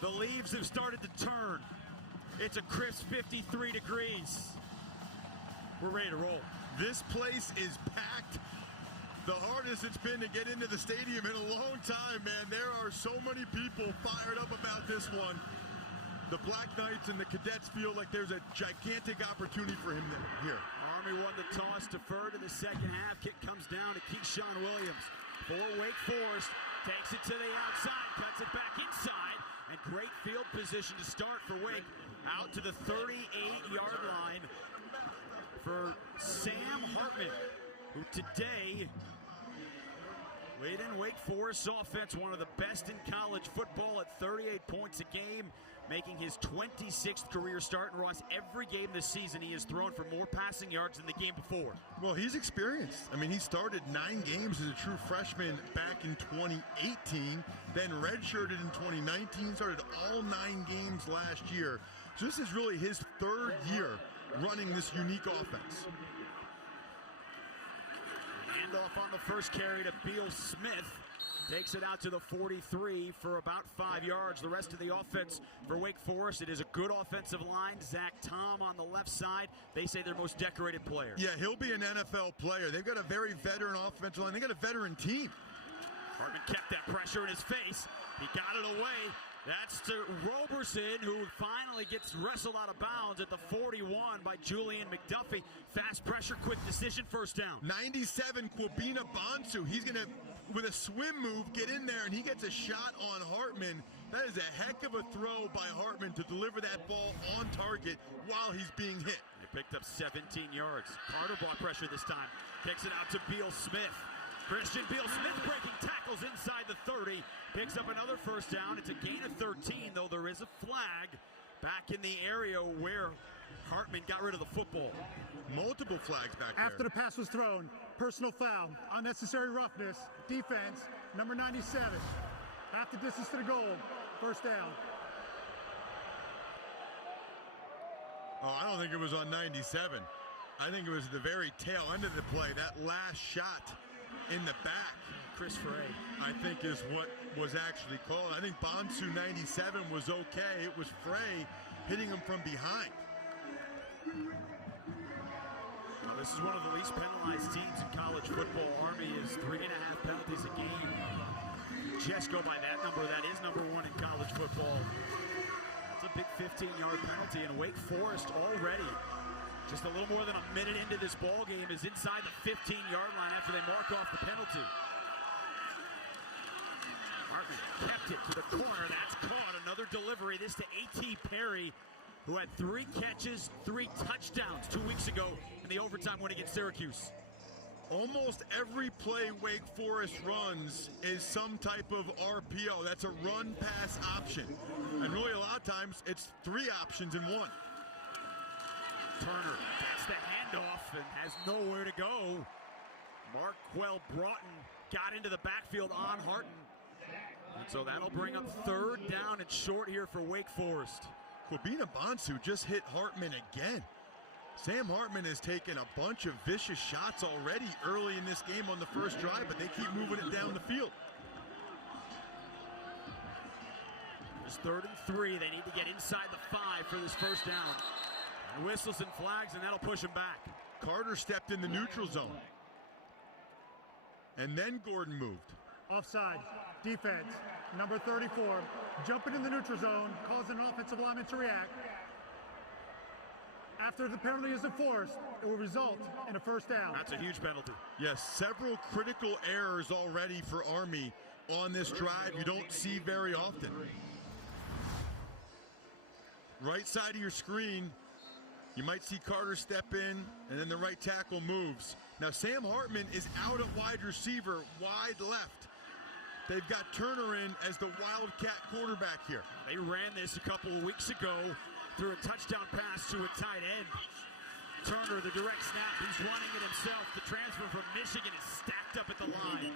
The leaves have started to turn. It's a crisp 53 degrees. We're ready to roll. This place is packed. The hardest it's been to get into the stadium in a long time, man. There are so many people fired up about this one. The Black Knights and the Cadets feel like there's a gigantic opportunity for him here. Army won the toss, deferred to the second half. Kick comes down to Keyshawn Williams for Wake Forest. Takes it to the outside, cuts it back inside, and great field position to start for Wake. Out to the 38-yard line for Sam Hartman, who today leading Wake Forest's offense, one of the best in college football at 38 points a game, making his 26th career start. And Ross, every game this season he has thrown for more passing yards than the game before. Well, he's experienced. I mean, he started 9 games as a true freshman back in 2018, then redshirted in 2019, started all 9 games last year. So this is really his 3rd year running this unique offense. Handoff on the first carry to Beal-Smith. Takes it out to the 43 for about 5 yards. The rest of the offense for Wake Forest, it is a good offensive line. Zach Tom on the left side. They say their most decorated player. Yeah, he'll be an NFL player. They've got a very veteran offensive line. They got a veteran team. Hartman kept that pressure in his face. He got it away. That's to Roberson, who finally gets wrestled out of bounds at the 41 by Julian McDuffie. Fast pressure, quick decision, first down. 97, Kwabena Bonsu. He's going to, with a swim move, get in there, and he gets a shot on Hartman. That is a heck of a throw by Hartman to deliver that ball on target while he's being hit. They picked up 17 yards. Carter brought pressure this time. Kicks it out to Beal-Smith. Christian Beal-Smith breaking tackles inside the 30. Picks up another first down. It's a gain of 13, though there is a flag back in the area where Hartman got rid of the football. Multiple flags back there. After the pass was thrown, personal foul, unnecessary roughness, defense, number 97. Half the distance to the goal, first down. Oh, I don't think it was on 97. I think it was the very tail end of the play, that last shot in the back. Chris Frey, I think, is what was actually called. I think Bonsu 97 was okay. It was Frey hitting him from behind. Well, this is one of the least penalized teams in college football. Army is 3.5 penalties a game. Just go by that number. That is number 1 in college football. It's a big 15-yard penalty, and Wake Forest already just a little more than a minute into this ball game is inside the 15-yard line after they mark off the penalty. Hartman kept it to the corner. That's caught. Another delivery. This to A.T. Perry, who had 3 catches, 3 touchdowns 2 weeks ago in the overtime win against Syracuse. Almost every play Wake Forest runs is some type of RPO. That's a run-pass option. And really a lot of times it's 3 options in 1. Turner gets the handoff and has nowhere to go. Marquell Broughton got into the backfield on Hartman. And so that'll bring up 3rd down and short here for Wake Forest. Kwabena Bonsu just hit Hartman again. Sam Hartman has taken a bunch of vicious shots already early in this game on the first drive, but they keep moving it down the field. It's 3rd and 3. They need to get inside the 5 for this first down. And whistles and flags, and that'll push him back. Carter stepped in the neutral zone. And then Gordon moved. Offside, defense, number 34, jumping in the neutral zone, causing an offensive lineman to react. After the penalty is enforced, it will result in a first down. That's a huge penalty. Yes, several critical errors already for Army on this drive you don't see very often. Right side of your screen, you might see Carter step in, and then the right tackle moves. Now, Sam Hartman is out at wide receiver, wide left. They've got Turner in as the Wildcat quarterback here. They ran this a couple of weeks ago through a touchdown pass to a tight end. Turner, the direct snap, he's running it himself. The transfer from Michigan is stacked up at the line.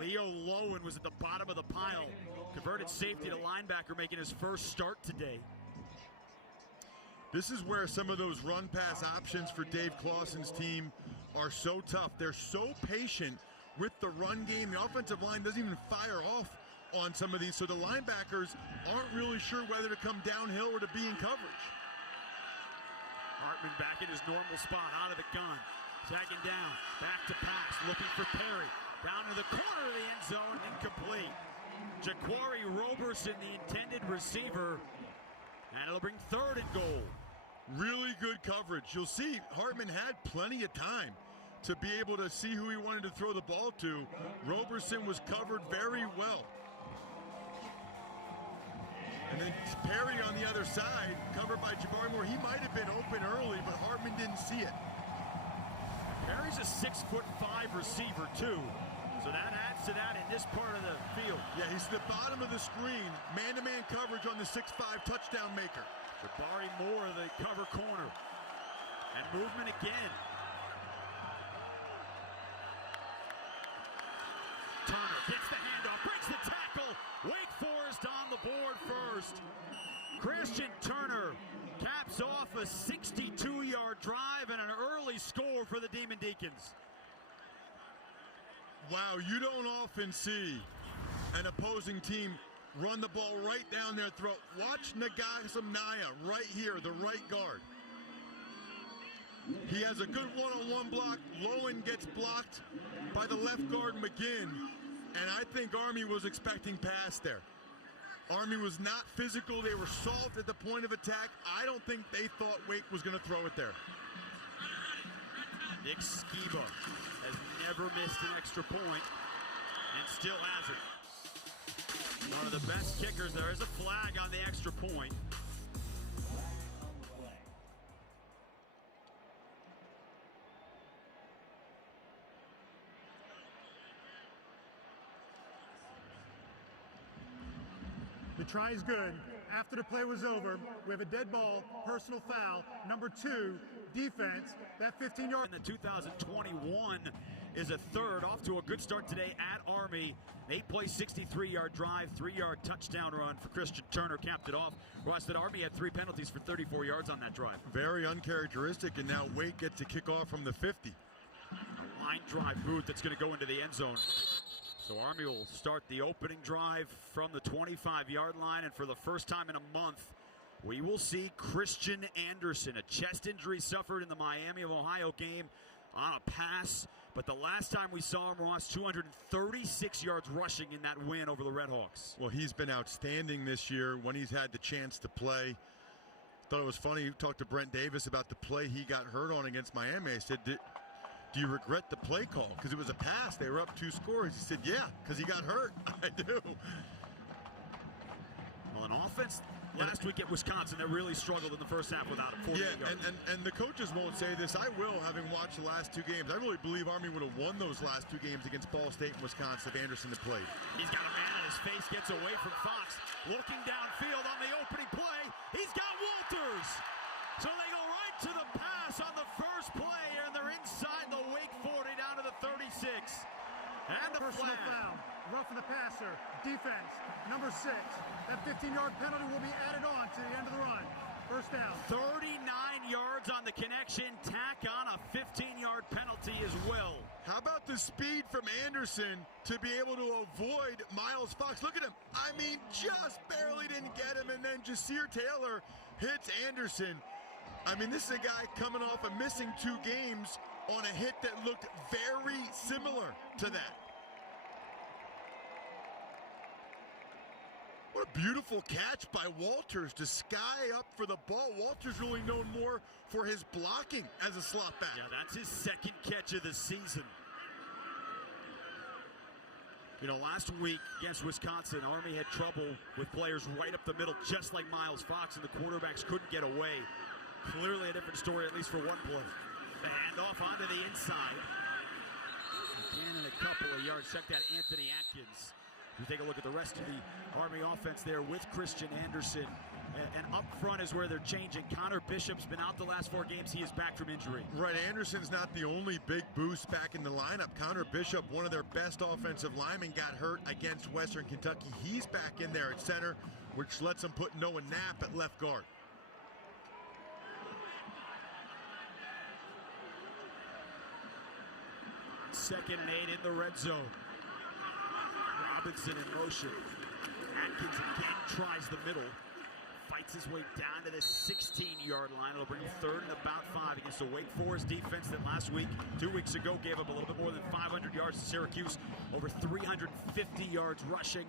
Leo Lowen was at the bottom of the pile. Converted safety to linebacker, making his first start today. This is where some of those run-pass options for Dave Clawson's team are so tough. They're so patient with the run game. The offensive line doesn't even fire off on some of these, so the linebackers aren't really sure whether to come downhill or to be in coverage. Hartman back in his normal spot, out of the gun. Second down, back to pass, looking for Perry. Down to the corner of the end zone, incomplete. Jaquarii Roberson, the intended receiver, and it'll bring third and goal. Really good coverage. You'll see Hartman had plenty of time to be able to see who he wanted to throw the ball to. Roberson was covered very well. And then Perry on the other side, covered by Jabari Moore. He might have been open early, but Hartman didn't see it. Perry's a 6'5" receiver, too. So that adds to that in this part of the field. Yeah, he's at the bottom of the screen. Man-to-man coverage on the 6'5" touchdown maker. Jabari Moore, the cover corner. And movement again. Turner gets the handoff, breaks the tackle. Wake Forest on the board first. Christian Turner caps off a 62-yard drive and an early score for the Demon Deacons. Wow, you don't often see an opposing team run the ball right down their throat. Watch Nagasamnaya right here, the right guard. He has a good one-on-one block. Lowen gets blocked by the left guard, McGinn. And I think Army was expecting pass there. Army was not physical. They were soft at the point of attack. I don't think they thought Wake was going to throw it there. Nick Skiba has never missed an extra point and still has it. One of the best kickers. There is a flag on the extra point. The try is good. After the play was over, we have a dead ball, personal foul, number 2, defense. That 15-yard. And the 2021 is a third, off to a good start today at Army. 8-play, 63-yard drive, 3-yard touchdown run for Christian Turner, capped it off. Ross, that Army had 3 penalties for 34 yards on that drive. Very uncharacteristic, and now Wake gets to kick off from the 50. A line drive boot that's going to go into the end zone. So Army will start the opening drive from the 25-yard line, and for the first time in a month, we will see Christian Anderson, a chest injury suffered in the Miami of Ohio game, on a pass. But the last time we saw him, Ross, 236 yards rushing in that win over the Redhawks. Well, he's been outstanding this year when he's had the chance to play. Thought it was funny, he talked to Brent Davis about the play he got hurt on against Miami. I said, do you regret the play call? Because it was a pass. They were up 2 scores. He said, yeah, because he got hurt. I do. Well, an offense last week at Wisconsin that really struggled in the first half without him. Yeah, and the coaches won't say this. I will, having watched the last 2 games. I really believe Army would have won those last 2 games against Ball State and Wisconsin if Anderson had played. He's got a man in his face, gets away from Fox. Looking downfield on the opening play. He's got Walters. So they go right to the pass on the first play, and they're inside the Wake 40 down to the 36. And the personal flag. foul, roughing the passer, defense, number 6. That 15-yard penalty will be added on to the end of the run. First down. 39 yards on the connection, tack on a 15-yard penalty as well. How about the speed from Anderson to be able to avoid Miles Fox? Look at him. I mean, just barely didn't get him, and then Jasir Taylor hits Anderson. I mean, this is a guy coming off of missing 2 games on a hit that looked very similar to that. What a beautiful catch by Walters to sky up for the ball. Walters really known more for his blocking as a slot back. Yeah, that's his second catch of the season. You know, last week against Wisconsin, Army had trouble with players right up the middle, just like Miles Fox, and the quarterbacks couldn't get away. Clearly a different story, at least for one play. The handoff onto the inside. Again in a couple of yards. Check that, Anthony Atkins. You take a look at the rest of the Army offense there with Christian Anderson. And up front is where they're changing. Connor Bishop's been out the last 4 games. He is back from injury. Right, Anderson's not the only big boost back in the lineup. Connor Bishop, one of their best offensive linemen, got hurt against Western Kentucky. He's back in there at center, which lets them put Noah Knapp at left guard. 2nd and 8 in the red zone. Robinson in motion. Atkins again tries the middle. Fights his way down to the 16-yard line. It'll bring him 3rd and about 5 against a Wake Forest defense that last week, 2 weeks ago, gave up a little bit more than 500 yards to Syracuse. Over 350 yards rushing.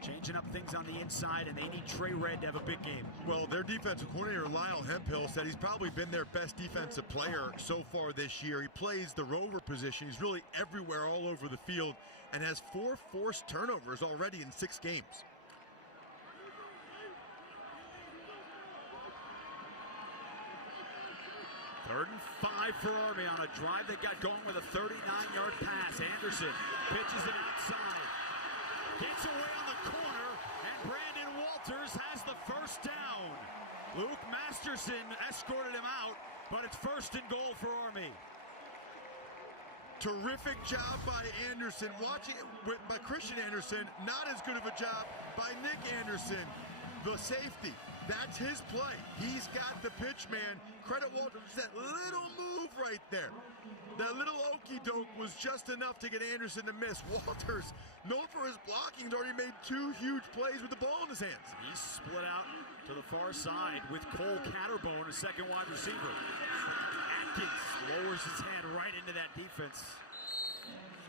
Changing up things on the inside, and they need Trey Red to have a big game. Well, their defensive coordinator, Lyle Hemphill, said he's probably been their best defensive player so far this year. He plays the rover position. He's really everywhere all over the field and has 4 forced turnovers already in 6 games. Third and 5 for Army on a drive that got going with a 39-yard pass. Anderson pitches it outside. Gets away on the corner, and Brandon Walters has the first down. Luke Masterson escorted him out, but it's 1st and goal for Army. Terrific job by Anderson. Watching it by Christian Anderson, not as good of a job by Nick Anderson, the safety. That's his play. He's got the pitch, man. Credit Walters. That little move right there. That little okey-doke was just enough to get Anderson to miss. Walters, known for his blocking, has already made 2 huge plays with the ball in his hands. He's split out to the far side with Cole Catterbone, a 2nd wide receiver. Atkins lowers his head right into that defense.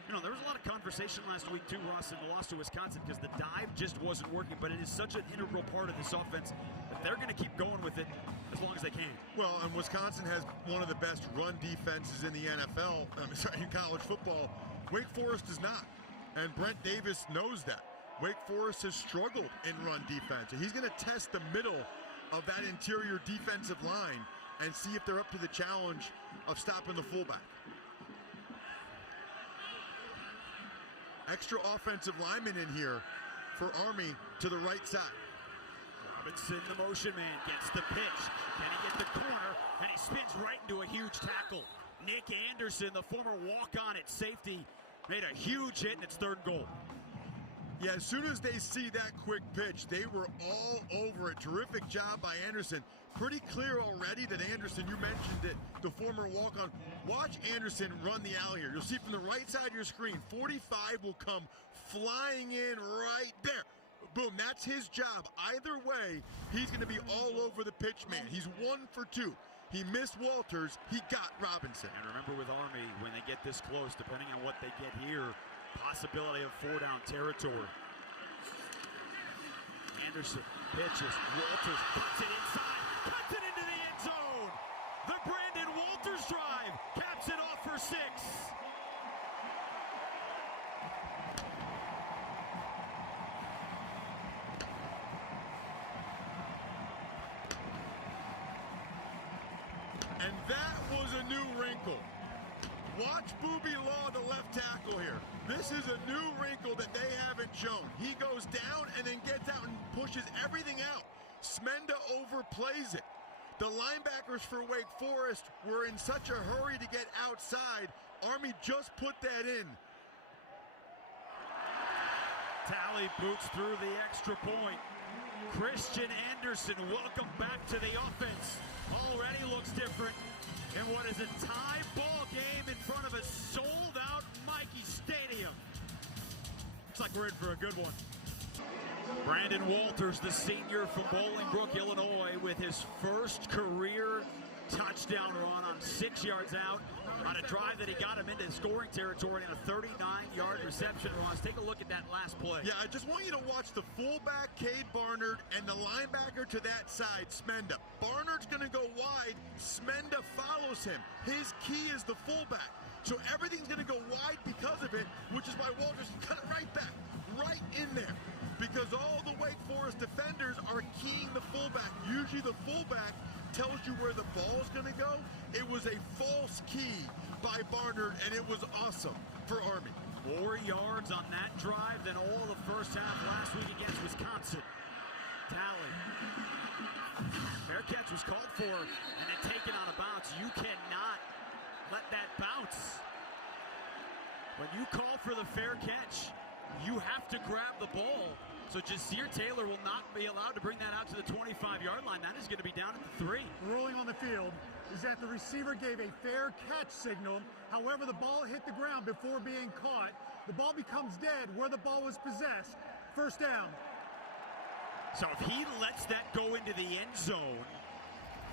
You know, there was a lot of conversation last week, too, Ross, in the loss to Wisconsin because the dive just wasn't working, but it is such an integral part of this offense that they're going to keep going with it as long as they can. Well, and Wisconsin has one of the best run defenses in the NFL, in college football. Wake Forest does not, and Brent Davis knows that. Wake Forest has struggled in run defense, and he's going to test the middle of that interior defensive line and see if they're up to the challenge of stopping the fullback. Extra offensive lineman in here for Army to the right side. Robinson, the motion man, gets the pitch. Can he get the corner? And he spins right into a huge tackle. Nick Anderson, the former walk-on at safety, made a huge hit, and it's 3rd and goal. Yeah, as soon as they see that quick pitch, they were all over it. Terrific job by Anderson. Pretty clear already that Anderson, you mentioned it, the former walk-on. Watch Anderson run the alley here. You'll see from the right side of your screen, 45 will come flying in right there. Boom, that's his job. Either way, he's going to be all over the pitch, man. He's 1 for 2. He missed Walters. He got Robinson. And remember with Army, when they get this close, depending on what they get here, possibility of 4-down territory. Anderson pitches. Walters puts it inside. Cuts it into the end zone. The Brandon Walters drive caps it off for 6. And that was a new wrinkle. Watch Booby Law, the left tackle here. This is a new wrinkle that they haven't shown. He goes down and then gets out and pushes everything out. Smenda overplays it. The linebackers for Wake Forest were in such a hurry to get outside. Army just put that in. Tally boots through the extra point. Christian Anderson, welcome back to the offense. Already looks different. And what is a tie ball game in front of a sold-out Mikey Stadium. Looks like we're in for a good one. Brandon Walters, the senior from Bolingbrook, Illinois, with his first career touchdown run on 6 yards out on a drive that he got him into scoring territory in a 39-yard reception. Ross, take a look at that last play. Yeah, I just want you to watch the fullback, Cade Barnard, and the linebacker to that side, Smenda. Barnard's going to go wide. Smenda follows him. His key is the fullback. So everything's going to go wide because of it, which is why Walters cut it right back, right in there. Because all the Wake Forest defenders are keying the fullback. Usually the fullback tells you where the ball's going to go. It was a false key by Barnard, and it was awesome for Army. More yards on that drive than all the first half last week against Wisconsin. Tally. Fair catch was called for and then taken on a bounce. You cannot let that bounce. When you call for the fair catch, you have to grab the ball. So Jasir Taylor will not be allowed to bring that out to the 25-yard line. That is going to be down at the 3. Ruling on the field, is that the receiver gave a fair catch signal. However, the ball hit the ground before being caught. The ball becomes dead where the ball was possessed. First down. So if he lets that go into the end zone,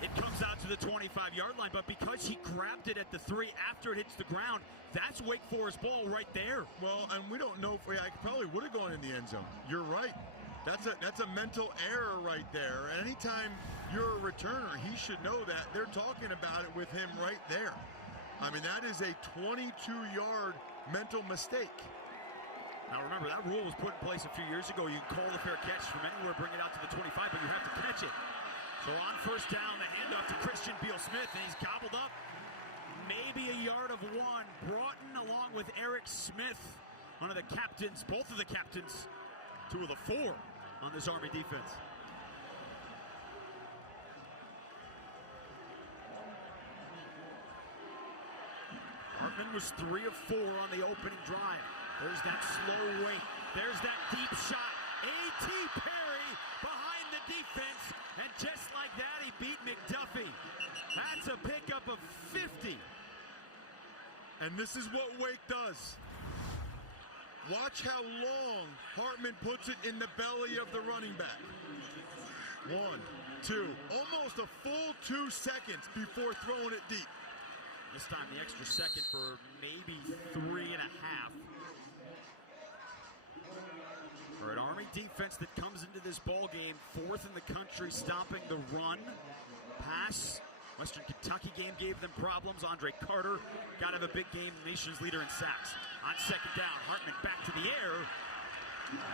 it comes out to the 25-yard line. But because he grabbed it at the 3 after it hits the ground, that's Wake Forest ball right there. Well, and we don't know if I probably would have gone in the end zone. You're right. That's a mental error right there. And anytime you're a returner, he should know that. They're talking about it with him right there. I mean, that is a 22-yard mental mistake. Now remember, that rule was put in place a few years ago. You can call the fair catch from anywhere, bring it out to the 25, but you have to catch it. So on first down, the handoff to Christian Beal-Smith, and he's gobbled up. Maybe a yard of 1. Broughton along with Eric Smith, one of the captains, both of the captains, 2 of the 4 on this Army defense. Hartman was 3 of 4 on the opening drive. There's that slow wait. There's that deep shot. A.T. Perry behind the defense. And just like that, he beat McDuffie. That's a pickup of 50. And this is what Wake does. Watch how long Hartman puts it in the belly of the running back. 1, 2, almost a full 2 seconds before throwing it deep. This time the extra second for maybe 3.5. For an Army defense that comes into this ball game 4th in the country, stopping the run. Pass. Western Kentucky game gave them problems. Andre Carter got to have a big game, the nation's leader in sacks. On second down, Hartman back to the air.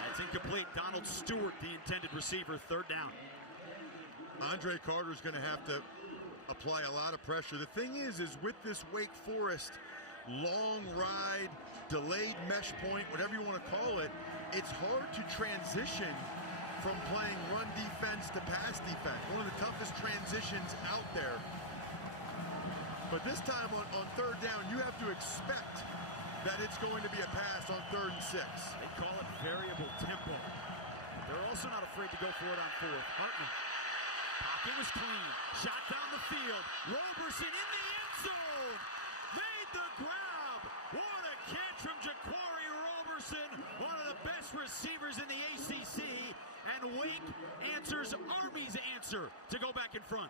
It's incomplete. Donald Stewart, the intended receiver, 3rd down. Andre Carter's going to have to apply a lot of pressure. The thing is with this Wake Forest long ride, delayed mesh point, whatever you want to call it, it's hard to transition from playing run defense to pass defense. One of the toughest transitions out there. But this time on 3rd down, you have to expect that it's going to be a pass on 3rd and 6. They call it variable tempo. They're also not afraid to go for it on 4th. Hartman. Pocket was clean. Shot down the field. Roberson in the end zone. Made the grab. What a catch from Jaquarii Roberson. One of the best receivers in the ACC. And Wake answers Army's answer to go back in front.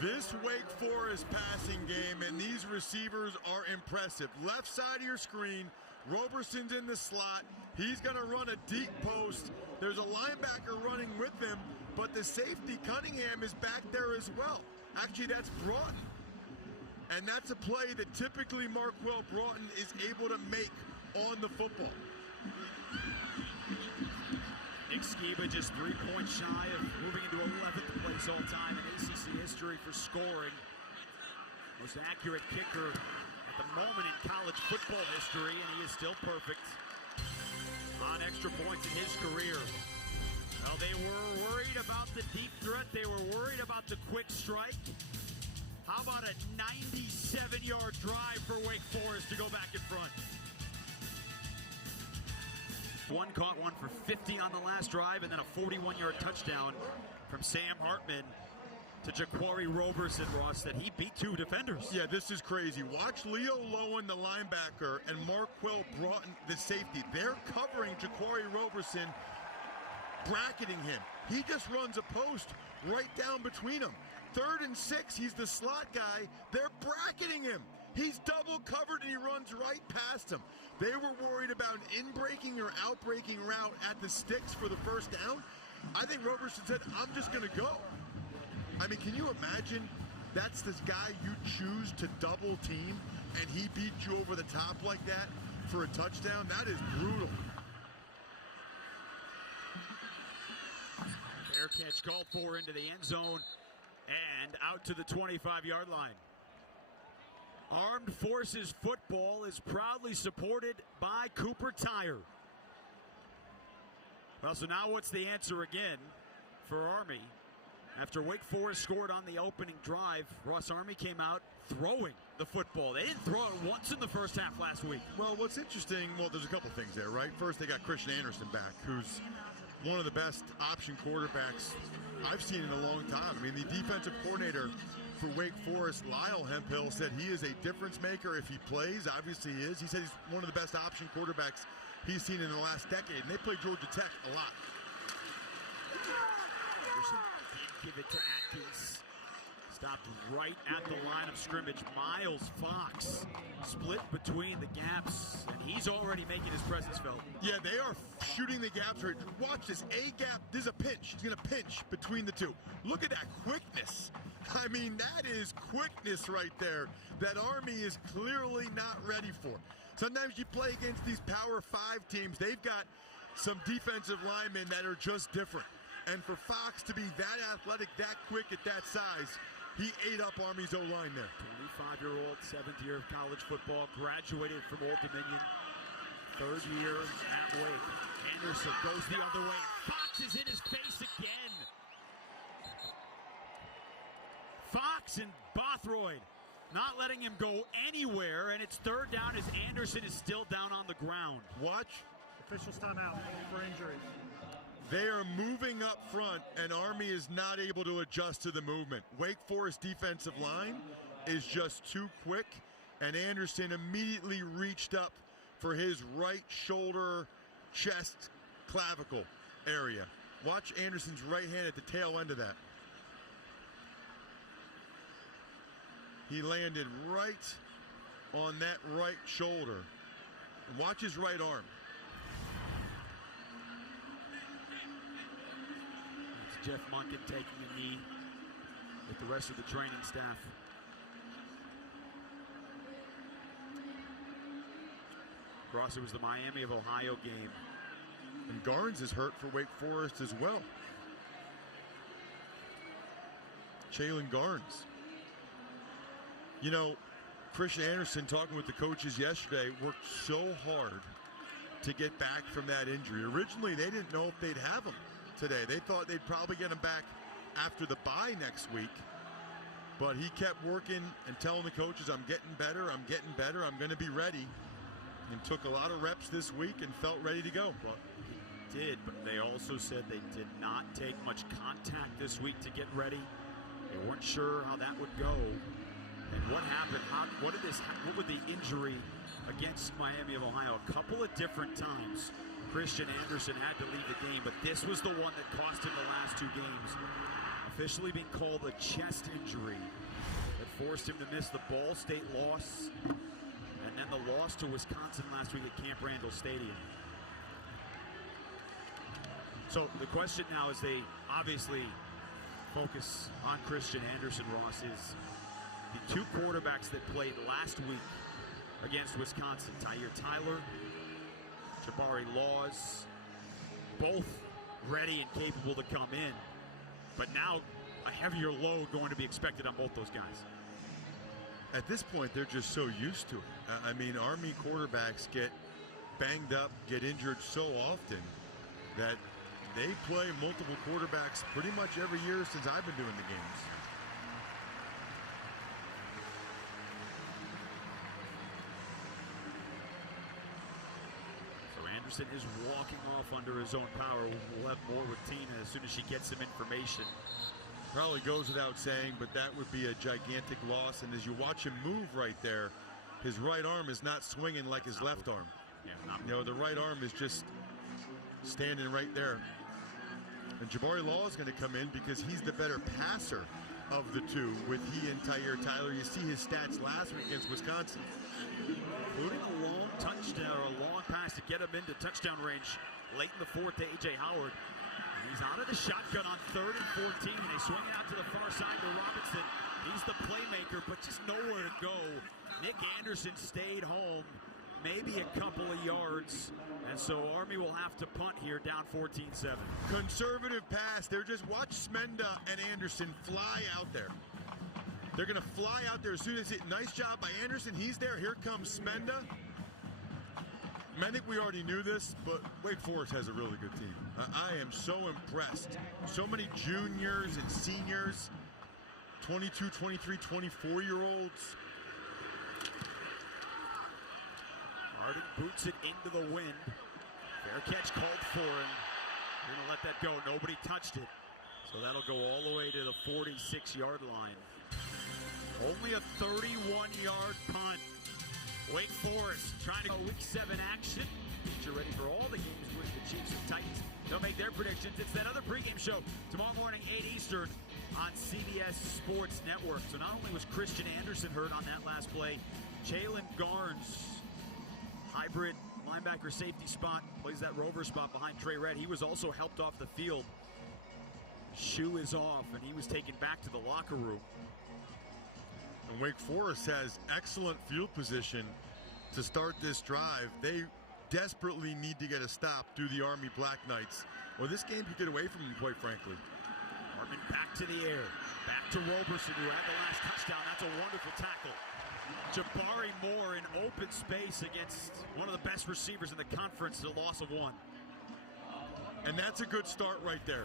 This Wake Forest passing game and these receivers are impressive. Left side of your screen, Roberson's in the slot. He's going to run a deep post. There's a linebacker running with him, but the safety, Cunningham, is back there as well. Actually, that's Broughton. And that's a play that typically Marquell Broughton is able to make on the football. Nick Skiba just 3 points shy of moving into 11th place all time in ACC history for scoring. Most accurate kicker at the moment in college football history, and he is still perfect on extra points in his career. Well, they were worried about the deep threat. They were worried about the quick strike. How about a 97-yard drive for Wake Forest to go back in front? One caught one for 50 on the last drive, and then a 41-yard touchdown from Sam Hartman to Jaquarii Roberson, Ross, that he beat 2 defenders. Yeah, this is crazy. Watch Leo Lowen, the linebacker, and Marquell Broughton, the safety. They're covering Jaquarii Roberson, bracketing him. He just runs a post right down between them. 3rd and 6, he's the slot guy. They're bracketing him. He's double covered and he runs right past him. They were worried about an in-breaking or out-breaking route at the sticks for the first down. I think Roberson said, I'm just going to go. I mean, can you imagine that's this guy you choose to double team and he beat you over the top like that for a touchdown? That is brutal. Fair catch called for into the end zone and out to the 25-yard line. Armed Forces football is proudly supported by Cooper Tire. Well, so now what's the answer again for Army? After Wake Forest scored on the opening drive, Ross, Army came out throwing the football. They didn't throw it once in the first half last week. Well, what's interesting, there's a couple things there, right? First, they got Christian Anderson back, who's one of the best option quarterbacks I've seen in a long time. I mean, the defensive coordinator for Wake Forest, Lyle Hemphill, said he is a difference maker if he plays. Obviously he is. He said he's one of the best option quarterbacks he's seen in the last decade. And they play Georgia Tech a lot. Anderson did give it to Atkins. Stopped right at the line of scrimmage. Miles Fox split between the gaps, and he's already making his presence felt. Yeah, they are shooting the gaps right. Watch this. A gap. This is a pinch. He's going to pinch between the two. Look at that quickness. I mean, that is quickness right there that Army is clearly not ready for. Sometimes you play against these Power 5 teams. They've got some defensive linemen that are just different. And for Fox to be that athletic, that quick at that size, he ate up Army's O-line there. 25-year-old, 7th year of college football, graduated from Old Dominion. 3rd year at Wake. Anderson goes the other way. Fox is in his face again. Fox and Bothroyd not letting him go anywhere, and it's 3rd down as Anderson is still down on the ground. Watch. Officials timeout for injury. They are moving up front, and Army is not able to adjust to the movement. Wake Forest defensive line is just too quick, and Anderson immediately reached up for his right shoulder, chest, clavicle area. Watch Anderson's right hand at the tail end of that. He landed right on that right shoulder. Watch his right arm. It's Jeff Monken taking a knee with the rest of the training staff. Of course, it was the Miami of Ohio game. And Garnes is hurt for Wake Forest as well. Jalen Garnes. You know, Christian Anderson, talking with the coaches yesterday, worked so hard to get back from that injury. Originally, they didn't know if they'd have him today. They thought they'd probably get him back after the bye next week. But he kept working and telling the coaches, I'm getting better, I'm going to be ready. And took a lot of reps this week and felt ready to go. Well, he did, but they also said they did not take much contact this week to get ready. They weren't sure how that would go. And what happened? What would the injury against Miami of Ohio? A couple of different times, Christian Anderson had to leave the game, but this was the one that cost him the last 2 games. Officially being called a chest injury that forced him to miss the Ball State loss, and then the loss to Wisconsin last week at Camp Randall Stadium. So the question now, as they obviously focus on Christian Anderson, Ross, is the 2 quarterbacks that played last week against Wisconsin, Tyler, Jabari Laws, both ready and capable to come in. But now a heavier load going to be expected on both those guys. At this point, they're just so used to it. I mean, Army quarterbacks get banged up, get injured so often that they play multiple quarterbacks pretty much every year since I've been doing the games. Anderson is walking off under his own power. We'll have more with Tina as soon as she gets some information. Probably goes without saying, but that would be a gigantic loss. And as you watch him move right there, his right arm is not swinging like his left arm. Yeah, the right arm is just standing right there. And Jabari Law is going to come in because he's the better passer of the 2 with he and Tyler. You see his stats last week against Wisconsin. Including a long touchdown or a long pass to get him into touchdown range late in the 4th to A.J. Howard. And he's out of the shotgun on 3rd and 14. They swing it out to the far side to Robinson. He's the playmaker, but just nowhere to go. Nick Anderson stayed home, maybe a couple of yards. And so Army will have to punt here, down 14-7. Conservative pass. They're just watch Smenda and Anderson fly out there. They're going to fly out there as soon as it. Nice job by Anderson. He's there. Here comes Smenda. I think we already knew this, but Wake Forest has a really good team. I am so impressed. So many juniors and seniors, 22, 23, 24-year-olds. Harding boots it into the wind. Fair catch called for him. Gonna let that go. Nobody touched it. So that'll go all the way to the 46-yard line. Only a 31-yard punt. Wake Forest trying to go Week 7 action. You're ready for all the games with the Chiefs and Titans. They'll make their predictions. It's that other pregame show tomorrow morning, 8 Eastern on CBS Sports Network. So not only was Christian Anderson hurt on that last play, Jalen Garnes, hybrid linebacker safety spot, plays that rover spot behind Trey Red. He was also helped off the field. Shoe is off, and he was taken back to the locker room. And Wake Forest has excellent field position to start this drive. They desperately need to get a stop through the Army Black Knights. Well, this game could get away from them, quite frankly. Hartman back to the air. Back to Roberson, who had the last touchdown. That's a wonderful tackle. Jaquarii Moore in open space against one of the best receivers in the conference, the loss of one. And that's a good start right there.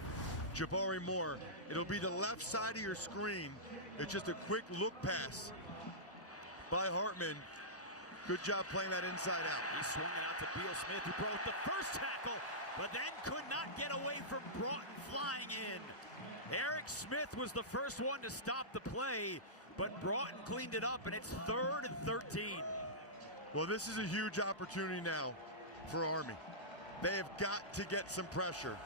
Jaquarii Moore, it'll be the left side of your screen. It's just a quick look pass by Hartman. Good job playing that inside out. He swung it out to Beal-Smith, who broke the first tackle, but then could not get away from Broughton flying in. Eric Smith was the first one to stop the play, but Broughton cleaned it up, and it's 3rd and 13. Well, this is a huge opportunity now for Army. They have got to get some pressure.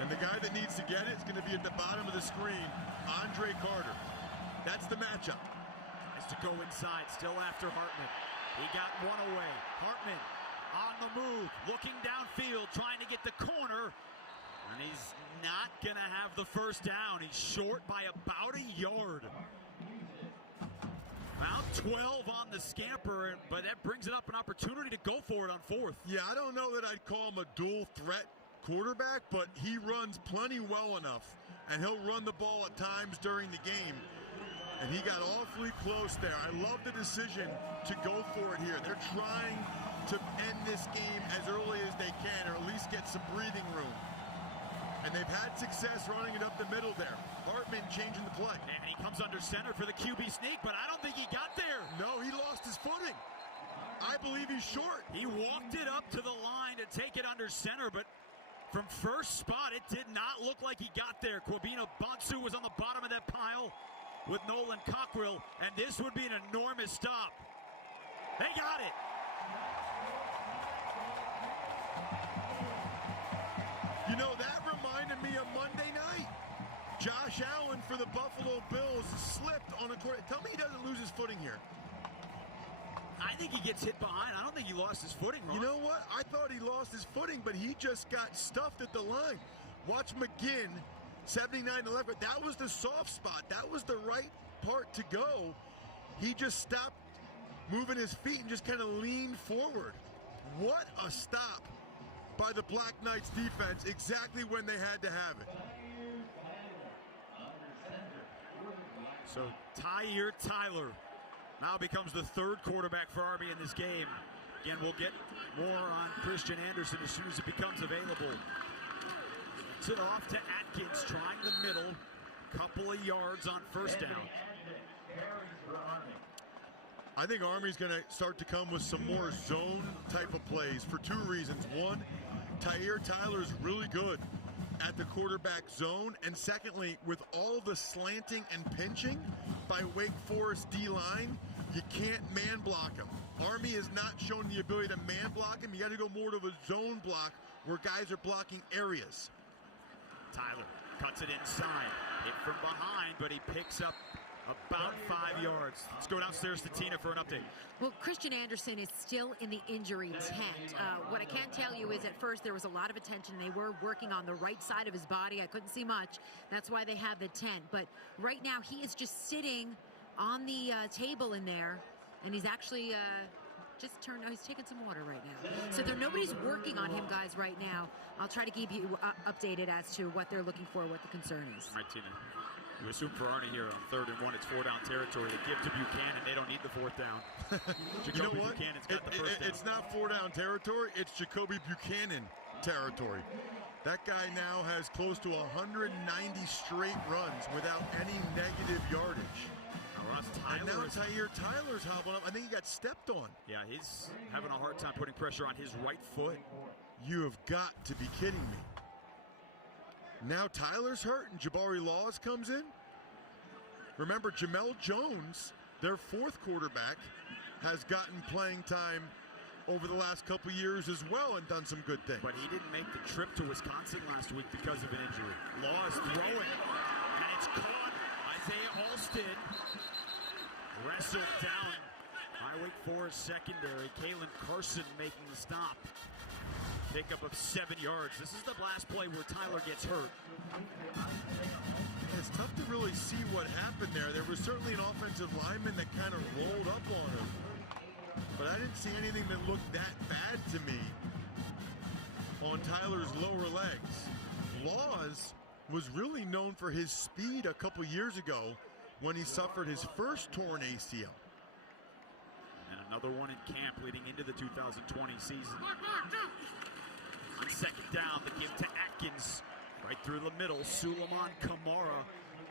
And the guy that needs to get it is going to be at the bottom of the screen, Andre Carter. That's the matchup. Has to go inside, still after Hartman. He got one away. Hartman on the move, looking downfield, trying to get the corner. And he's not going to have the first down. He's short by about a yard. About 12 on the scamper, but that brings it up an opportunity to go for it on 4th. Yeah, I don't know that I'd call him a dual threat quarterback, but he runs plenty well enough, and he'll run the ball at times during the game. And he got awfully close there. I love the decision to go for it here. They're trying to end this game as early as they can, or at least get some breathing room. And they've had success running it up the middle there. Hartman changing the play. And he comes under center for the QB sneak, but I don't think he got there. No, he lost his footing. I believe he's short. He walked it up to the line to take it under center, but from first spot, it did not look like he got there. Kwabena Bonsu was on the bottom of that pile with Nolan Cockrell, and this would be an enormous stop. They got it. You know, that reminded me of Monday night. Josh Allen for the Buffalo Bills slipped on a court. Tell me he doesn't lose his footing here. I think he gets hit behind. I don't think he lost his footing, Ron. You know what? I thought he lost his footing, but he just got stuffed at the line. Watch McGinn, 79-11. That was the soft spot. That was the right part to go. He just stopped moving his feet and just kind of leaned forward. What a stop by the Black Knights defense exactly when they had to have it. So Tyre Tyler now becomes the 3rd quarterback for Army in this game. Again, we'll get more on Christian Anderson as soon as it becomes available. It's it off to Atkins, trying the middle. Couple of yards on first down. I think Army's going to start to come with some more zone type of plays for 2 reasons. One, Tyre Tyler's really good at the quarterback zone. And secondly, with all the slanting and pinching by Wake Forest D-line, you can't man block him. Army has not shown the ability to man block him. You got to go more to a zone block where guys are blocking areas. Tyler cuts it inside. Hit from behind, but he picks up about 5 yards. Let's go downstairs to Tina for an update. Well, Christian Anderson is still in the injury tent. What I can tell you is at first there was a lot of attention. They were working on the right side of his body. I couldn't see much. That's why they had the tent. But right now he is just sitting on the table in there, and he's actually he's taking some water right now. So nobody's working on him, guys, right now. I'll try to keep you updated as to what they're looking for, what the concern is. All right, Tina. You assume for Arnie here on 3rd and 1, it's 4-down territory. They give to Buchanan. They don't need the 4th down. You know what? Buchanan's got the first down. It's not 4-down territory. It's Jacoby Buchanan territory. That guy now has close to 190 straight runs without any negative yardage. And now Tyre Tyler's hobbling up. I think he got stepped on. Yeah, he's having a hard time putting pressure on his right foot. You have got to be kidding me. Now Tyler's hurt and Jaquarii Laws comes in. Remember, Jamel Jones, their fourth quarterback, has gotten playing time over the last couple years as well and done some good things. But he didn't make the trip to Wisconsin last week because of an injury. Laws throwing, and it's caught. Isaiah Alston wrestled down by Wake Forest secondary. Kalen Carson making the stop. Pickup of 7 yards. This is the last play where Tyler gets hurt. It's tough to really see what happened there. There was certainly an offensive lineman that kind of rolled up on him. But I didn't see anything that looked that bad to me on Tyler's lower legs. Laws was really known for his speed a couple years ago when he suffered his first torn ACL. And another one in camp leading into the 2020 season. On second down, the give to Atkins. Right through the middle, Suleiman Kamara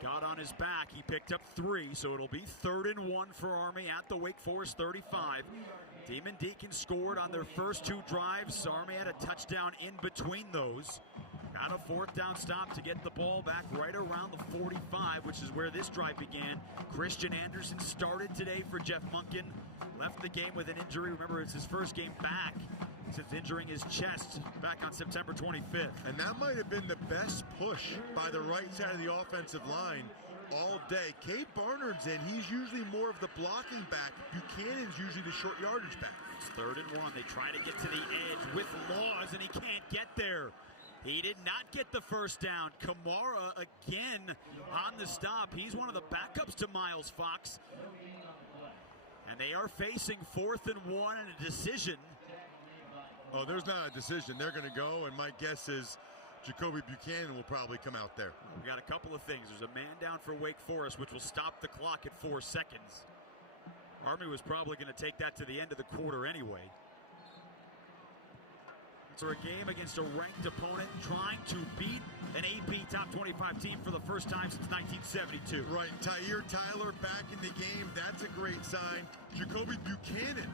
got on his back. He picked up 3, so it'll be 3rd and 1 for Army at the Wake Forest 35. Demon Deacons scored on their first 2 drives. Army had a touchdown in between those. Got a 4th down stop to get the ball back right around the 45, which is where this drive began. Christian Anderson started today for Jeff Monken. Left the game with an injury. Remember, it's his first game back since injuring his chest back on September 25th. And that might have been the best push by the right side of the offensive line all day. Cade Barnard's in. He's usually more of the blocking back. Buchanan's usually the short yardage back. It's 3rd and 1. They try to get to the edge with Laws, and he can't get there. He did not get the first down. Kamara again on the stop. He's one of the backups to Miles Fox. And they are facing 4th and 1 and a decision. Oh, there's not a decision. They're going to go, and my guess is Jacoby Buchanan will probably come out there. We got a couple of things. There's a man down for Wake Forest, which will stop the clock at 4 seconds. Army was probably going to take that to the end of the quarter anyway. For a game against a ranked opponent trying to beat an AP top 25 team for the first time since 1972. Right, Tyir Tyler back in the game. That's a great sign. Jacoby Buchanan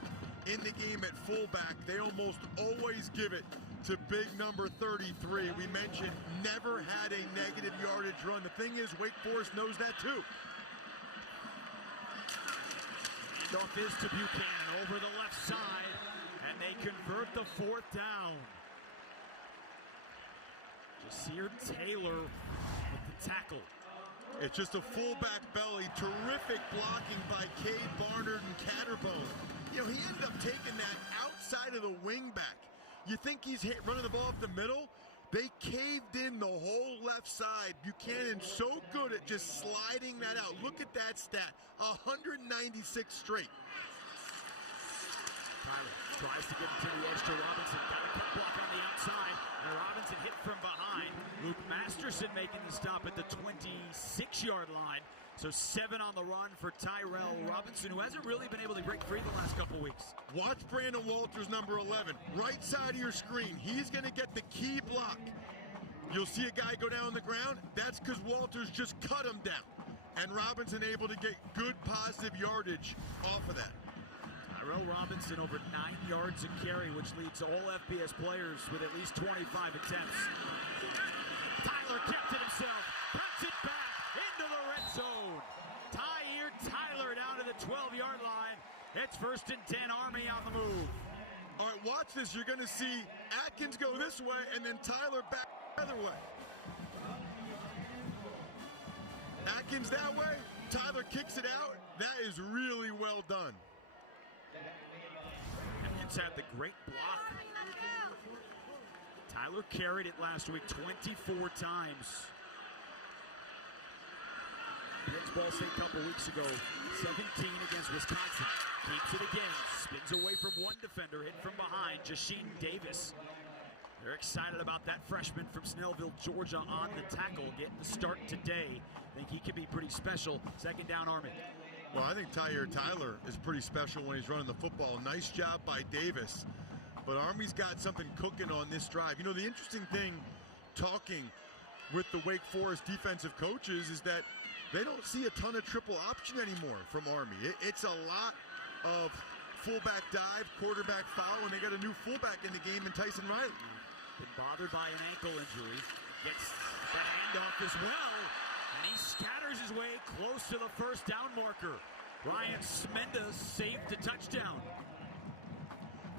in the game at fullback. They almost always give it to big number 33. We mentioned never had a negative yardage run. The thing is, Wake Forest knows that too. Handoff is to Buchanan over the left side, and they convert the 4th down. Jasir Taylor with the tackle. It's just a fullback belly. Terrific blocking by Cade Barnard and Catterbone. You know, he ended up taking that outside of the wing back. You think he's running the ball up the middle? They caved in the whole left side. Buchanan's so good at just sliding that out. Look at that stat, 196 straight. Tyler tries to get to the edge to Robinson. Got a cut block on the outside. And Robinson hit from behind. Luke Masterson making the stop at the 26-yard line. So 7 on the run for Tyrell Robinson, who hasn't really been able to break free the last couple weeks. Watch Brandon Walters, number 11. Right side of your screen. He's going to get the key block. You'll see a guy go down on the ground. That's because Walters just cut him down. And Robinson able to get good positive yardage off of that. Tyrell Robinson over 9 yards a carry, which leads all FBS players with at least 25 attempts. Tyler kept it himself, cuts it back into the red zone. Tyler down to the 12-yard line. It's 1st and 10, Army on the move. All right, watch this. You're going to see Atkins go this way and then Tyler back the other way. Atkins that way, Tyler kicks it out. That is really well done. Atkins had the great block. Tyler carried it last week 24 times. Against Ball State a couple weeks ago, 17 against Wisconsin. Keeps it again, spins away from one defender, hit from behind, Jashin Davis. They're excited about that freshman from Snellville, Georgia on the tackle, getting the start today. Think he could be pretty special. 2nd down, Army. Well, I think Tyir Tyler is pretty special when he's running the football. Nice job by Davis. But Army's got something cooking on this drive. You know, the interesting thing, talking with the Wake Forest defensive coaches, is that they don't see a ton of triple option anymore from Army. It's a lot of fullback dive, quarterback foul, and they got a new fullback in the game in Tyson Riley. Been bothered by an ankle injury. Gets the handoff as well. And he scatters his way close to the first down marker. Ryan Smenda saved a touchdown.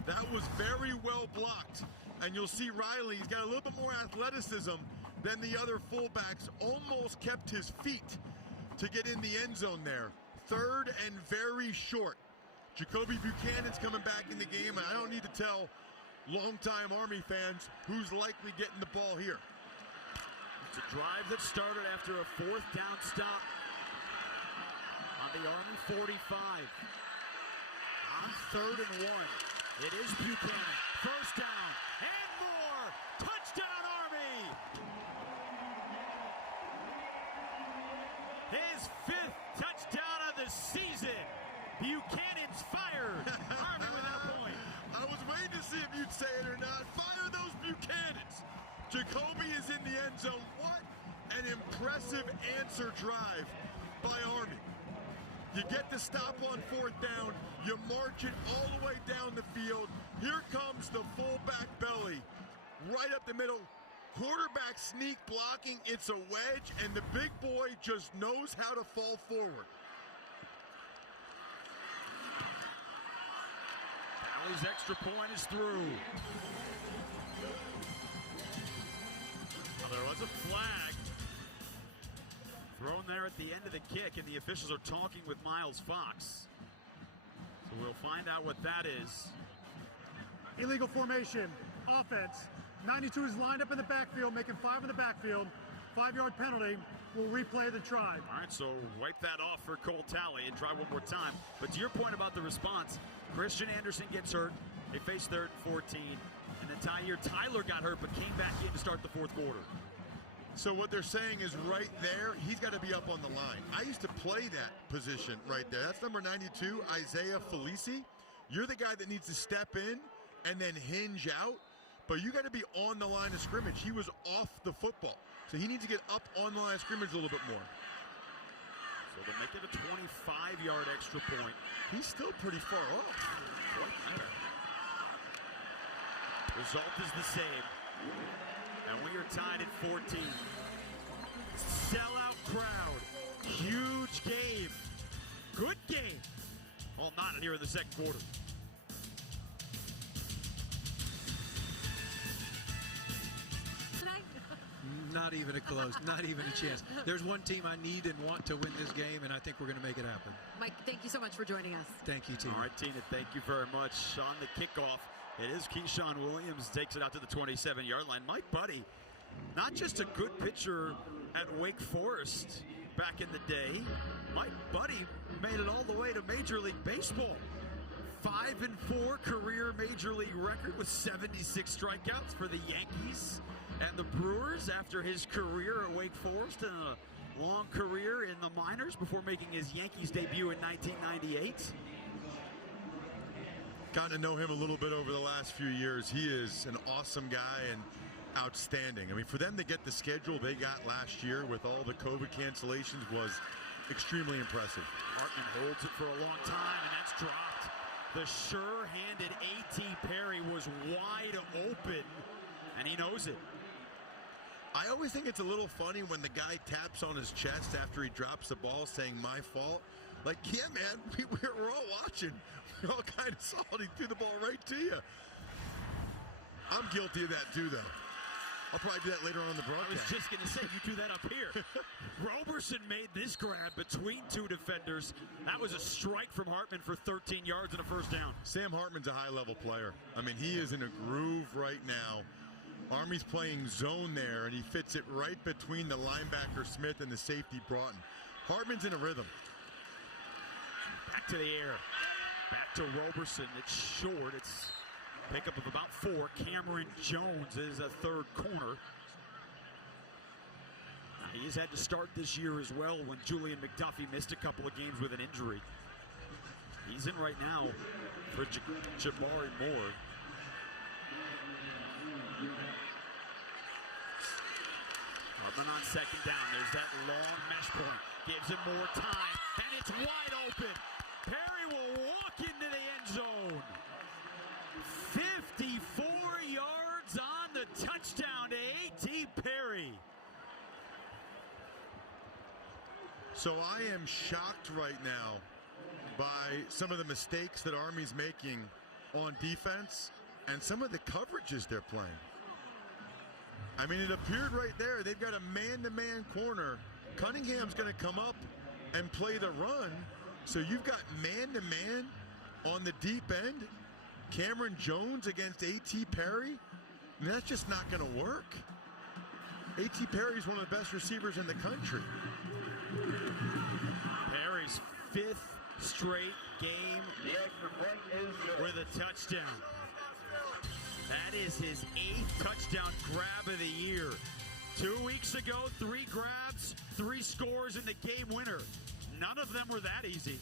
That was very well blocked. And you'll see Riley, he's got a little bit more athleticism than the other fullbacks. Almost kept his feet to get in the end zone there. Third and very short. Jaquarii Buchanan's coming back in the game, and I don't need to tell longtime Army fans who's likely getting the ball here. It's a drive that started after a fourth down stop on the Army 45. On 3rd and 1, it is Buchanan. First down and more. Touchdown Army. His 5th touchdown of the season. Buchanan's fired. Army with that point. I was waiting to see if you'd say it or not. Fire those Buchanans. Jaquarii is in the end zone. What an impressive answer drive by Army. You get the stop on 4th down. You march it all the way down the field. Here comes the fullback belly. Right up the middle. Quarterback sneak blocking. It's a wedge, and the big boy just knows how to fall forward. His extra point is through. Well, there was a flag thrown there at the end of the kick, and the officials are talking with Miles Fox. So we'll find out what that is. Illegal formation, offense. 92 is lined up in the backfield, making 5 in the backfield. 5-yard penalty. We'll replay the try. All right, so wipe that off for Cole Talley and try one more time. But to your point about the response, Christian Anderson gets hurt. They face 3rd and 14. And then Tyler got hurt but came back in to start the 4th quarter. So what they're saying is right there, he's got to be up on the line. I used to play that position right there. That's number 92, Isaiah Felici. You're the guy that needs to step in and then hinge out. But you got to be on the line of scrimmage. He was off the football. So he needs to get up on the line of scrimmage a little bit more. So they'll make it a 25-yard extra point. He's still pretty far off. Result is the same. And we are tied at 14. Sellout crowd. Huge game. Good game. Well, not here in the 2nd quarter. Not even a close, not even a chance. There's one team I need and want to win this game, and I think we're going to make it happen. Mike, thank you so much for joining us. Thank you, Tina. All right, Tina, thank you very much. On the kickoff, it is Keyshawn Williams, takes it out to the 27-yard line. Mike Buddy, not just a good pitcher at Wake Forest back in the day. Mike Buddy made it all the way to Major League Baseball. 5-4 career Major League record with 76 strikeouts for the Yankees and the Brewers after his career at Wake Forest and a long career in the minors before making his Yankees debut in 1998. Gotten to know him a little bit over the last few years. He is an awesome guy and outstanding. I mean, for them to get the schedule they got last year with all the COVID cancellations was extremely impressive. Hartman holds it for a long time, and that's dropped. The sure-handed A.T. Perry was wide open, and he knows it. I always think it's a little funny when the guy taps on his chest after he drops the ball saying, "My fault." Like, yeah, man, we're all watching. We're all kind of salty. He threw the ball right to you. I'm guilty of that, too, though. I'll probably do that later on in the broadcast. I was just going to say, you do that up here. Roberson made this grab between 2 defenders. That was a strike from Hartman for 13 yards and a first down. Sam Hartman's a high-level player. I mean, he is in a groove right now. Army's playing zone there, and he fits it right between the linebacker Smith and the safety Broughton. Hartman's in a rhythm. Back to the air. Back to Roberson. It's short. It's pickup of about 4. Cameron Jones is a 3rd corner. He's had to start this year as well when Julian McDuffie missed a couple of games with an injury. He's in right now for Jaquarii Moore. Hartman on 2nd down. There's that long mesh point. Gives him more time. And it's wide open. Perry will walk into the end zone. 54 yards on the touchdown. So I am shocked right now by some of the mistakes that Army's making on defense and some of the coverages they're playing. I mean, it appeared right there. They've got a man-to-man corner. Cunningham's going to come up and play the run. So you've got man-to-man on the deep end. Cameron Jones against A.T. Perry. I mean, that's just not going to work. A.T. Perry's one of the best receivers in the country. Perry's 5th straight game with a touchdown. That is his 8th touchdown grab of the year. 2 weeks ago, 3 grabs, 3 scores, and the game winner. None of them were that easy.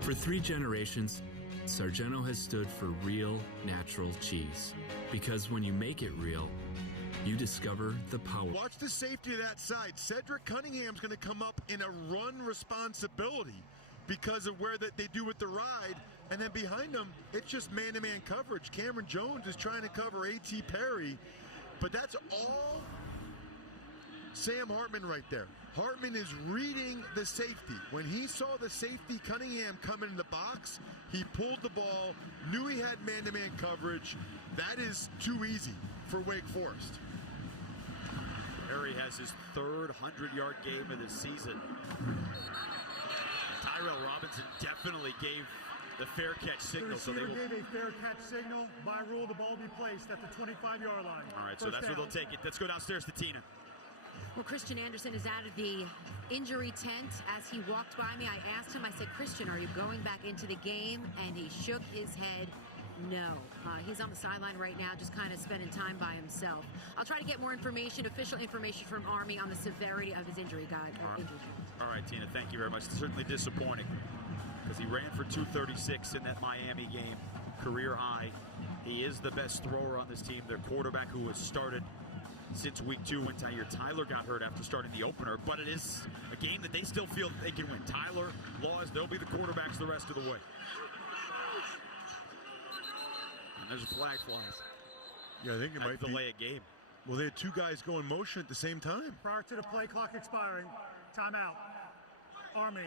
For 3 generations, Sargento has stood for real, natural cheese. Because when you make it real, you discover the power. Watch the safety of that side. Cedric Cunningham's going to come up in a run responsibility because of where that they do with the ride. And then behind them, it's just man-to-man coverage. Cameron Jones is trying to cover A.T. Perry. But that's all Sam Hartman right there. Hartman is reading the safety. When he saw the safety Cunningham come in the box, he pulled the ball, knew he had man-to-man coverage. That is too easy for Wake Forest. Perry has his 3rd 100-yard game of the season. Tyrell Robinson definitely gave the fair catch signal. So they gave a fair catch signal. By rule, the ball be placed at the 25-yard line. All right, so that's where they'll take it. Let's go downstairs to Tina. Well, Christian Anderson is out of the injury tent. As he walked by me, I asked him, I said, Christian, are you going back into the game? And he shook his head. No. He's on the sideline right now, just kind of spending time by himself. I'll try to get more information, official information from Army on the severity of his injury, All right, Tina, thank you very much. It's certainly disappointing because he ran for 236 in that Miami game, career high. He is the best thrower on this team. Their quarterback, who has started since week 2 when Tyler got hurt after starting the opener, but it is a game that they still feel they can win. Tyler, Laws, they'll be the quarterbacks the rest of the way. And there's a flag flies. Yeah, I think it might delay a game. Well, they had 2 guys go in motion at the same time. Prior to the play clock expiring, timeout. Army,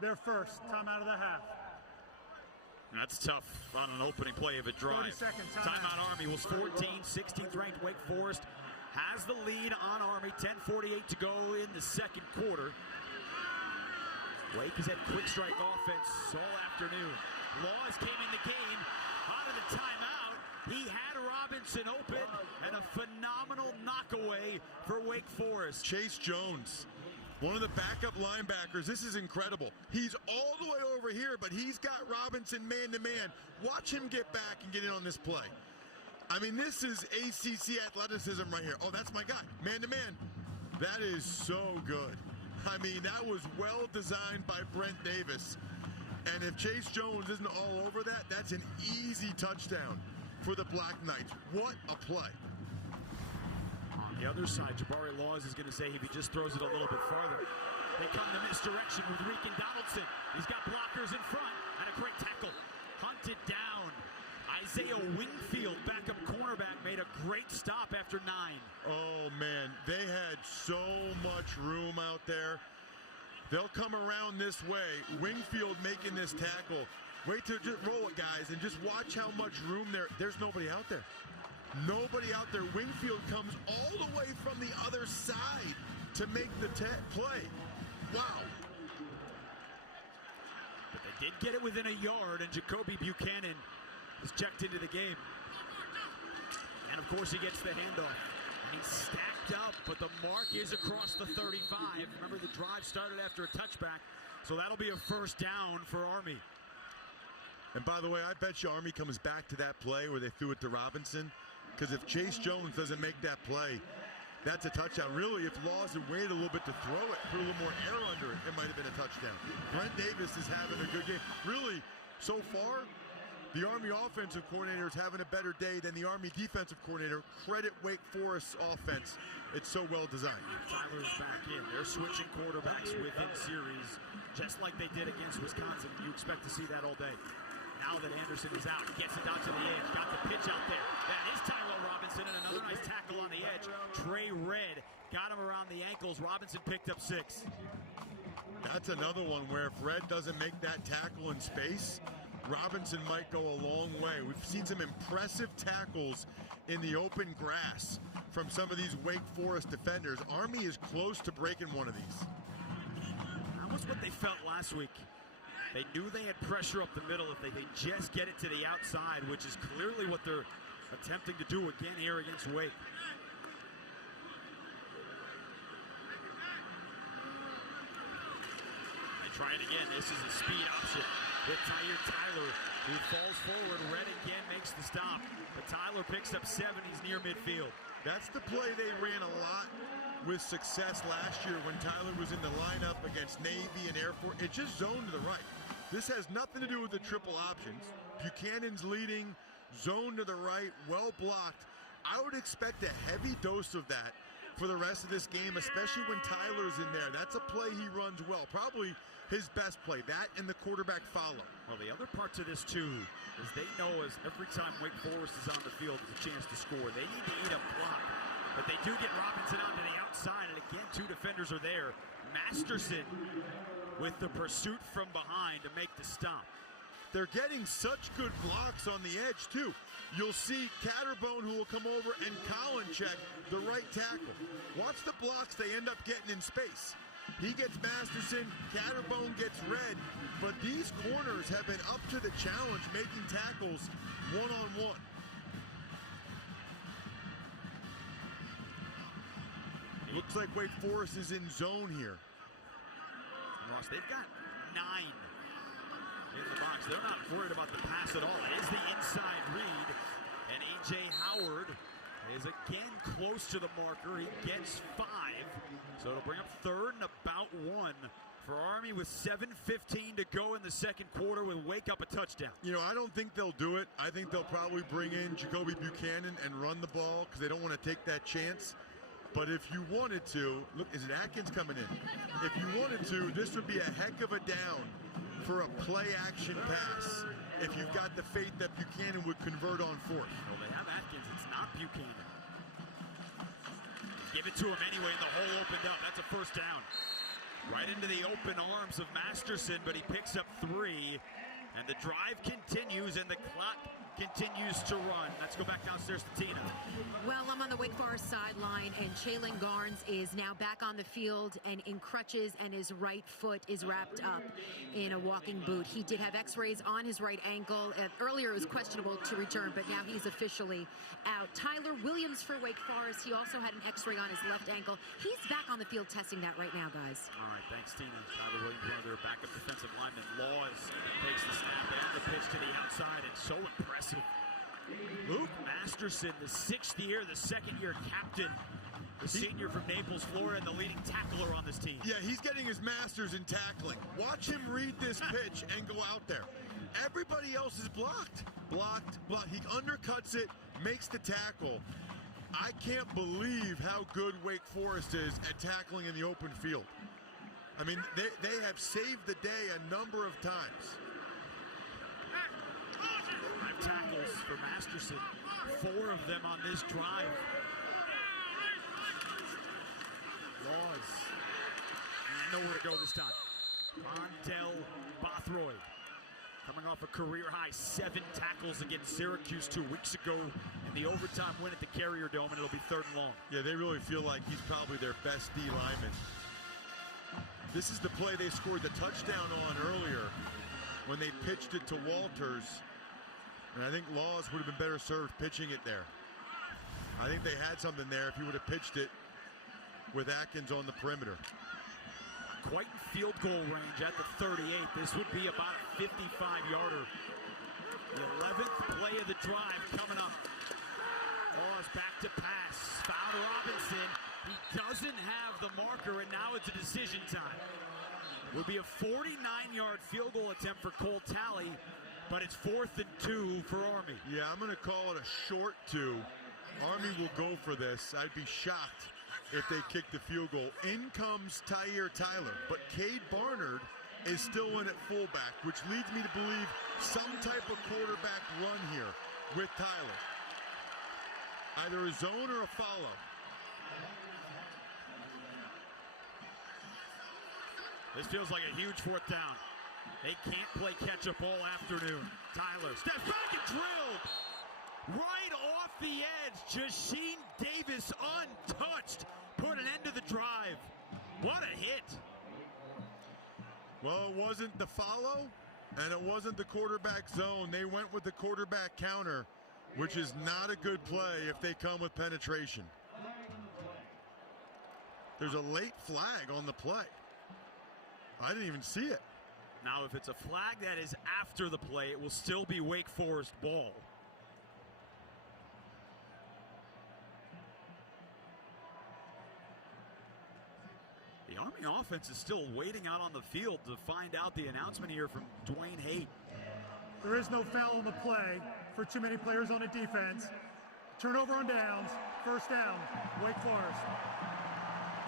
their first timeout of the half. And that's tough on an opening play of a drive. 30 seconds, Timeout Army was 16th ranked. Wake Forest has the lead on Army. 10:48 to go in the second quarter. Wake has had quick strike offense all afternoon. Laws came in the game out of the timeout. He had Robinson open, and a phenomenal knockaway for Wake Forest. Chase Jones, one of the backup linebackers. This is incredible. He's all the way over here, but he's got Robinson man-to-man. Watch him get back and get in on this play. I mean, this is ACC athleticism right here. Oh, that's my guy, man-to-man. That is so good. I mean, that was well designed by Brent Davis. And if Chase Jones isn't all over that, that's an easy touchdown for the Black Knights. What a play. On the other side, Jaquarii Laws is going to say if he just throws it a little bit farther. They come to misdirection with Rican Donaldson. He's got blockers in front and a great tackle. Hunted down. Isaiah Wingfield, backup cornerback, made a great stop after 9. Oh, man, they had so much room out there. They'll come around this way. Wingfield making this tackle. Wait till just roll it, guys, and just watch how much room there's nobody out there. Nobody out there. Wingfield comes all the way from the other side to make the play. Wow. But they did get it within a yard, and Jacoby Buchanan is checked into the game. And, of course, he gets the handoff. And he's stacked up, but the mark is across the 35. Remember, the drive started after a touchback, so that'll be a first down for Army. And, by the way, I bet you Army comes back to that play where they threw it to Robinson, because if Chase Jones doesn't make that play, that's a touchdown. Really, if Laws had waited a little bit to throw it, put a little more air under it, it might have been a touchdown. Brent Davis is having a good game. Really, so far, the Army offensive coordinator is having a better day than the Army defensive coordinator. Credit Wake Forest's offense. It's so well designed. Tyler's back in. They're switching quarterbacks within series, just like they did against Wisconsin. You expect to see that all day. now that Anderson is out. Gets it down to the edge. Got the pitch out there. That is Tyrell Robinson, and another nice tackle on the edge. Trey Red got him around the ankles. Robinson picked up 6. That's another one where if Red doesn't make that tackle in space, Robinson might go a long way. We've seen some impressive tackles in the open grass from some of these Wake Forest defenders. Army is close to breaking one of these. That was what they felt last week. They knew they had pressure up the middle if they could just get it to the outside, which is clearly what they're attempting to do again here against Wake. They try it again. This is a speed option with Tyler, who falls forward. Red again makes the stop. But Tyler picks up 7. He's near midfield. That's the play they ran a lot with success last year when Tyler was in the lineup against Navy and Air Force. It just zoned to the right. This has nothing to do with the triple options. Buchanan's leading, zone to the right, well blocked. I would expect a heavy dose of that for the rest of this game, especially when Tyler's in there. That's a play he runs well. Probably his best play, that and the quarterback follow. Well, the other part to this, too, is they know as every time Wake Forest is on the field, there's a chance to score. They need to eat up clock. But they do get Robinson out to the outside, and again, 2 defenders are there. Masterson with the pursuit from behind to make the stop. They're getting such good blocks on the edge, too. You'll see Catterbone, who will come over, and Colin check the right tackle. Watch the blocks they end up getting in space. He gets Masterson, Catterbone gets Red, but these corners have been up to the challenge, making tackles one-on-one. Looks like Wake Forest is in zone here. Ross, they've got 9 in the box. They're not worried about the pass at all. It is the inside read, and A.J. Howard is again close to the marker. He gets 5, so it'll bring up 3rd and about 1 for Army with 7:15 to go in the second quarter with Wake up a touchdown. You know, I don't think they'll do it. I think they'll probably bring in Jaquarii Buchanan and run the ball because they don't want to take that chance. But if you wanted to, look, is it Atkins coming in? If you wanted to, this would be a heck of a down for a play-action pass if you've got the faith that Buchanan would convert on 4th. Well, they have Atkins. It's not Buchanan. Give it to him anyway, and the hole opened up. That's a first down. Right into the open arms of Masterson, but he picks up 3. And the drive continues, and the clock continues to run. Let's go back downstairs to Tina. Well, I'm on the Wake Forest sideline, and Chalon Garnes is now back on the field and in crutches, and his right foot is wrapped up in a walking boot. He did have x-rays on his right ankle. Earlier it was questionable to return, but now he's officially out. Tyler Williams for Wake Forest. He also had an x-ray on his left ankle. He's back on the field testing that right now, guys. All right, thanks, Tina. Tyler Williams, one of their backup defensive linemen. Laws takes the snap and the pitch to the outside, and so impressive. Luke Masterson, the 6th year, the 2nd year captain, the senior from Naples, Florida, and the leading tackler on this team. Yeah, he's getting his master's in tackling. Watch him read this pitch and go out there. Everybody else is blocked. Blocked. He undercuts it, makes the tackle. I can't believe how good Wake Forest is at tackling in the open field. I mean, they have saved the day a number of times. 5 tackles for Masterson, 4 of them on this drive. Laws, nowhere to go this time. Montel Bothroyd, coming off a career-high 7 tackles against Syracuse 2 weeks ago in the overtime win at the Carrier Dome, and it'll be 3rd and long. Yeah, they really feel like he's probably their best D lineman. This is the play they scored the touchdown on earlier when they pitched it to Walters. And I think Laws would have been better served pitching it there. I think they had something there if he would have pitched it with Atkins on the perimeter. Quite in field goal range at the 38. This would be about a 55-yarder. The 11th play of the drive coming up. Laws back to pass. Found Robinson. He doesn't have the marker, and now it's a decision time. Would be a 49-yard field goal attempt for Cole Talley, but it's 4th and 2 for Army. Yeah, I'm going to call it a short 2. Army will go for this. I'd be shocked if they kick the field goal. In comes Tyler, but Cade Barnard is still in at fullback, which leads me to believe some type of quarterback run here with Tyler. Either a zone or a follow. This feels like a huge fourth down. They can't play catch-up all afternoon. Tyler steps back and drilled. Right off the edge, Jaquarii Davis untouched. Put an end to the drive. What a hit. Well, it wasn't the follow, and it wasn't the quarterback zone. They went with the quarterback counter, which is not a good play if they come with penetration. There's a late flag on the play. I didn't even see it. Now, if it's a flag that is after the play, it will still be Wake Forest ball. The Army offense is still waiting out on the field to find out the announcement here from Dwayne Haight. There is no foul on the play for too many players on the defense. Turnover on downs. First down, Wake Forest.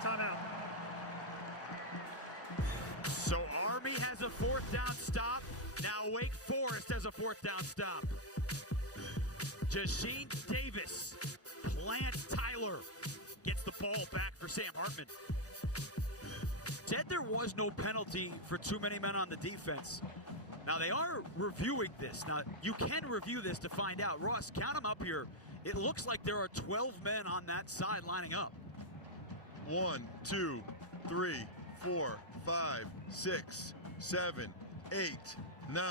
Timeout. So Army has a fourth down stop. Now Wake Forest has a fourth down stop. Jaquarii Davis plants Tyler. Gets the ball back for Sam Hartman. Said there was no penalty for too many men on the defense. Now they are reviewing this. Now you can review this to find out. Ross, count them up here. It looks like there are 12 men on that side lining up. 1, 2, 3, 4, 5, 6, 7, 8, 9,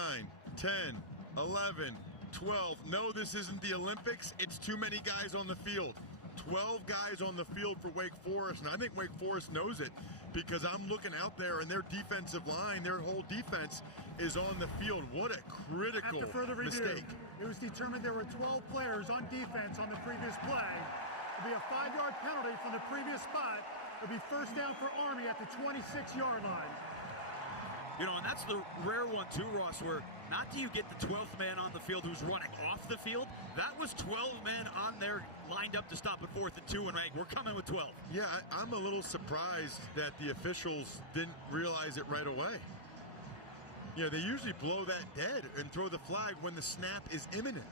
10, 11, 12. No, this isn't the Olympics. It's too many guys on the field. 12 guys on the field for Wake Forest, and I think Wake Forest knows it because I'm looking out there and their defensive line, their whole defense is on the field. What a critical After further review, mistake. It was determined there were 12 players on defense on the previous play. It'll be a 5-yard penalty from the previous spot. It'll be first down for Army at the 26-yard line. You know, and that's the rare one too, Ross, where not do you get the 12th man on the field who's running off the field. That was 12 men on there lined up to stop at 4th and 2, and we're coming with 12. Yeah, I'm a little surprised that the officials didn't realize it right away. You know, they usually blow that dead and throw the flag when the snap is imminent.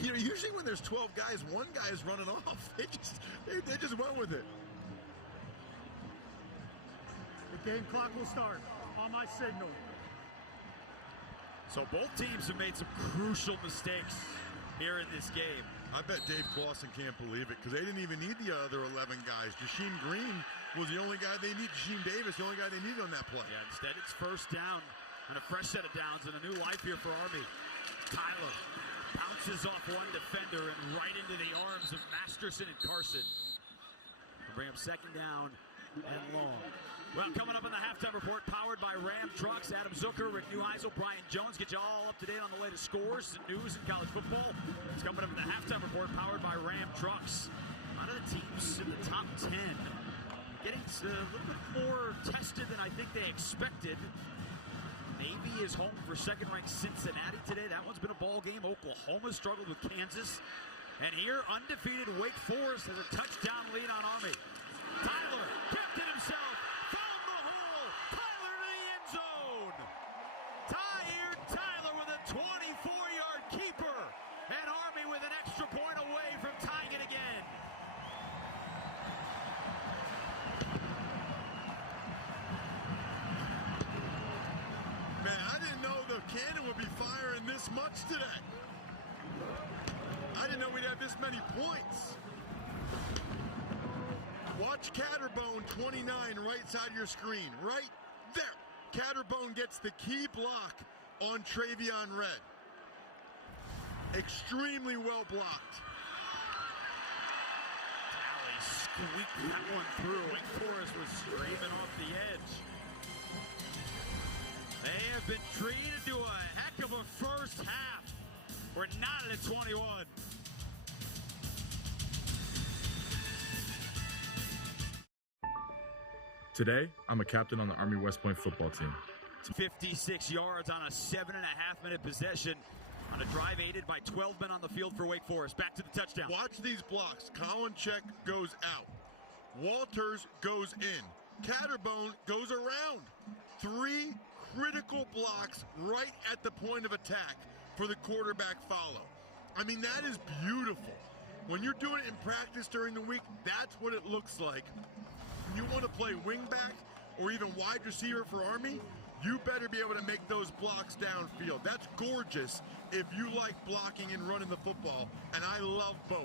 You know, usually when there's 12 guys, one guy is running off. They just went with it. The game clock will start on my signal. So both teams have made some crucial mistakes here in this game. I bet Dave Clawson can't believe it because they didn't even need the other 11 guys. Jaquarii Green was the only guy they need. Jaquarii Davis, the only guy they needed on that play. Yeah, instead it's first down and a fresh set of downs and a new life here for Army. Tyler bounces off one defender and right into the arms of Masterson and Carson. We'll bring up second down and long. Well, coming up in the halftime report, powered by Ram Trucks, Adam Zucker, Rick Neuheisel, Brian Jones, get you all up to date on the latest scores and news in college football. It's coming up in the halftime report, powered by Ram Trucks. A lot of the teams in the top 10 getting a little bit more tested than I think they expected. Navy is home for second-ranked Cincinnati today. That one's been a ball game. Oklahoma struggled with Kansas. And here, undefeated Wake Forest has a touchdown lead on Army. Tyler kept it himself. Found the hole. Tyler to the end zone. Tyler with a 24-yard keeper. And Army with an extra point away from tying it again. Man, I didn't know the cannon would be firing this much today. I didn't know we'd have this many points. Watch Catterbone 29 right side of your screen. Right there. Catterbone gets the key block on Travion Red. Extremely well blocked. Talley squeaked that one through. Wake Forest was screaming off the edge. They have been treated to a heck of a first half. We're not at 21. Today, I'm a captain on the Army West Point football team. It's 56 yards on a 7.5-minute possession. On a drive aided by 12 men on the field for Wake Forest. Back to the touchdown. Watch these blocks. Kolinchek goes out. Walters goes in. Catterbone goes around. 3 critical blocks right at the point of attack for the quarterback follow. I mean, that is beautiful. When you're doing it in practice during the week, that's what it looks like. When you want to play wingback or even wide receiver for Army, you better be able to make those blocks downfield. That's gorgeous if you like blocking and running the football, and I love both.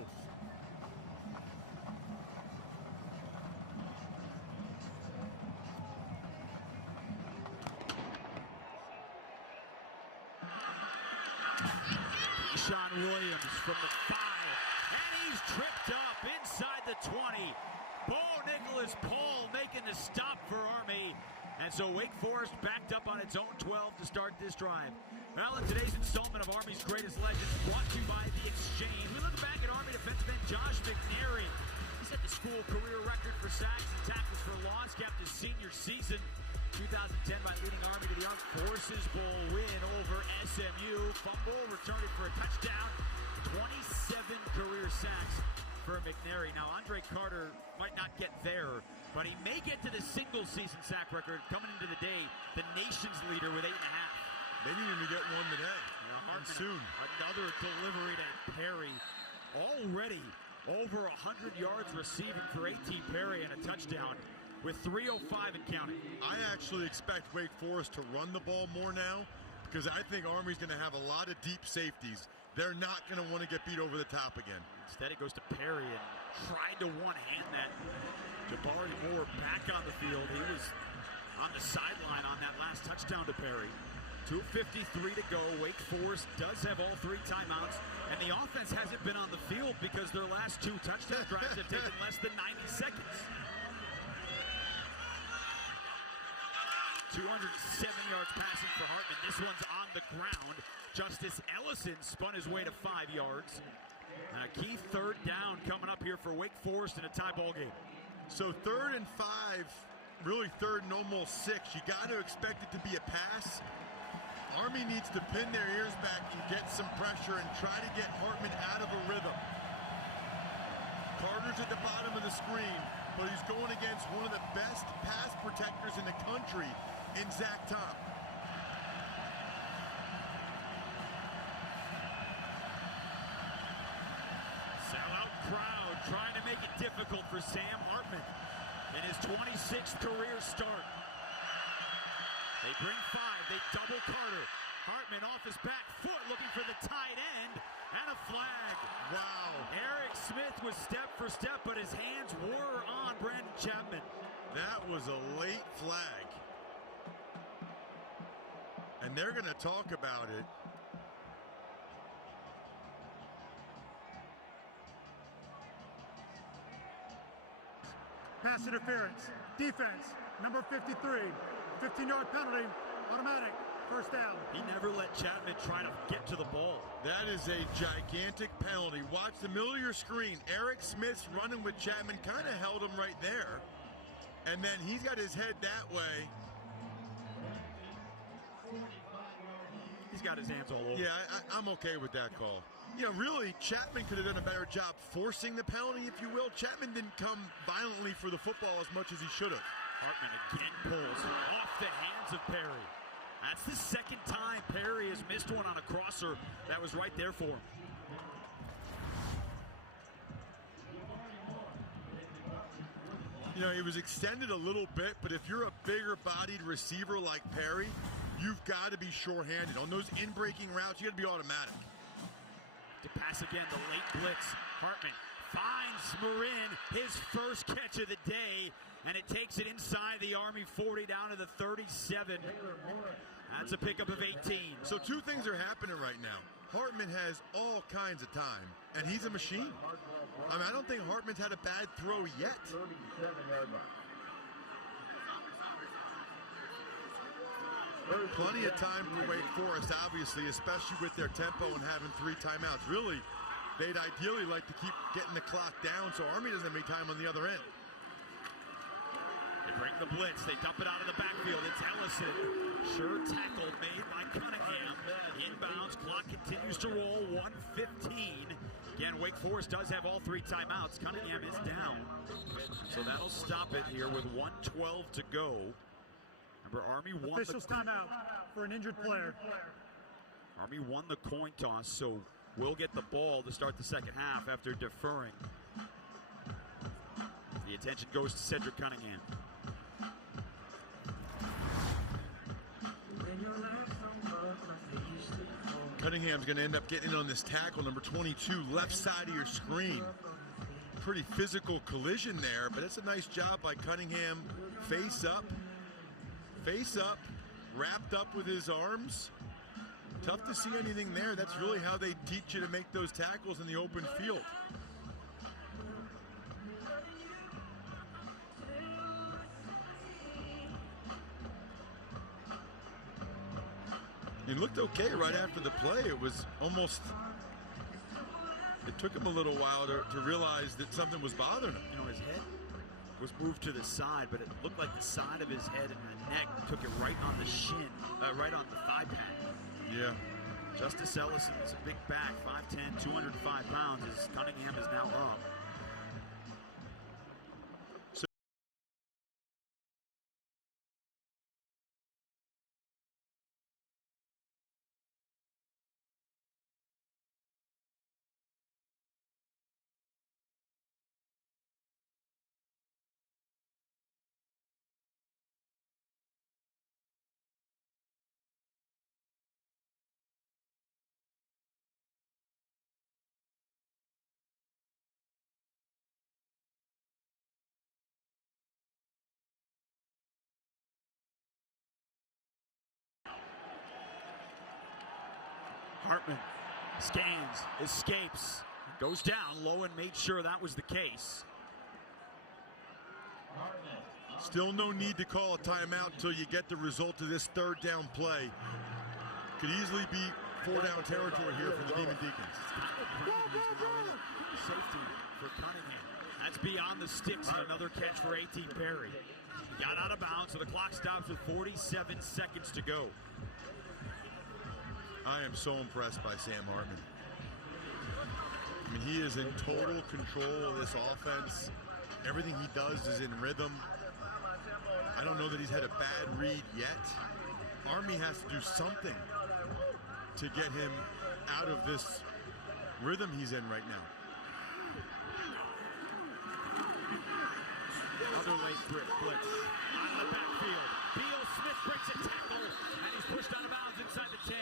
Keyshawn Williams from the 5, and he's tripped up inside the 20. Bo Nicholas Paul making the stop for Army. And so Wake Forest backed up on its own 12 to start this drive. Well, in today's installment of Army's Greatest Legends, brought to you by The Exchange, we look back at Army defensive end Josh McNary. He set the school career record for sacks and tackles for loss, capped his senior season 2010 by leading Army to the Armed Forces Bowl win over SMU. Fumble, returned it for a touchdown. 27 career sacks for McNary. Now, Andre Carter might not get there, but he may get to the single-season sack record coming into the day, the nation's leader with 8.5. They need him to get one today, and soon. Another delivery to Perry. Already over 100 yards receiving for A.T. Perry and a touchdown with 3:05 and counting. I actually expect Wake Forest to run the ball more now because I think Army's going to have a lot of deep safeties. They're not going to want to get beat over the top again. Instead, it goes to Perry and tried to one-hand that. Jaquarii Moore back on the field. He was on the sideline on that last touchdown to Perry. 2:53 to go. Wake Forest does have all 3 timeouts, and the offense hasn't been on the field because their last 2 touchdown drives have taken less than 90 seconds. 207 yards passing for Hartman. This one's on the ground. Justice Ellison spun his way to 5 yards. And a key 3rd down coming up here for Wake Forest in a tie ball game. So 3rd and 5, really 3rd and almost 6. You got to expect it to be a pass. Army needs to pin their ears back and get some pressure and try to get Hartman out of a rhythm. Carter's at the bottom of the screen, but he's going against one of the best pass protectors in the country in Zach Tom. Sellout crowd trying to make it difficult for Sam Hartman in his 26th career start. They bring 5, they double Carter. Hartman off his back foot looking for the tight end and a flag. Wow. Eric Smith was step for step, but his hands were on Brandon Chapman. That was a late flag. And they're going to talk about it. Pass interference. Defense, number 53. 15-yard penalty, automatic. First down. He never let Chapman try to get to the ball. That is a gigantic penalty. Watch the middle of your screen. Eric Smith's running with Chapman, kind of held him right there. And then he's got his head that way. He's got his hands all over. Yeah, I'm okay with that call. You know, really, Chapman could have done a better job forcing the penalty, if you will. Chapman didn't come violently for the football as much as he should have. Hartman again pulls off the hands of Perry. That's the second time Perry has missed one on a crosser that was right there for him. You know, he was extended a little bit, but if you're a bigger-bodied receiver like Perry, you've got to be sure-handed. On those in-breaking routes, you got to be automatic. To pass again, the late blitz. Hartman finds Marin, his first catch of the day, and it takes it inside the Army 40 down to the 37. That's a pickup of 18. So 2 things are happening right now. Hartman has all kinds of time, and he's a machine. I mean, I don't think Hartman's had a bad throw yet. Plenty of time for Wake Forest, obviously, especially with their tempo and having 3 timeouts. Really, they'd ideally like to keep getting the clock down so Army doesn't have any time on the other end. bring the blitz. They dump it out of the backfield. It's Ellison. Sure tackle made by Cunningham. Inbounds. Clock continues to roll. 1:15. Again, Wake Forest does have all 3 timeouts. Cunningham is down. So that'll stop it here with 1:12 to go. Remember, Army won Officials timeout for an injured player. Army won the coin toss, so we'll get the ball to start the second half after deferring. The attention goes to Cedric Cunningham. Cunningham's going to end up getting in on this tackle, number 22, left side of your screen. Pretty physical collision there, but it's a nice job by Cunningham. Face up, wrapped up with his arms. Tough to see anything there. That's really how they teach you to make those tackles in the open field. He looked okay right after the play. It was almost, it took him a little while to realize that something was bothering him. You know, his head was moved to the side, but it looked like the side of his head and the neck took it right on the shin, right on the thigh pad. Yeah. Justice Ellison is a big back, 5'10", 205 pounds, as Cunningham is now up. Hartman scans, escapes, goes down. Lowen made sure that was the case. Still no need to call a timeout until you get the result of this third down play. Could easily be 4-down territory here for the Demon Deacons. Safety for Cunningham. That's beyond the sticks and another catch for A.T. Perry. Got out of bounds, so the clock stops with 47 seconds to go. I am so impressed by Sam Hartman. I mean, he is in total control of this offense. Everything he does is in rhythm. I don't know that he's had a bad read yet. Army has to do something to get him out of this rhythm he's in right now. Other late blitz. Out of the backfield. Beal-Smith breaks a tackle, and he's pushed out of bounds inside the 10.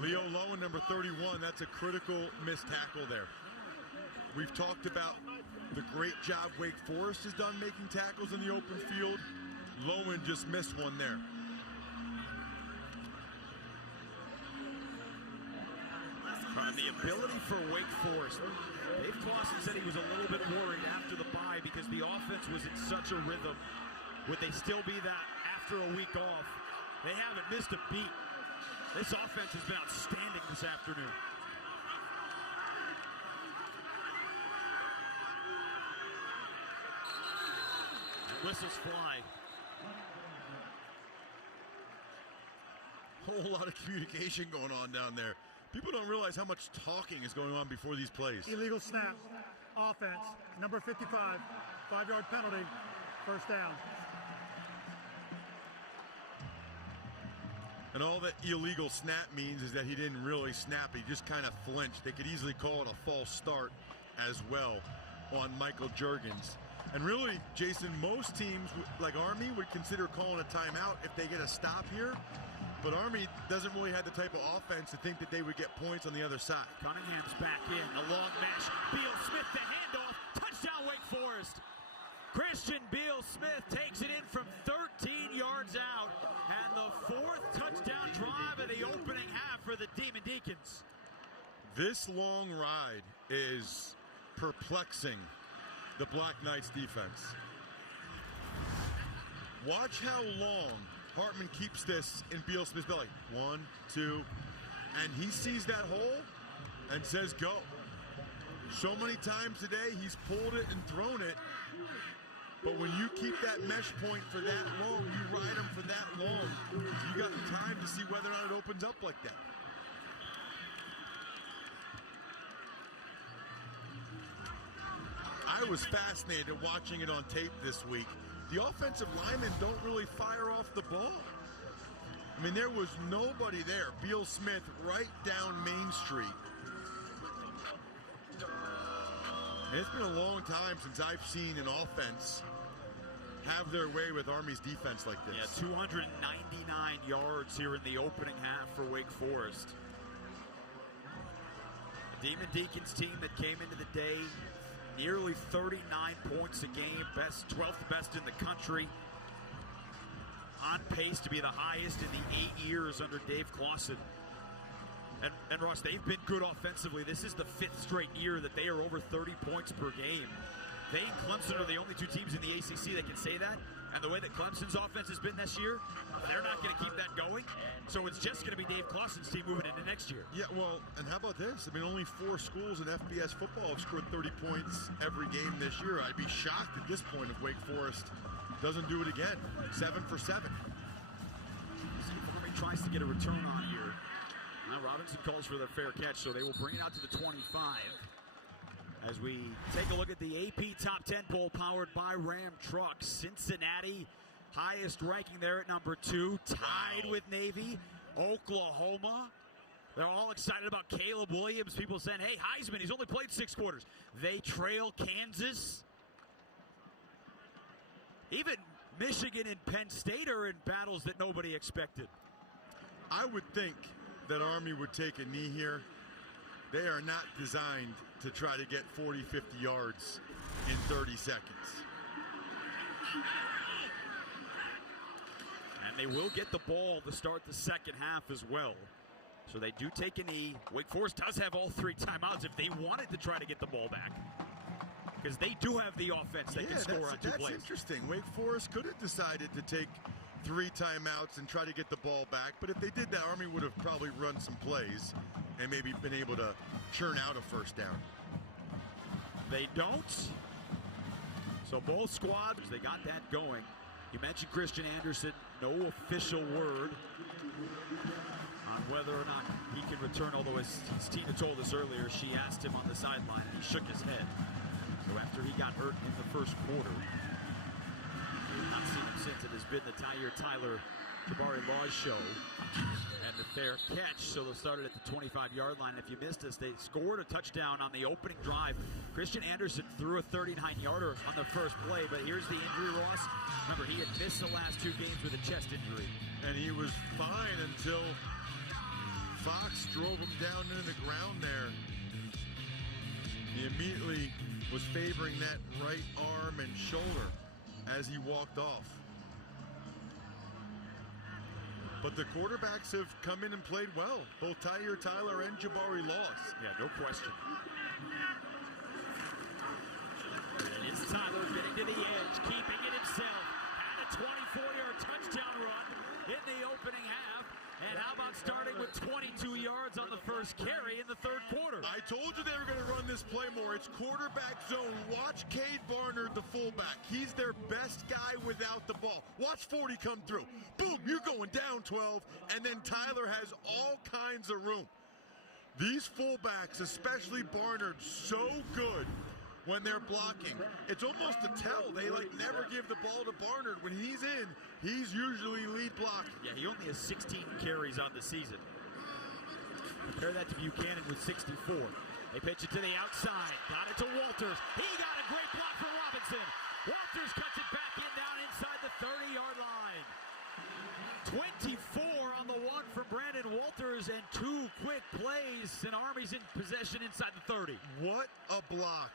Leo Lowen, number 31, that's a critical missed tackle there. We've talked about the great job Wake Forest has done making tackles in the open field. Lowen just missed one there. And the ability for Wake Forest. Dave Clawson said he was a little bit worried after the bye because the offense was in such a rhythm. Would they still be that after a week off? They haven't missed a beat. This offense has been outstanding this afternoon. Whistles fly. Whole lot of communication going on down there. People don't realize how much talking is going on before these plays. Illegal snap. Offense. Number 55. 5-yard penalty. First down. And all that illegal snap means is that he didn't really snap. He just kind of flinched. They could easily call it a false start as well on Michael Juergens. And really, Jason, most teams like Army would consider calling a timeout if they get a stop here. But Army doesn't really have the type of offense to think that they would get points on the other side. Cunningham's back in. A long mesh. Beal-Smith the handoff. Touchdown Wake Forest. Christian Beal-Smith takes it in from 13 yards out. And the fourth touchdown drive of the opening half for the Demon Deacons. This long ride is perplexing the Black Knights defense. Watch how long Hartman keeps this in Beal-Smith's belly. 1, 2, and he sees that hole and says go. So many times today he's pulled it and thrown it. But when you keep that mesh point for that long, you ride them for that long, you got the time to see whether or not it opens up like that. I was fascinated watching it on tape this week. The offensive linemen don't really fire off the ball. I mean, there was nobody there. Beal-Smith right down Main Street. And it's been a long time since I've seen an offense have their way with Army's defense like this. Yeah, 299 yards here in the opening half for Wake Forest. The Demon Deacons team that came into the day nearly 39 points a game, 12th best in the country. On pace to be the highest in the 8 years under Dave Clawson. And Ross, they've been good offensively. This is the 5th straight year that they are over 30 points per game. They and Clemson are the only two teams in the ACC that can say that. And the way that Clemson's offense has been this year, they're not going to keep that going. So it's just going to be Dave Clawson's team moving into next year. Yeah, well, and how about this? I mean, only 4 schools in FBS football have scored 30 points every game this year. I'd be shocked at this point if Wake Forest doesn't do it again. 7 for 7. See if Army tries to get a return on here. Now Robinson calls for the fair catch, so they will bring it out to the 25. As we take a look at the AP Top 10 poll powered by Ram Trucks. Cincinnati, highest ranking there at number 2, tied with Navy. Oklahoma, they're all excited about Caleb Williams. People saying, hey, Heisman, he's only played 6 quarters. They trail Kansas. Even Michigan and Penn State are in battles that nobody expected. I would think that Army would take a knee here. They are not designed to try to get 40, 50 yards in 30 seconds. And they will get the ball to start the second half as well. So they do take a knee. Wake Forest does have all 3 timeouts if they wanted to try to get the ball back. Because they do have the offense that can score on 2 plays. That's interesting. Wake Forest could have decided to take 3 timeouts and try to get the ball back. But if they did that, Army would have probably run some plays and maybe been able to churn out a first down. They don't. So both squads, they got that going. You mentioned Christian Anderson. No official word on whether or not he can return, although as Tina told us earlier, she asked him on the sideline and he shook his head. So after he got hurt in the first quarter, we've not seen him since. It has been the Tyler Jaquarii Laws show and the fair catch. So they'll start it at the 25-yard line. If you missed us, they scored a touchdown on the opening drive. Christian Anderson threw a 39-yarder on the first play, but here's the injury, Ross. Remember, he had missed the last 2 games with a chest injury. And he was fine until Fox drove him down into the ground there. He immediately was favoring that right arm and shoulder as he walked off. But the quarterbacks have come in and played well, both Tyler and Jaquarii Laws. Yeah, no question. And it's Tyler getting to the edge, keeping it himself. And a 24-yard touchdown run in the opening half. And how about starting with 22 yards on the first carry in the 3rd quarter? I told you they were going to run this play more. It's quarterback zone. Watch Cade Barnard, the fullback. He's their best guy without the ball. Watch 40 come through. Boom, you're going down 12. And then Tyler has all kinds of room. These fullbacks, especially Barnard, so good when they're blocking. It's almost a tell. They never give the ball to Barnard. When he's in, he's usually lead blocking. Yeah, he only has 16 carries on the season. Compare that to Buchanan with 64. They pitch it to the outside. Got it to Walters. He got a great block for Robinson. Walters cuts it back in down inside the 30-yard line. 24 on the 1 from Brandon Walters and 2 quick plays, and Army's in possession inside the 30. What a block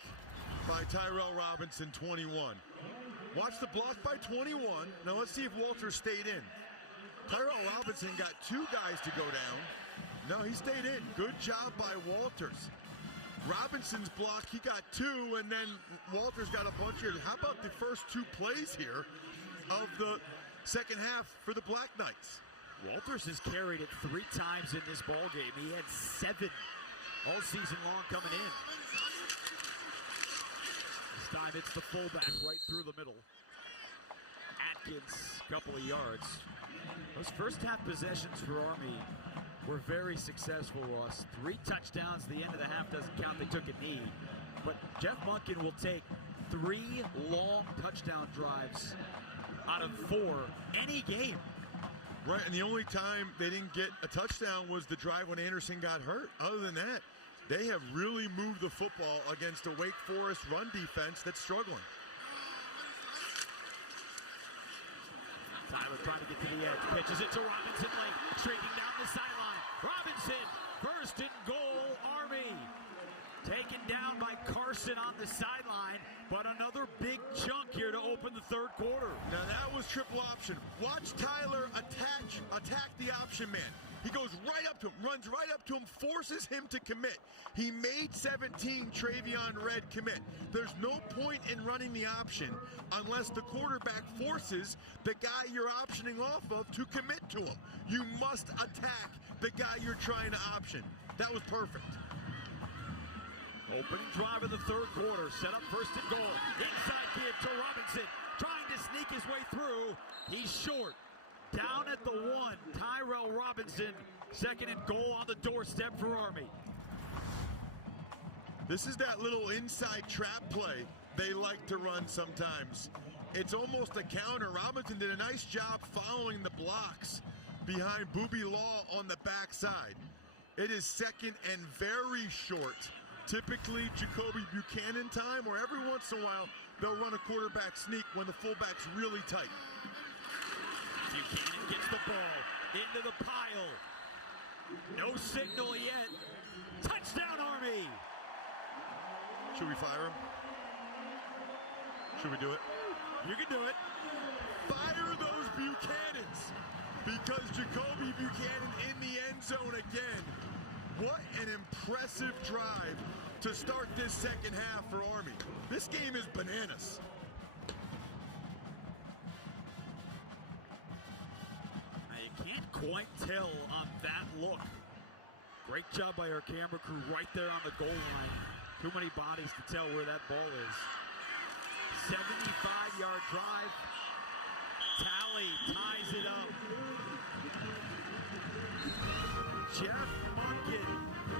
by Tyrell Robinson, 21. Watch the block by 21. Now let's see if Walters stayed in. Tyrell Robinson got 2 guys to go down. No, he stayed in. Good job by Walters. Robinson's block, he got 2, and then Walters got a bunch here. How about the first 2 plays here of the second half for the Black Knights? Walters has carried it 3 times in this ballgame. He had 7 all season long coming in. This time it's the fullback right through the middle. Deacons a couple of yards. Those first half possessions for Army were very successful, Ross. 3 touchdowns. The end of the half doesn't count. They took a knee. But Jeff Monken will take 3 long touchdown drives out of 4 any game. Right, and the only time they didn't get a touchdown was the drive when Anderson got hurt. Other than that, they have really moved the football against a Wake Forest run defense that's struggling. Tyler trying to get to the edge. Pitches it to Robinson late. Streaking down the sideline. Robinson, first and goal, Army. Taken down by Carson on the sideline, but another big chunk here to open the third quarter. Now that was triple option. Watch Tyler attack the option man. He goes right up to him, runs right up to him, forces him to commit. He made 17 Travion Red commit. There's no point in running the option unless the quarterback forces the guy you're optioning off of to commit to him. You must attack the guy you're trying to option. That was perfect. Opening drive of the third quarter, set up first and goal. Inside give to Robinson, trying to sneak his way through. He's short. Down at the 1, Tyrell Robinson, second and goal on the doorstep for Army. This is that little inside trap play they like to run sometimes. It's almost a counter. Robinson did a nice job following the blocks behind Booby Law on the backside. It is second and very short. Typically Jaquarii Buchanan time, or every once in a while they'll run a quarterback sneak when the fullback's really tight. Buchanan gets the ball into the pile. No signal yet. Touchdown, Army! Should we fire him? Should we do it? You can do it. Fire those Buchanans, because Jaquarii Buchanan in the end zone again. What an impressive drive to start this second half for Army. This game is bananas. Now you can't quite tell on that look. Great job by our camera crew right there on the goal line. Too many bodies to tell where that ball is. 75-yard drive. Tally ties it up. Jeff Monken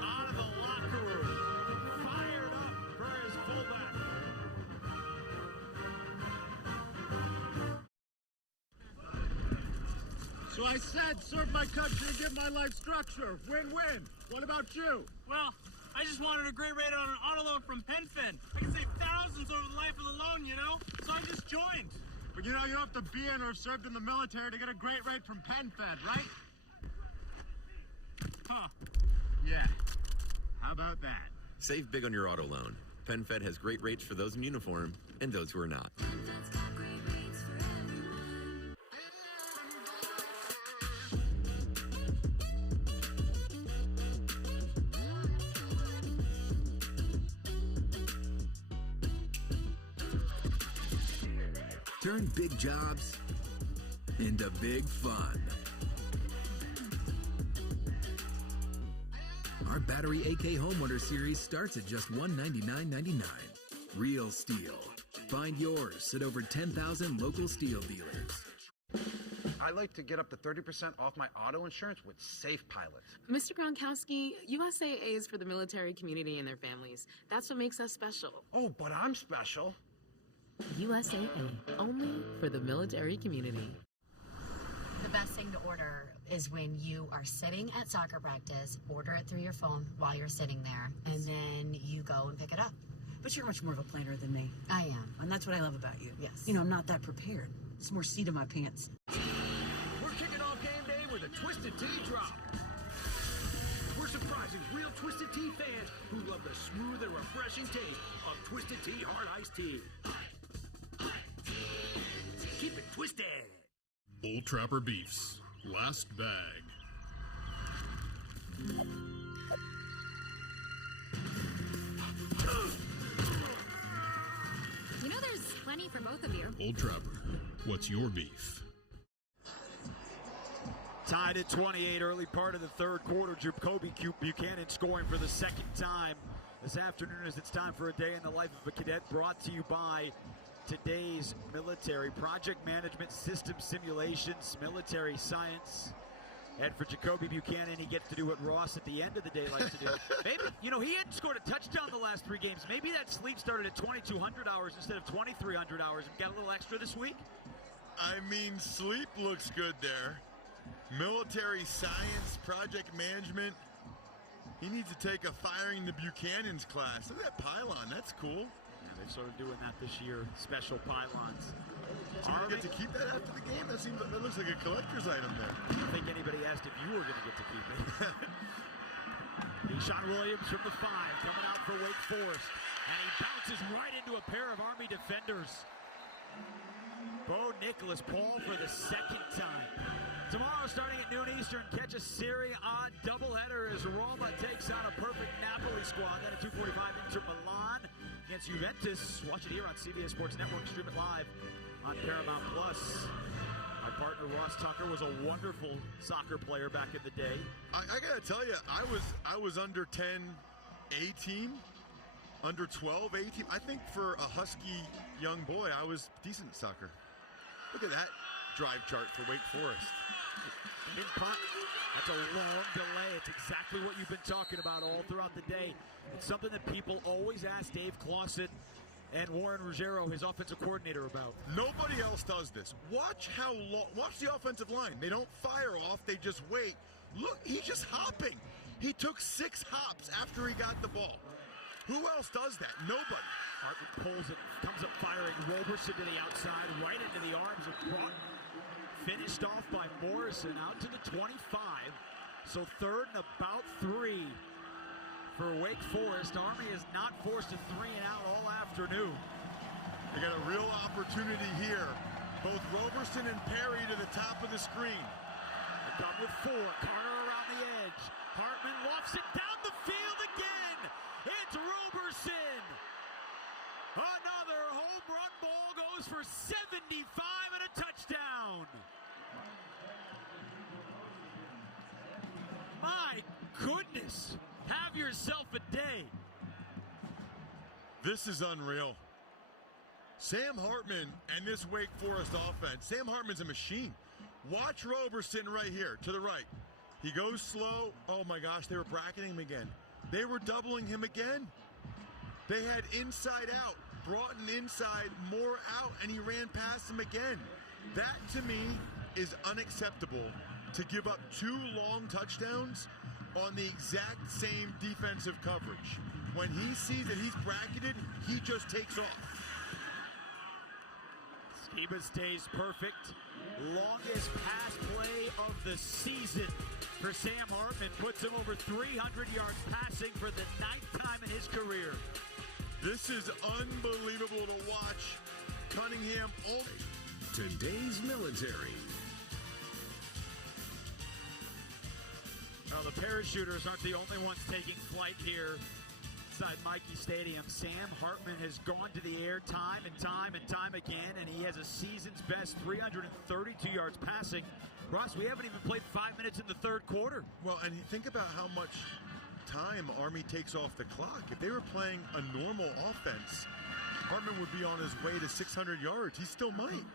out of the locker room, fired up for his fullback. So I said, serve my country and give my life structure. Win-win. What about you? Well, I just wanted a great rate on an auto loan from PenFed. I can save thousands over the life of the loan, you know? So I just joined. But you know, you don't have to be in or served in the military to get a great rate from PenFed, right? Huh. Yeah. How about that? Save big on your auto loan. PenFed has great rates for those in uniform and those who are not. Turn big jobs into big fun. Our Battery AK Homeowner Series starts at just $199.99. Real steel. Find yours at over 10,000 local steel dealers. I like to get up to 30% off my auto insurance with Safe Pilot. Mr. Gronkowski, USAA is for the military community and their families. That's what makes us special. Oh, but I'm special. USAA, only for the military community. The best thing to order is when you are sitting at soccer practice, order it through your phone while you're sitting there, and then you go and pick it up. But you're much more of a planner than me. I am. And that's what I love about you. Yes. You know, I'm not that prepared. It's more seat in my pants. We're kicking off game day with a Twisted Tea drop. We're surprising real Twisted Tea fans who love the smooth and refreshing taste of Twisted Tea Hard Iced Tea. Keep it twisted. Bull Trapper Beefs. Last bag. You know there's plenty for both of you. Bull Trapper, what's your beef? Tied at 28, early part of the third quarter. Jaquarii Buchanan scoring for the second time this afternoon as it's time for a day in the life of a cadet, brought to you by today's military. Project management, system simulations, military science. And for Jacoby Buchanan, he gets to do what Ross at the end of the day likes to do. Maybe, you know, he hadn't scored a touchdown the last 3 games. Maybe that sleep started at 2,200 hours instead of 2,300 hours and got a little extra this week. I mean, sleep looks good there. Military science, project management. He needs to take a firing the Buchanan's class. Look at that pylon. That's cool. Yeah, they're sort of doing that this year. Special pylons. So you get to keep that after the game? That looks like a collector's item there. I don't think anybody asked if you were going to get to keep it. Keyshawn Williams from the 5 coming out for Wake Forest. And he bounces right into a pair of Army defenders. Bo Nicholas Paul for the 2nd time. Tomorrow starting at noon Eastern, catch a Serie A doubleheader as Roma takes on a perfect Napoli squad. Then at 2:45, Inter Milan against Juventus. Watch it here on CBS Sports Network. Stream it live on Paramount Plus. My partner Ross Tucker was a wonderful soccer player back in the day. I gotta tell you, I was under 10 A team, under 12 A team. I think for a husky young boy, I was decent at soccer. Look at that drive chart for Wake Forest. That's a long delay. It's exactly what you've been talking about all throughout the day. It's something that people always ask Dave Clawson and Warren Ruggiero, his offensive coordinator, about. Nobody else does this. Watch how long. Watch the offensive line. They don't fire off. They just wait. Look, he's just hopping. He took 6 hops after he got the ball. Who else does that? Nobody. Hartman pulls it, comes up firing Roberson to the outside, right into the arms of Broughton. Finished off by Morrison out to the 25. So 3rd and about 3 for Wake Forest. Army is not forced to 3 and out all afternoon. They got a real opportunity here. Both Roberson and Perry to the top of the screen. They come with 4. Carter around the edge. Hartman lofts it down the field again. It's Roberson. Another home run ball goes for 75 and a touchdown. My goodness. Have yourself a day. This is unreal. Sam Hartman and this Wake Forest offense. Sam Hartman's a machine. Watch Roberson right here to the right. He goes slow. Oh my gosh, they were bracketing him again. They were doubling him again. They had inside out, Broughton inside, more out, and he ran past him again. That to me is unacceptable, to give up 2 long touchdowns on the exact same defensive coverage. When he sees that he's bracketed, he just takes off. Schema stays perfect. Longest pass play of the season for Sam Hartman. Puts him over 300 yards passing for the 9th time in his career. This is unbelievable to watch. Cunningham. Today's military. Well, the parachuters aren't the only ones taking flight here inside Michie Stadium. Sam Hartman has gone to the air time and time and time again, and he has a season's best 332 yards passing. Ross, we haven't even played 5 minutes in the 3rd quarter. Well, and you think about how much time Army takes off the clock. If they were playing a normal offense, Hartman would be on his way to 600 yards. He still might.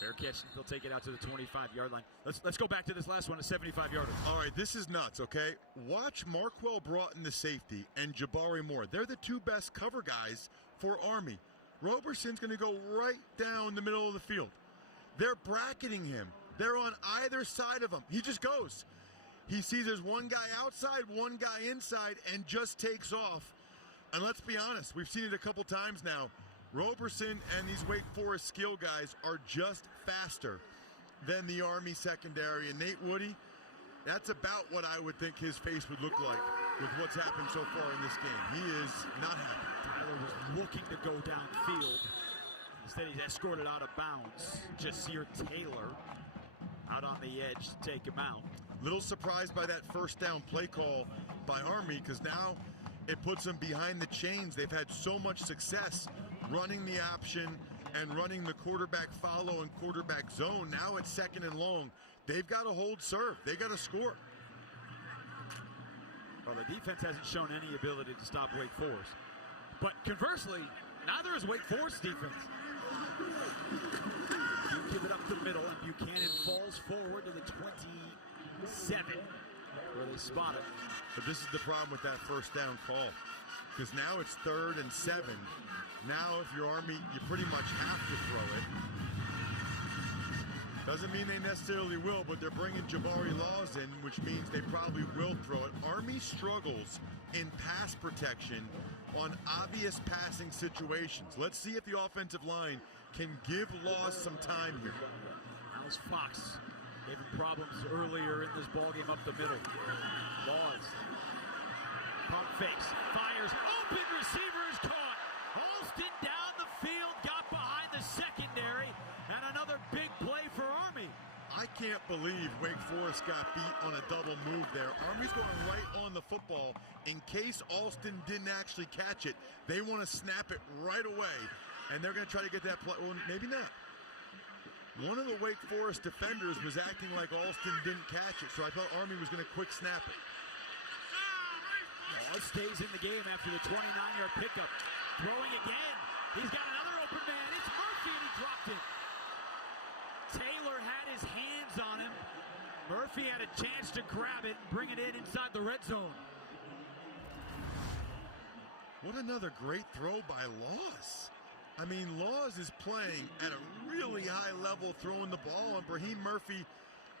Fair catch. They'll take it out to the 25-yard line. Let's go back to this last one, a 75-yarder. All right, this is nuts, okay? Watch Marquell Broughton, the safety, and Jaquarii Moore. They're the 2 best cover guys for Army. Roberson's going to go right down the middle of the field. They're bracketing him. They're on either side of him. He just goes. He sees there's one guy outside, one guy inside, and just takes off. And let's be honest, we've seen it a couple times now. Roberson and these Wake Forest skill guys are just faster than the Army secondary. And Nate Woody, that's about what I would think his face would look like with what's happened so far in this game. He is not happy. Tyler was looking to go downfield. Instead, he's escorted out of bounds. Jasir Taylor out on the edge to take him out. Little surprised by that first down play call by Army, because now it puts them behind the chains. They've had so much success running the option and running the quarterback follow and quarterback zone. Now it's 2nd and long. They've got to hold serve. They got to score. Well, the defense hasn't shown any ability to stop Wake Forest. But conversely, Neither is Wake Forest defense. You give it up the middle, and Buchanan falls forward to the 27, where they spot it. But this is the problem with that first down call, because now it's 3rd and 7. Now, if you're Army, you pretty much have to throw it. Doesn't mean they necessarily will, but they're bringing Jaquarii Laws in, which means they probably will throw it. Army struggles in pass protection on obvious passing situations. Let's see if the offensive line can give Laws some time here. How's Fox having problems earlier in this ballgame up the middle? Laws. Pump fakes. Fires. Open receiver is caught. Alston down the field. Got behind the secondary. And another big play for Army. I can't believe Wake Forest got beat on a double move there. Army's going right on the football. In case Alston didn't actually catch it, they want to snap it right away. And they're going to try to get that play. Well, maybe not. One of the Wake Forest defenders was acting like Alston didn't catch it, so I thought Army was going to quick snap it. Laws stays in the game after the 29-yard pickup. Throwing again. He's got another open man. It's Murphy, and he dropped it. Taylor had his hands on him. Murphy had a chance to grab it and bring it in inside the red zone. What another great throw by Laws. I mean, Laws is playing at a really high level throwing the ball, and Brahim Murphy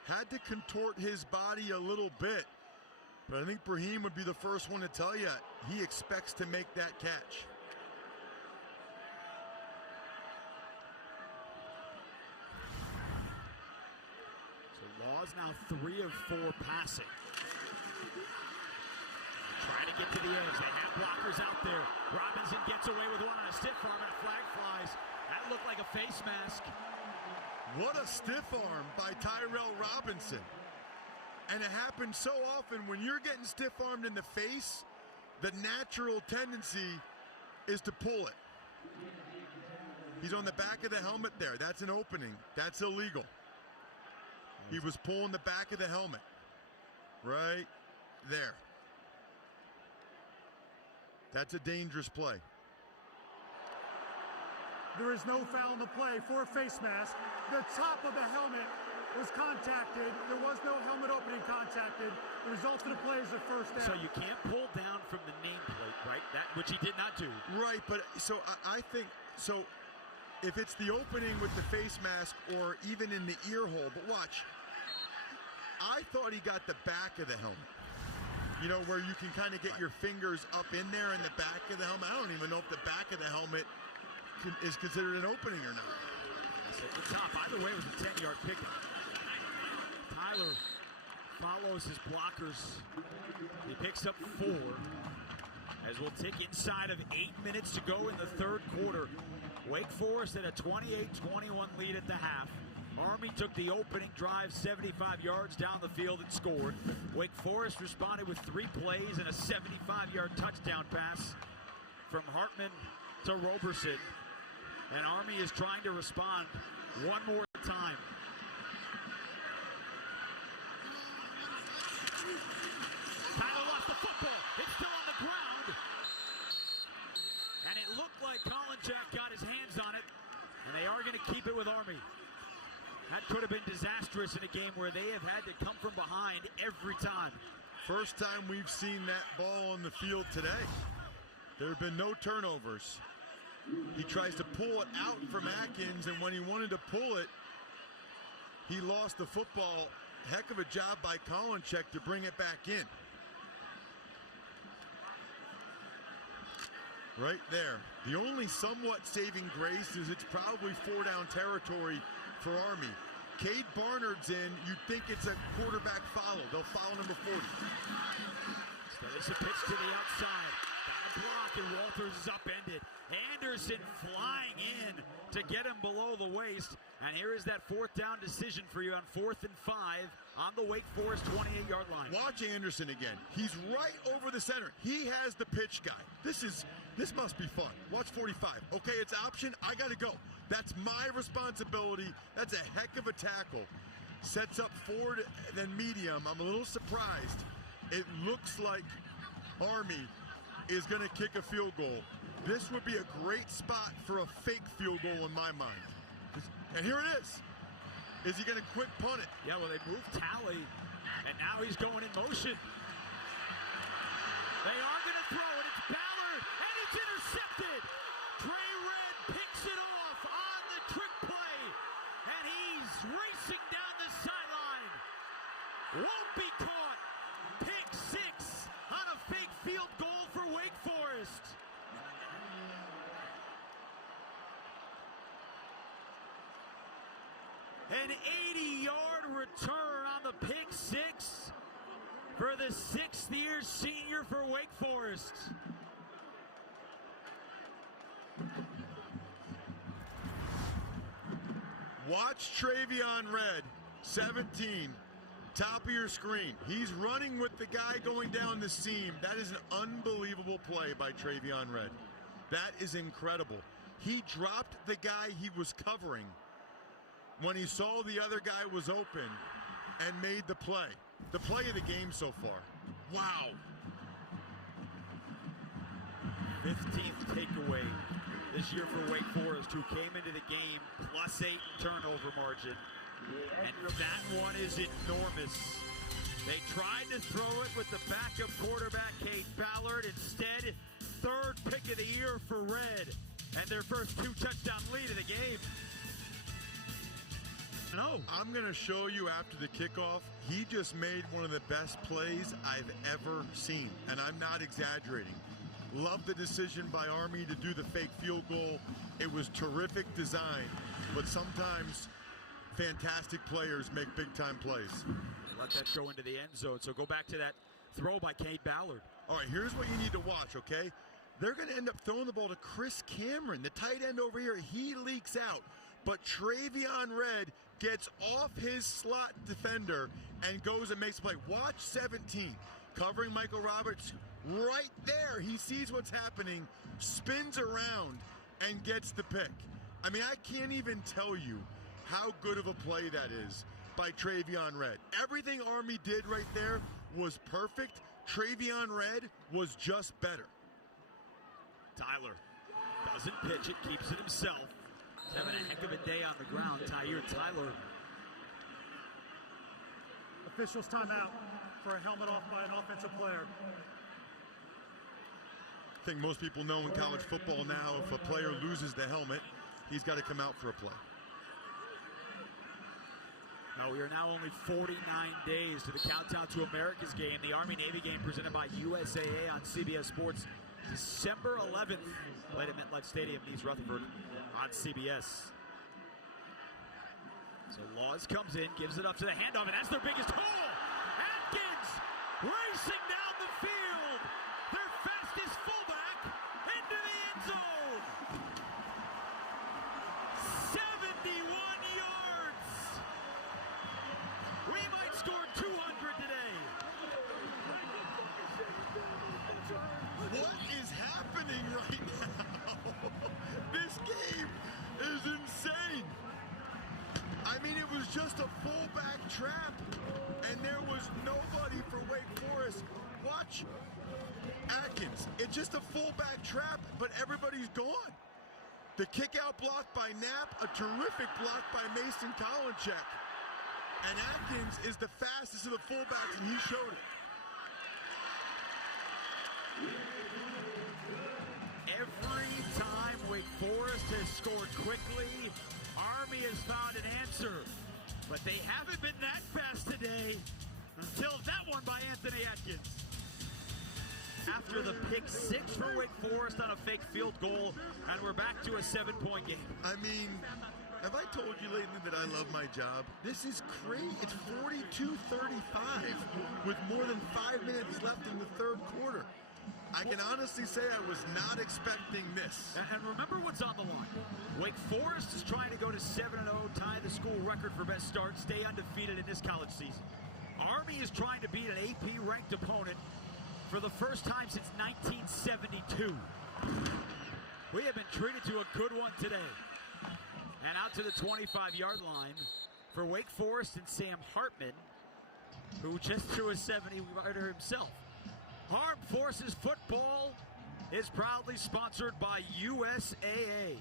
had to contort his body a little bit. But I think Brahim would be the first one to tell you he expects to make that catch. Laws now 3 of 4 passing. Trying to get to the edge. They have blockers out there. Robinson gets away with one on a stiff arm, and a flag flies. That looked like a face mask. What a stiff arm by Tyrell Robinson. And it happens so often when you're getting stiff-armed in the face, the natural tendency is to pull it. He's on the back of the helmet there. That's an opening. That's illegal. He was pulling the back of the helmet. Right there. That's a dangerous play. There is no foul in the play for a face mask. The top of the helmet was contacted. There was no helmet opening contacted. The result of the play is a first down. So you can't pull down from the nameplate, right? That which he did not do. Right, but so I think, so if it's the opening with the face mask or even in the ear hole, but watch, I thought he got the back of the helmet. You know, where you can kind of get your fingers up in there in the back of the helmet. I don't even know if the back of the helmet is considered an opening or not. At the top, either way, it was a 10-yard pickup. Tyler follows his blockers. He picks up 4 as we'll tick inside of 8 minutes to go in the third quarter. Wake Forest at a 28-21 lead at the half. Army took the opening drive 75 yards down the field and scored. Wake Forest responded with 3 plays and a 75-yard touchdown pass from Hartman to Roberson. And Army is trying to respond one more time. Tyler lost the football. It's still on the ground. And it looked like Colin Jack got his hands on it. And they are going to keep it with Army. That could have been disastrous in a game where they have had to come from behind every time. First time we've seen that ball on the field today. There have been no turnovers. He tries to pull it out from Atkins, and when he wanted to pull it, he lost the football. Heck of a job by Kolinchek to bring it back in. Right there. The only somewhat saving grace is it's probably 4-down territory for Army. Cade Barnard's in. You'd think it's a quarterback follow. They'll follow number 40. Instead, it's a pitch to the outside. Down the block, and Walters is upended. Anderson flying in to get him below the waist. And here is that 4th down decision for you on 4th and 5 on the Wake Forest 28-yard line. Watch Anderson again. He's right over the center. He has the pitch guy. This must be fun. Watch 45. Okay, it's option. I got to go. That's my responsibility. That's a heck of a tackle. Sets up forward, then medium. I'm a little surprised. It looks like Army is going to kick a field goal. This would be a great spot for a fake field goal in my mind. And here it is. Is he going to quick punt it? Yeah, well, they moved Talley, and now he's going in motion. They are going to throw it. It's Ballard, and it's intercepted. Trey Red picks it off on the trick play, and he's racing down the sideline. Won't be caught. Pick six on a fake field goal for Wake Forest. An 80-yard return on the pick six for the sixth-year senior for Wake Forest. Watch Travion Red, 17, top of your screen. He's running with the guy going down the seam. That is an unbelievable play by Travion Red. That is incredible. He dropped the guy he was covering when he saw the other guy was open and made the play. The play of the game so far. Wow. 15th takeaway this year for Wake Forest, who came into the game +8 turnover margin. And that one is enormous. They tried to throw it with the backup quarterback, Kate Ballard. Instead, third pick of the year for Red. And their first 2-touchdown lead of the game. No. I'm going to show you after the kickoff. He just made one of the best plays I've ever seen. And I'm not exaggerating. Love the decision by Army to do the fake field goal. It was terrific design. But sometimes fantastic players make big-time plays. Let that go into the end zone. So go back to that throw by Kate Ballard. All right, here's what you need to watch, okay? They're going to end up throwing the ball to Chris Cameron, the tight end over here. He leaks out. But Travion Red gets off his slot defender and goes and makes a play. Watch 17, covering Michael Roberts right there. He sees what's happening, spins around, and gets the pick. I mean, I can't even tell you how good of a play that is by Travion Red. Everything Army did right there was perfect. Travion Red was just better. Tyler doesn't pitch it, keeps it himself. He's having a heck of a day on the ground, Tyler. Officials timeout for a helmet off by an offensive player. I think most people know in college football now, if a player loses the helmet, he's got to come out for a play. Now we are now only 49 days to the countdown to America's game, the Army-Navy game presented by USAA on CBS Sports. December 11th, played at MetLife Stadium in East Rutherford on CBS. So Laws comes in, gives it up to the handoff, and that's their biggest hole. Atkins racing down the field. Their fastest fullback into the end zone. 71 yards. We might score 200 today. What is happening right now? This game is insane. I mean, it was just a fullback trap, and there was nobody for Wake Forest. Watch Atkins. It's just a fullback trap, but everybody's gone. The kick-out block by Knapp, a terrific block by Mason Kolinchek. And Atkins is the fastest of the fullbacks, and he showed it. Every time Wake Forest has scored quickly, Army has found an answer. But they haven't been that fast today until that one by Anthony Atkins. After the pick six for Wake Forest on a fake field goal, and we're back to a 7-point game. I mean, have I told you lately that I love my job? This is crazy. It's 42-35 with more than 5 minutes left in the third quarter. I can honestly say I was not expecting this. And remember what's on the line. Wake Forest is trying to go to 7-0, tie the school record for best start, stay undefeated in this college season. Army is trying to beat an AP-ranked opponent for the first time since 1972. We have been treated to a good one today. And out to the 25-yard line for Wake Forest and Sam Hartman, who just threw a 70-yarder himself. Armed Forces football is proudly sponsored by USAA.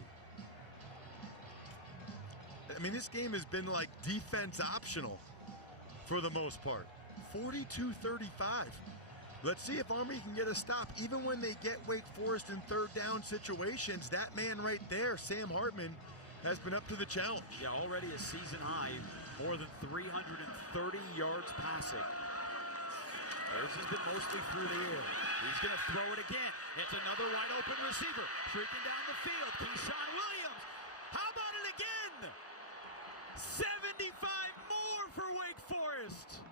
I mean, this game has been like defense optional for the most part. 42-35. Let's see if Army can get a stop. Even when they get Wake Forest in third down situations, that man right there, Sam Hartman, has been up to the challenge. Yeah, already a season high, more than 330 yards passing. This has been mostly through the air. He's going to throw it again. It's another wide open receiver. Streaking down the field. Keyshawn Williams. How about it again? 75 more for Wake Forest.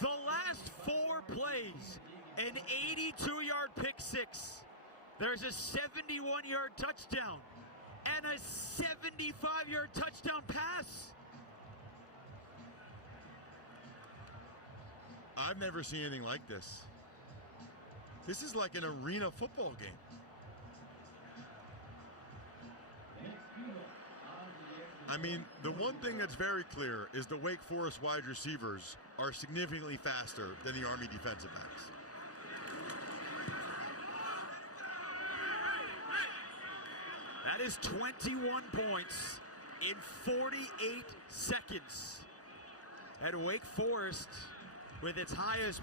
The last 4 plays, an 82-yard pick six. There's a 71-yard touchdown and a 75-yard touchdown pass. I've never seen anything like this. This is like an arena football game. I mean, the one thing that's very clear is the Wake Forest wide receivers are significantly faster than the Army defensive backs. That is 21 points in 48 seconds. At Wake Forest with its highest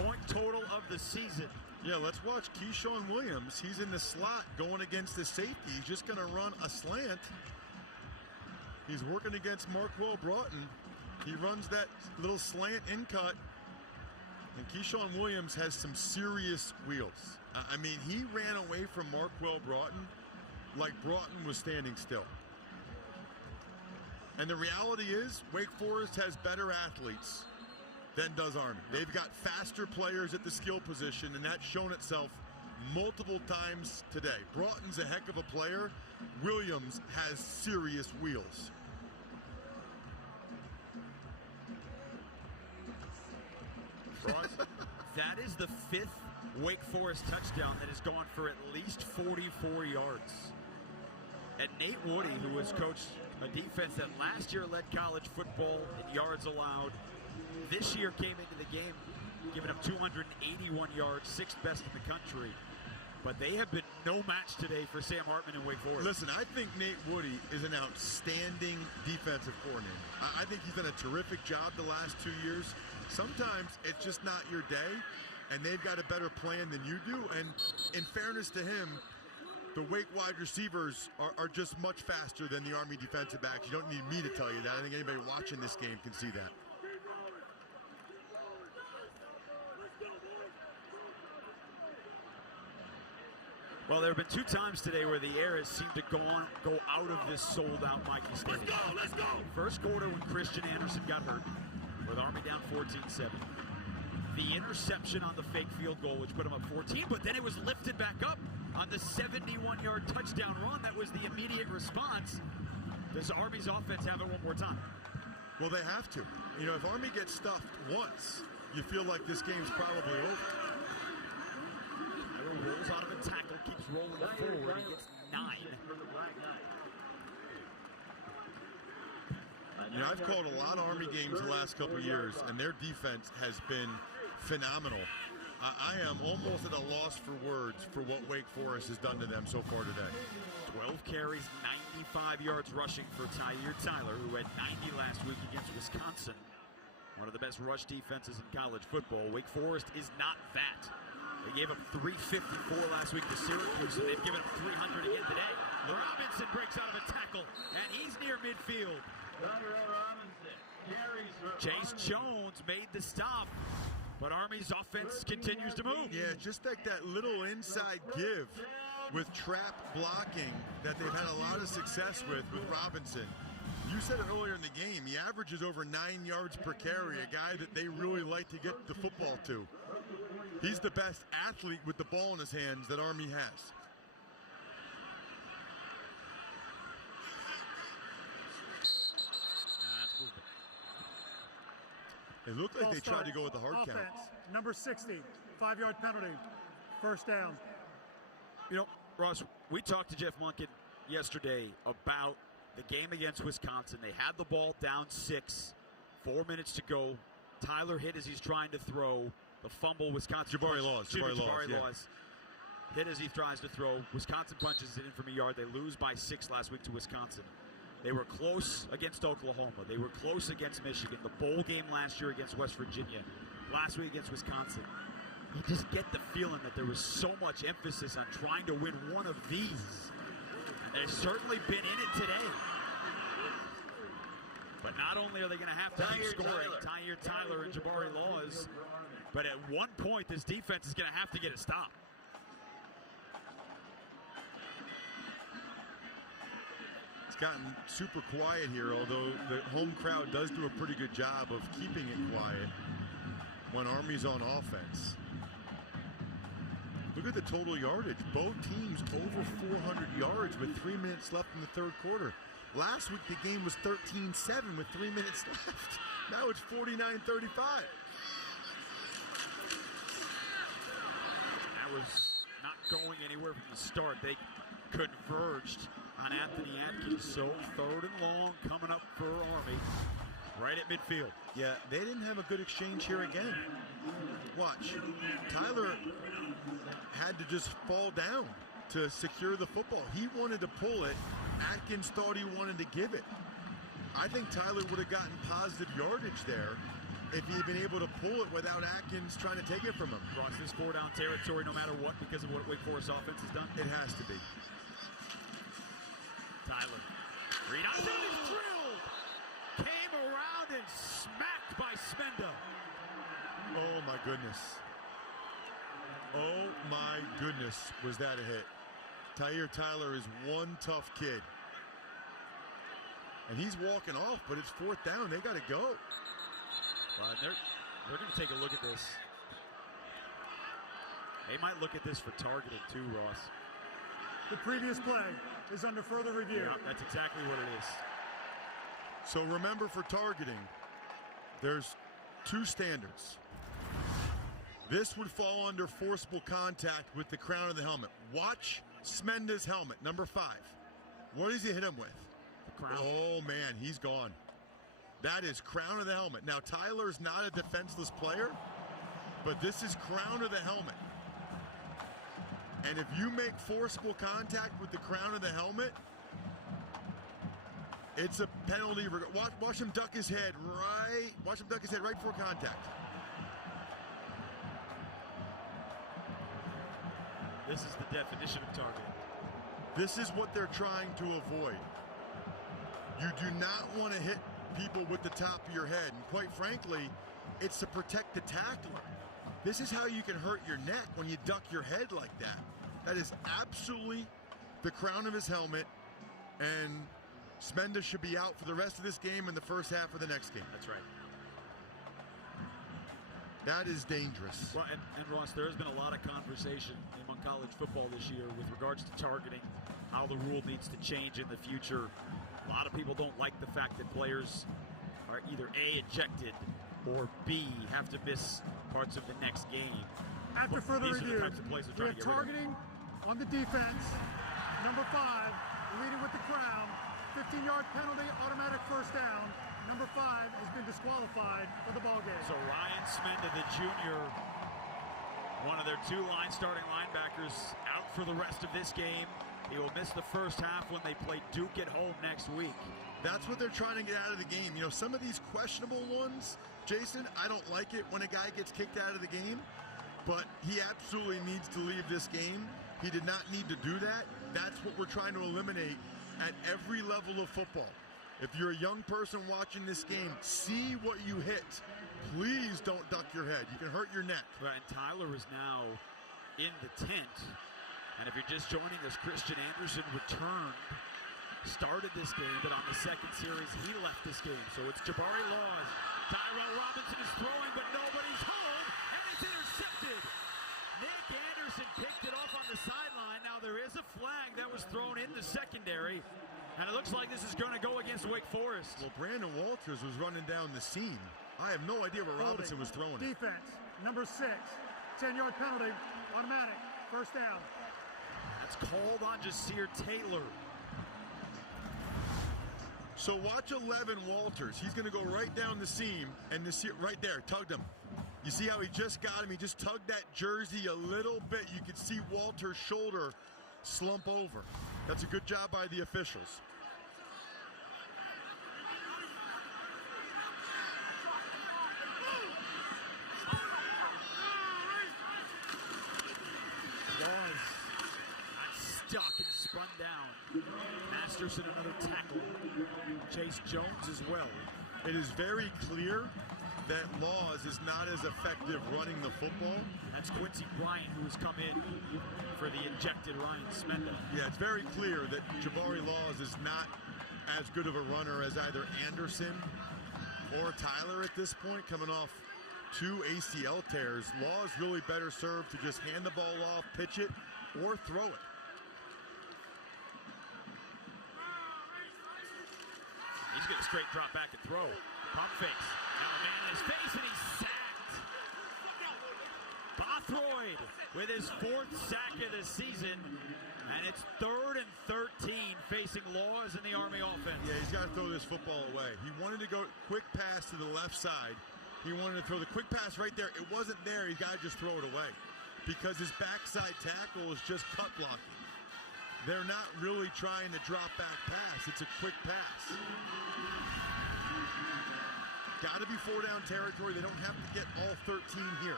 point total of the season. Yeah, let's watch Keyshawn Williams. He's in the slot going against the safety. He's just going to run a slant. He's working against Marquell Broughton. He runs that little slant in cut. And Keyshawn Williams has some serious wheels. I mean, he ran away from Marquell Broughton like Broughton was standing still. And the reality is, Wake Forest has better athletes than does Army. They've got faster players at the skill position, and that's shown itself multiple times today. Broughton's a heck of a player. Williams has serious wheels. That is the 5th Wake Forest touchdown that has gone for at least 44 yards. And Nate Woody, who has coached a defense that last year led college football in yards allowed, this year came into the game giving up 281 yards, 6th best in the country. But they have been no match today for Sam Hartman and Wake Forest. Listen, I think Nate Woody is an outstanding defensive coordinator. I think he's done a terrific job the last 2 years. Sometimes it's just not your day, and they've got a better plan than you do. And in fairness to him, the Wake wide receivers are just much faster than the Army defensive backs. You don't need me to tell you that. I think anybody watching this game can see that. Well, there have been 2 times today where the air has seemed to go out of this sold-out Michie Stadium. Let's go! First quarter when Christian Anderson got hurt, with Army down 14-7. The interception on the fake field goal, which put him up 14, but then it was lifted back up on the 71-yard touchdown run. That was the immediate response. Does Army's offense have it one more time? Well, they have to. You know, if Army gets stuffed once, you feel like this game's probably over. Rolls out of a tackle, keeps rolling forward. He gets 9. You know, I've called a lot of Army games the last couple of years, and their defense has been phenomenal. I am almost at a loss for words for what Wake Forest has done to them so far today. 12 carries, 95 yards rushing for Tyler, who had 90 last week against Wisconsin. One of the best rush defenses in college football. Wake Forest is not that. They gave up 354 last week to Syracuse, and they've given up 300 again today. Robinson breaks out of a tackle, and he's near midfield. Chase Jones made the stop, but Army's offense continues to move. Yeah, just like that little inside give with trap blocking that they've had a lot of success with Robinson. You said it earlier in the game, he averages over 9 yards per carry, a guy that they really like to get the football to. He's the best athlete with the ball in his hands that Army has. It looked like they tried to go with the hard count. Number 60, 5-yard penalty, first down. You know, Ross, we talked to Jeff Monken yesterday about the game against Wisconsin. They had the ball down 6, 4 minutes to go, Tyler hit as he's trying to throw. The fumble, Wisconsin. Jaquarii Laws. Hit as he tries to throw. Wisconsin punches it in from a yard. They lose by 6 last week to Wisconsin. They were close against Oklahoma. They were close against Michigan. The bowl game last year against West Virginia. Last week against Wisconsin. You just get the feeling that there was so much emphasis on trying to win one of these. And they've certainly been in it today. But not only are they going to have to keep scoring, Tyler and Jaquarii Laws, but at one point this defense is going to have to get a stop. It's gotten super quiet here, although the home crowd does do a pretty good job of keeping it quiet when Army's on offense. Look at the total yardage. Both teams over 400 yards with 3 minutes left in the third quarter. Last week the game was 13-7 with 3 minutes left. Now it's 49-35. That was not going anywhere from the start. They converged on Anthony Atkins. So 3rd and long coming up for Army. Right at midfield. Yeah, they didn't have a good exchange here again. Watch. Tyler had to just fall down to secure the football. He wanted to pull it. Atkins thought he wanted to give it. I think Tyler would have gotten positive yardage there if he had been able to pull it without Atkins trying to take it from him. Ross, this 4-down territory no matter what because of what Wake Forest offense has done? It has to be. Tyler. Read out. He's drilled. Came around and smacked by Smenda. Oh my goodness. Oh my goodness, was that a hit. Tyler is one tough kid. And he's walking off, but it's 4th down. They got to go. They're going to take a look at this. They might look at this for targeting too, Ross. The previous play is under further review. Yeah, that's exactly what it is. So remember, for targeting, there's 2 standards. This would fall under forcible contact with the crown of the helmet. Watch Smenda's helmet, number 5. What does he hit him with? The crown. Oh, man, he's gone. That is crown of the helmet. Now, Tyler's not a defenseless player, but this is crown of the helmet. And if you make forcible contact with the crown of the helmet, it's a penalty. Watch him duck his head right. Watch him duck his head right before contact. This is the definition of targeting. This is what they're trying to avoid. You do not want to hit people with the top of your head. And quite frankly, it's to protect the tackler. This is how you can hurt your neck when you duck your head like that. That is absolutely the crown of his helmet. And Smenda should be out for the rest of this game and the first half of the next game. That's right. That is dangerous. Well, and Ross, there has been a lot of conversation among college football this year with regards to targeting, how the rule needs to change in the future. A lot of people don't like the fact that players are either A, ejected, or B, have to miss parts of the next game. After further review, we have targeting on the defense. Number 5, leading with the crown. 15-yard penalty, automatic first down. Number 5 has been disqualified for the ball game. So Ryan Smenda, the junior, one of their 2 starting linebackers, out for the rest of this game. He will miss the first half when they play Duke at home next week. That's what they're trying to get out of the game. You know, some of these questionable ones, Jason, I don't like it when a guy gets kicked out of the game, but he absolutely needs to leave this game. He did not need to do that. That's what we're trying to eliminate at every level of football. If you're a young person watching this game, see what you hit. Please don't duck your head. You can hurt your neck. Right, and Tyler is now in the tent. And if you're just joining us, Christian Anderson returned, started this game, but on the second series, he left this game. So it's Jaquarii Laws. Jaquarii Roberson is throwing, but nobody's home, and it's intercepted. Nick Anderson picked it off on the sideline. Now there is a flag that was thrown in the secondary. And it looks like this is going to go against Wake Forest. Well, Brandon Walters was running down the seam. I have no idea where Robinson was throwing it. Defense, number 6, 10-yard penalty, automatic, first down. That's called on Jasir Taylor. So watch 11 Walters. He's going to go right down the seam, and right there, tugged him. You see how he just got him? He just tugged that jersey a little bit. You could see Walter's shoulder slump over. That's a good job by the officials. Stuck and spun down. Masterson another tackle. Chase Jones as well. It is very clear that Laws is not as effective running the football. That's Quincy Bryant, who's come in for the injected Ryan Smenda. Yeah, it's very clear that Jaquarii Laws is not as good of a runner as either Anderson or Tyler at this point, coming off 2 ACL tears. Laws really better served to just hand the ball off, pitch it, or throw it. He's going to straight drop back and throw. Pump fakes. Now a man in his face, and he's sacked. Bothroyd with his 4th sack of the season. And it's 3rd and 13 facing Laws in the Army offense. Yeah, he's got to throw this football away. He wanted to go quick pass to the left side. He wanted to throw the quick pass right there. It wasn't there. He's got to just throw it away because his backside tackle is just cut blocking. They're not really trying to drop back pass. It's a quick pass. Got to be 4-down territory. They don't have to get all 13 here.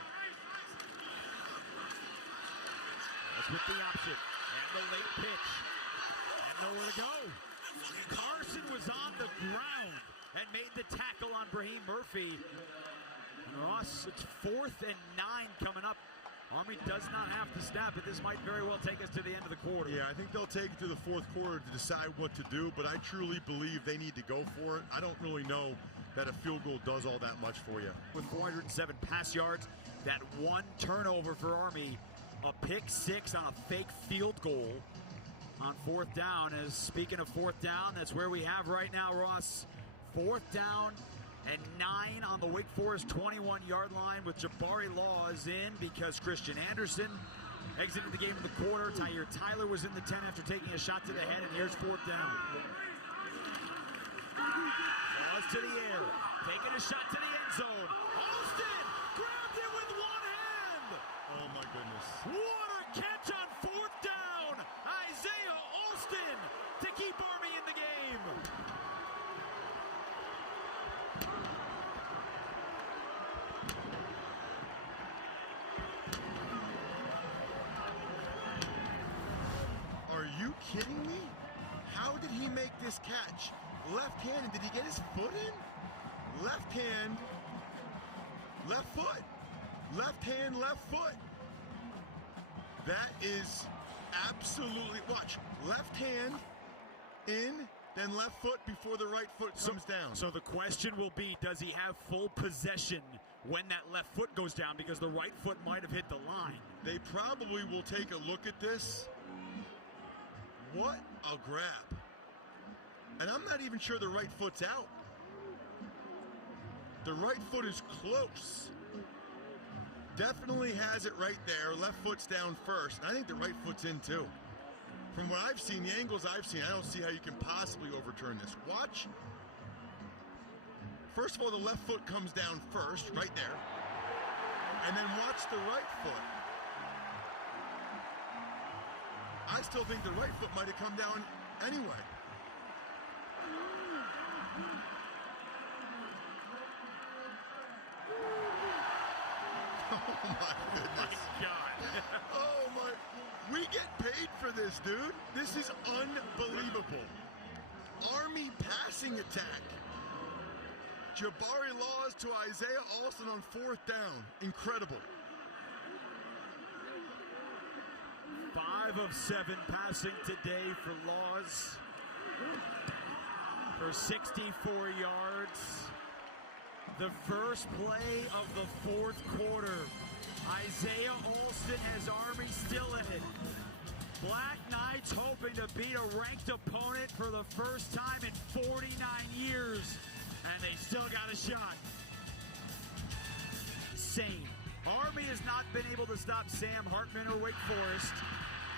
That's with the option and the late pitch. And nowhere to go. Carson was on the ground and made the tackle on Brahim Murphy. Ross, it's 4th and 9 coming up. Army does not have to snap, but this might very well take us to the end of the quarter. Yeah, I think they'll take it to the 4th quarter to decide what to do, but I truly believe they need to go for it. I don't really know that a field goal does all that much for you. With 407 pass yards, that 1 turnover for Army, a pick 6 on a fake field goal on 4th down. As speaking of 4th down, that's where we have right now, Ross. 4th down and 9 on the Wake Forest 21-yard line with Jaquarii Laws in because Christian Anderson exited the game in the quarter. Tyler was in the 10 after taking a shot to the head, and here's 4th down. Laws to the air, taking a shot to the end zone. Alston grabbed it with one hand. Oh my goodness. What a catch on 4th down. Isaiah Alston to keep Army in the game. Are you kidding me? How did he make this catch? Left-handed. Did he get his foot in? Left hand, left foot. Left hand, left foot. That is absolutely, watch, left hand in, then left foot before the right foot comes down. So the question will be, does he have full possession when that left foot goes down? Because the right foot might have hit the line. They probably will take a look at this. What a grab. And I'm not even sure the right foot's out. The right foot is close. Definitely has it right there. Left foot's down first. And I think the right foot's in too. From what I've seen, the angles I've seen, I don't see how you can possibly overturn this. Watch. First of all, the left foot comes down first, right there. And then watch the right foot. I still think the right foot might have come down anyway. Oh my goodness. Oh my God. Oh my. We get paid for this, dude. This is unbelievable. Army passing attack. Jaquarii Laws to Isaiah Alston on 4th down. Incredible. 5 of 7 passing today for Laws for 64 yards. The first play of the 4th quarter. Isaiah Alston has Army still in it. Black Knights hoping to beat a ranked opponent for the first time in 49 years. And they still got a shot. Same. Army has not been able to stop Sam Hartman or Wake Forest.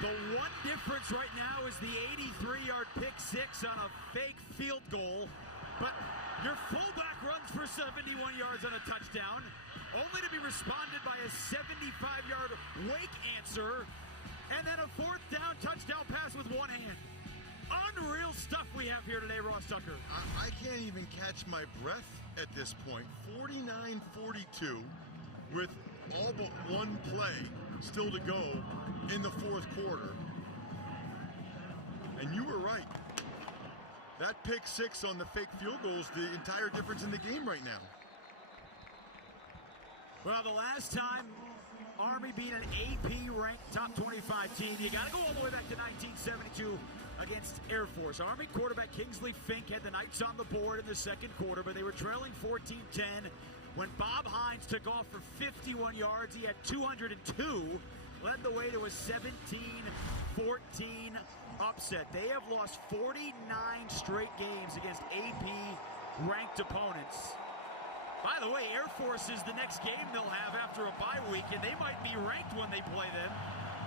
The one difference right now is the 83-yard pick six on a fake field goal. But your fullback runs for 71 yards on a touchdown, only to be responded by a 75-yard Wake answer, and then a fourth down touchdown pass with one hand. Unreal stuff we have here today, Ross Tucker. I can't even catch my breath at this point. 49-42 with all but one play still to go in the fourth quarter. And you were right. That pick six on the fake field goal is the entire difference in the game right now. Well, the last time Army beat an AP-ranked top 25 team, you got to go all the way back to 1972 against Air Force. Army quarterback Kingsley Fink had the Knights on the board in the second quarter, but they were trailing 14-10. When Bob Hines took off for 51 yards, he had 202, led the way to a 17-14 upset. They have lost 49 straight games against AP-ranked opponents. By the way, Air Force is the next game they'll have after a bye week, and they might be ranked when they play them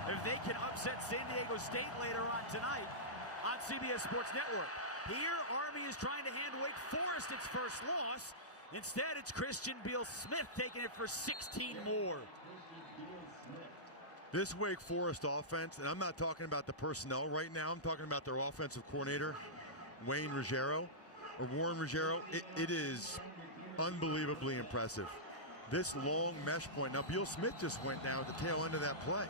if they can upset San Diego State later on tonight on CBS Sports Network. Here, Army is trying to hand Wake Forest its first loss. Instead, it's Christian Beal-Smith taking it for 16 more. This Wake Forest offense, and I'm not talking about the personnel right now, I'm talking about their offensive coordinator, Warren Ruggiero. It is unbelievably impressive. This long mesh point. Now, Beal-Smith just went down at the tail end of that play.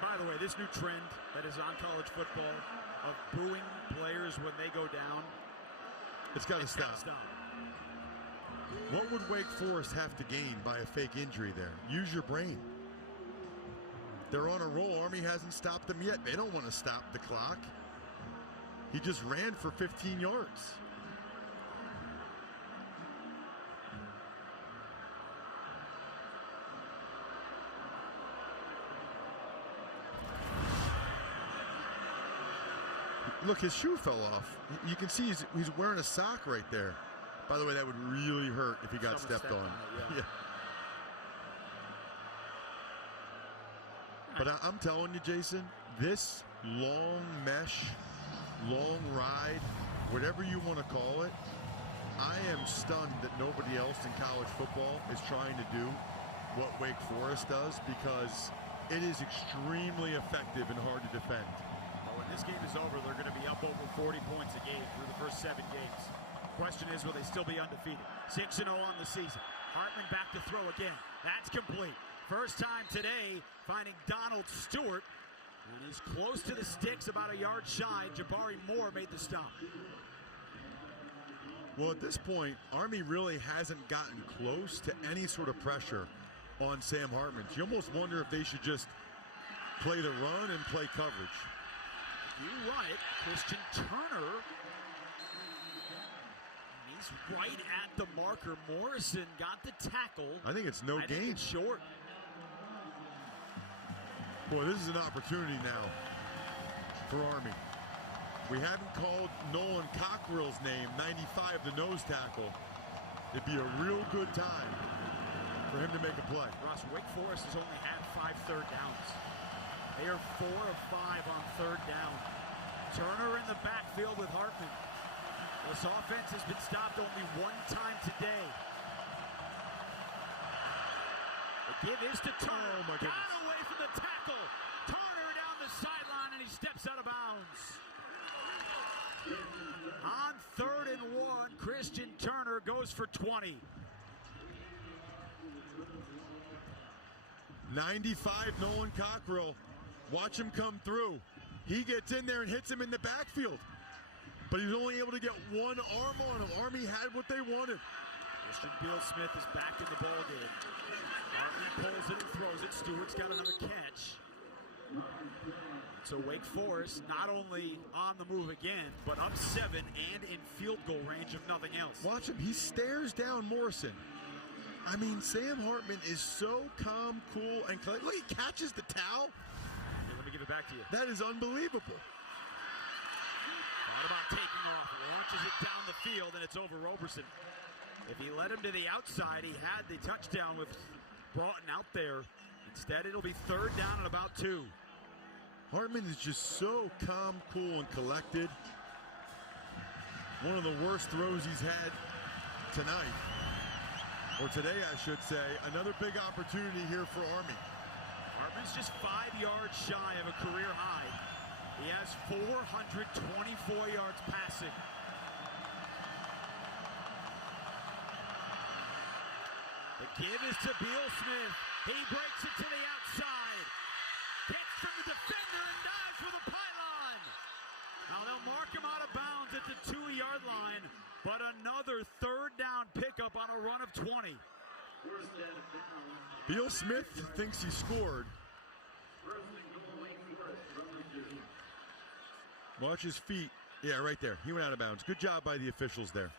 By the way, this new trend that is on college football of booing players when they go down, it's got to stop. What would Wake Forest have to gain by a fake injury there? Use your brain. They're on a roll. Army hasn't stopped them yet. They don't want to stop the clock. He just ran for 15 yards. Look, his shoe fell off. You can see he's wearing a sock right there. By the way, that would really hurt if he got stepped on. Yeah. But I'm telling you, Jason, this long mesh, long ride, whatever you want to call it, I am stunned that nobody else in college football is trying to do what Wake Forest does, because it is extremely effective and hard to defend. When this game is over, they're going to be up over 40 points a game through the first 7 games. Question is, will they still be undefeated? 6-0 on the season. Hartman back to throw again. That's complete. First time today, finding Donald Stewart. And he's close to the sticks, about a yard shy. Jaquarii Moore made the stop. Well, at this point, Army really hasn't gotten close to any sort of pressure on Sam Hartman. You almost wonder if they should just play the run and play coverage. You run it. Christian Turner. He's right at the marker. Morrison got the tackle. I think it's no gain. It's short. Boy, this is an opportunity now for Army. We haven't called Nolan Cockrell's name, 95, the nose tackle. It'd be a real good time for him to make a play. Ross, Wake Forest has only had 5 third downs. They are 4 of 5 on third down. Turner in the backfield with Hartman. This offense has been stopped only one time today. The give is to Turner. Oh, my goodness. Got away from the tackle. Turner down the sideline, and he steps out of bounds. On 3rd and 1, Christian Turner goes for 20. 95, Nolan Cockrell. Watch him come through. He gets in there and hits him in the backfield. But he was only able to get one arm on him. Army had what they wanted. Christian Beal-Smith is back in the ballgame. Army pulls it and throws it. Stewart's got another catch. So Wake Forest not only on the move again, but up 7 and in field goal range of nothing else. Watch him. He stares down Morrison. I mean, Sam Hartman is so calm, cool, and look, he catches the towel. Here, let me give it back to you. That is unbelievable. Thought about taking off, launches it down the field, and it's over Roberson. If he led him to the outside, he had the touchdown with Broughton out there. Instead, it'll be third down and about 2. Hartman is just so calm, cool, and collected. One of the worst throws he's had tonight, or today, I should say. Another big opportunity here for Army. Hartman's just 5 yards shy of a career high. He has 424 yards passing. The give is to Beal-Smith. He breaks it to the outside. Gets from the defender and dives for the pylon. Now they'll mark him out of bounds at the 2-yard line, but another third down pickup on a run of 20. Beal-Smith thinks he scored. Watch his feet. Yeah, right there. He went out of bounds. Good job by the officials there.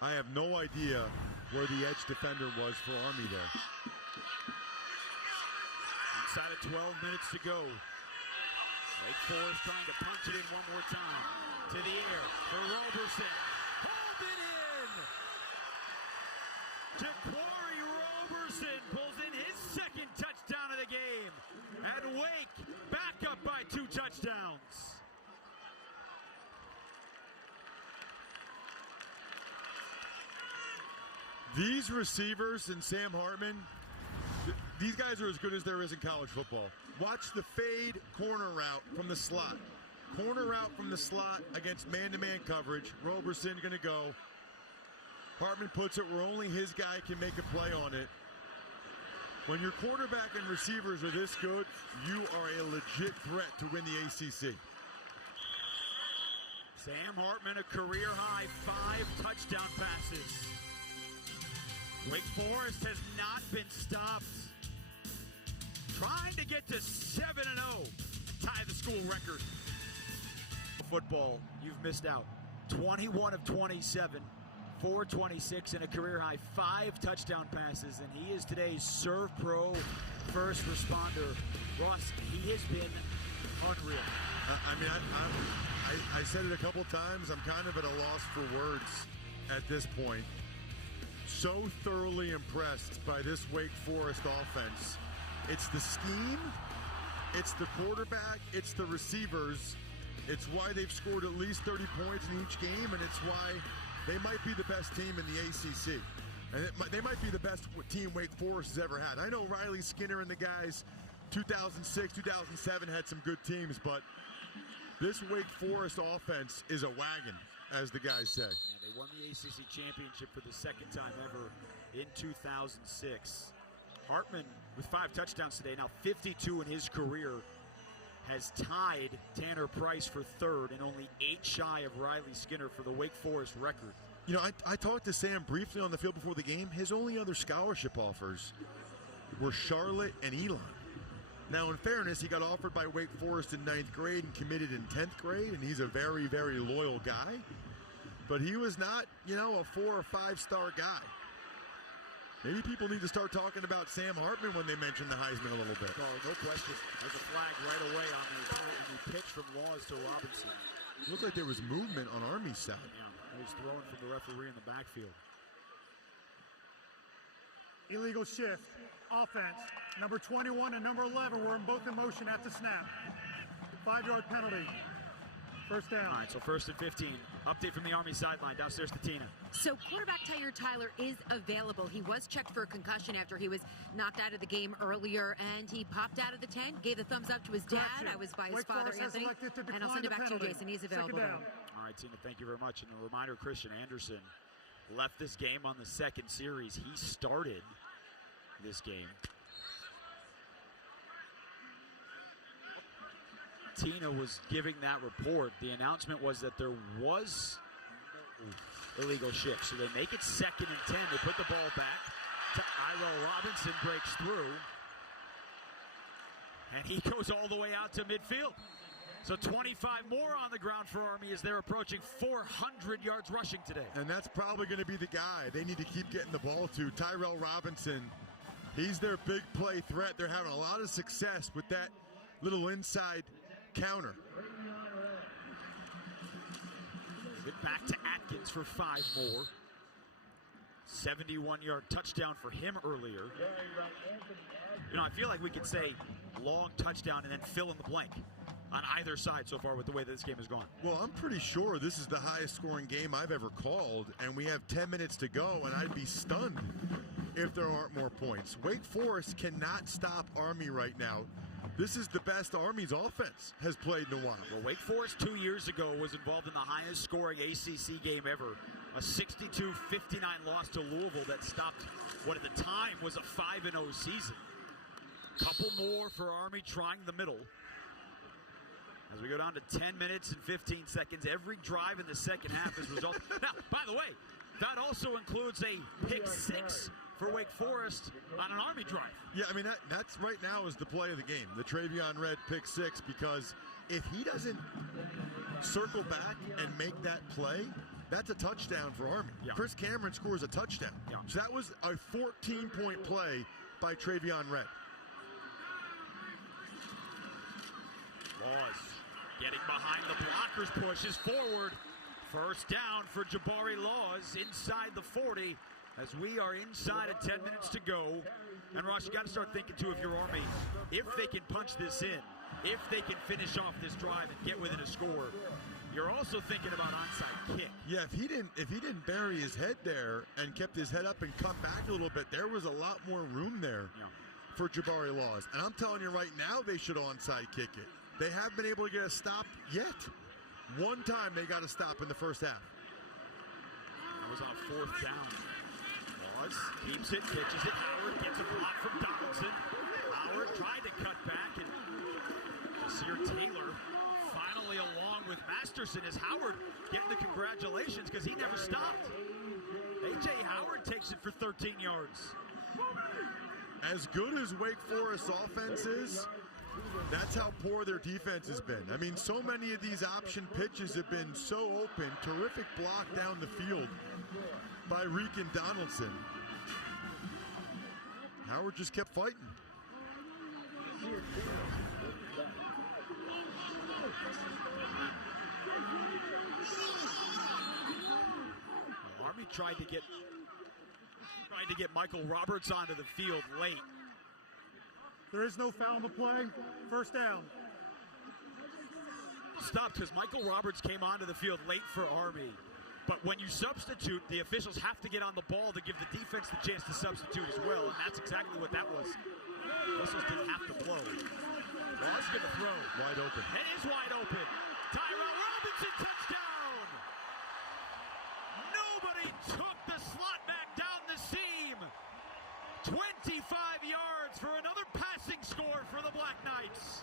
I have no idea where the edge defender was for Army there. Inside of 12 minutes to go. Wake Forest trying to punch it in one more time. To the air for Roberson. Hold it in! Jaquarii Roberson pulls in his second touchdown of the game. And Wake back up by 2 touchdowns. These receivers and Sam Hartman, these guys are as good as there is in college football. Watch the fade corner route from the slot. Corner route from the slot against man-to-man coverage. Roberson going to go. Hartman puts it where only his guy can make a play on it. When your quarterback and receivers are this good, you are a legit threat to win the ACC. Sam Hartman, a career-high 5 touchdown passes. Wake Forest has not been stopped. Trying to get to 7-0, tie the school record. Football, you've missed out. 21 of 27, 426 and a career-high 5 touchdown passes, and he is today's Serve Pro first responder. Ross, he has been unreal. I said it a couple times. I'm kind of at a loss for words at this point. So thoroughly impressed by this Wake Forest offense. It's the scheme, it's the quarterback, it's the receivers. It's why they've scored at least 30 points in each game, and it's why they might be the best team in the ACC. And they might be the best team Wake Forest has ever had. I know Riley Skinner and the guys, 2006, 2007 had some good teams, but this Wake Forest offense is a wagon, as the guys say. They won the ACC championship for the second time ever in 2006. Hartman with 5 touchdowns today, now 52 in his career, has tied Tanner Price for 3rd and only 8 shy of Riley Skinner for the Wake Forest record. You know, I talked to Sam briefly on the field before the game. His only other scholarship offers were Charlotte and Elon. Now, in fairness, he got offered by Wake Forest in 9th grade and committed in 10th grade, and he's a very, very loyal guy. But he was not, you know, a 4 or 5-star guy. Maybe people need to start talking about Sam Hartman when they mention the Heisman a little bit. Oh, no question. There's a flag right away on the pitch from Laws to Robinson. Looked like there was movement on Army's side. Yeah, he's throwing from the referee in the backfield. Illegal shift. Offense. Number 21 and number 11 were both in motion at the snap. 5-yard penalty. First down. All right, so 1st and 15. Update from the Army sideline. Downstairs to Tina. So quarterback Tyler is available. He was checked for a concussion after he was knocked out of the game earlier, and he popped out of the tent, gave the thumbs up to his dad. I was by his Wake father, Forest Anthony, and I'll send it back to you, Jason. He's available. All right, Tina, thank you very much. And a reminder, Christian Anderson left this game on the 2nd series. He started this game. Tina was giving that report. The announcement was that there was no illegal shift. So they make it 2nd and 10. They put the ball back to Jaquarii Robinson, breaks through. And he goes all the way out to midfield. So 25 more on the ground for Army as they're approaching 400 yards rushing today. And that's probably going to be the guy they need to keep getting the ball to. Jaquarii Robinson, he's their big play threat. They're having a lot of success with that little inside counter. Get back to Atkins for 5 more. 71-yard touchdown for him earlier. You know, I feel like we could say long touchdown and then fill in the blank on either side so far with the way that this game has gone. Well, I'm pretty sure this is the highest scoring game I've ever called, and we have 10 minutes to go, and I'd be stunned if there aren't more points. Wake Forest cannot stop Army right now. This is the best Army's offense has played in a while. Well, Wake Forest 2 years ago was involved in the highest scoring ACC game ever, a 62-59 loss to Louisville that stopped what at the time was a 5-0 season. Couple more for Army trying the middle. As we go down to 10 minutes and 15 seconds, every drive in the second half has resulted. Now, by the way, that also includes a pick 6 for Wake Forest on an Army drive. Yeah, I mean, that's right now is the play of the game, the Travion Red pick 6, because if he doesn't circle back and make that play, that's a touchdown for Army. Yeah. Chris Cameron scores a touchdown. Yeah. So that was a 14-point play by Travion Red. Laws getting behind the blockers, pushes forward. First down for Jaquarii Laws inside the 40 as we are inside of 10 minutes to go. And Ross, you got to start thinking too, if you're Army, if they can punch this in, if they can finish off this drive and get within a score, you're also thinking about onside kick. Yeah, if he didn't bury his head there and kept his head up and cut back a little bit, there was a lot more room there for Jaquarii Laws. And I'm telling you right now, they should onside kick it. They haven't been able to get a stop yet. One time they got a stop in the first half. That was on 4th down. Laws keeps it, catches it. Howard gets a block from Donaldson. Howard tried to cut back, and Nasir Taylor finally along with Masterson as Howard getting the congratulations because he never stopped. A.J. Howard takes it for 13 yards. As good as Wake Forest's offense is, that's how poor their defense has been. I mean, so many of these option pitches have been so open. Terrific block down the field by Reek Donaldson. Howard just kept fighting. Army tried to get Michael Roberts onto the field late. There is no foul on the play. First down. Stopped because Michael Roberts came onto the field late for Army. But when you substitute, the officials have to get on the ball to give the defense the chance to substitute as well, and that's exactly what that was. Whistles didn't have to blow. Laws going to throw. Wide open. It is wide open. Tyrell Robinson, touchdown! Nobody took the slot back down the seam. 25 yards for another passing score for the Black Knights.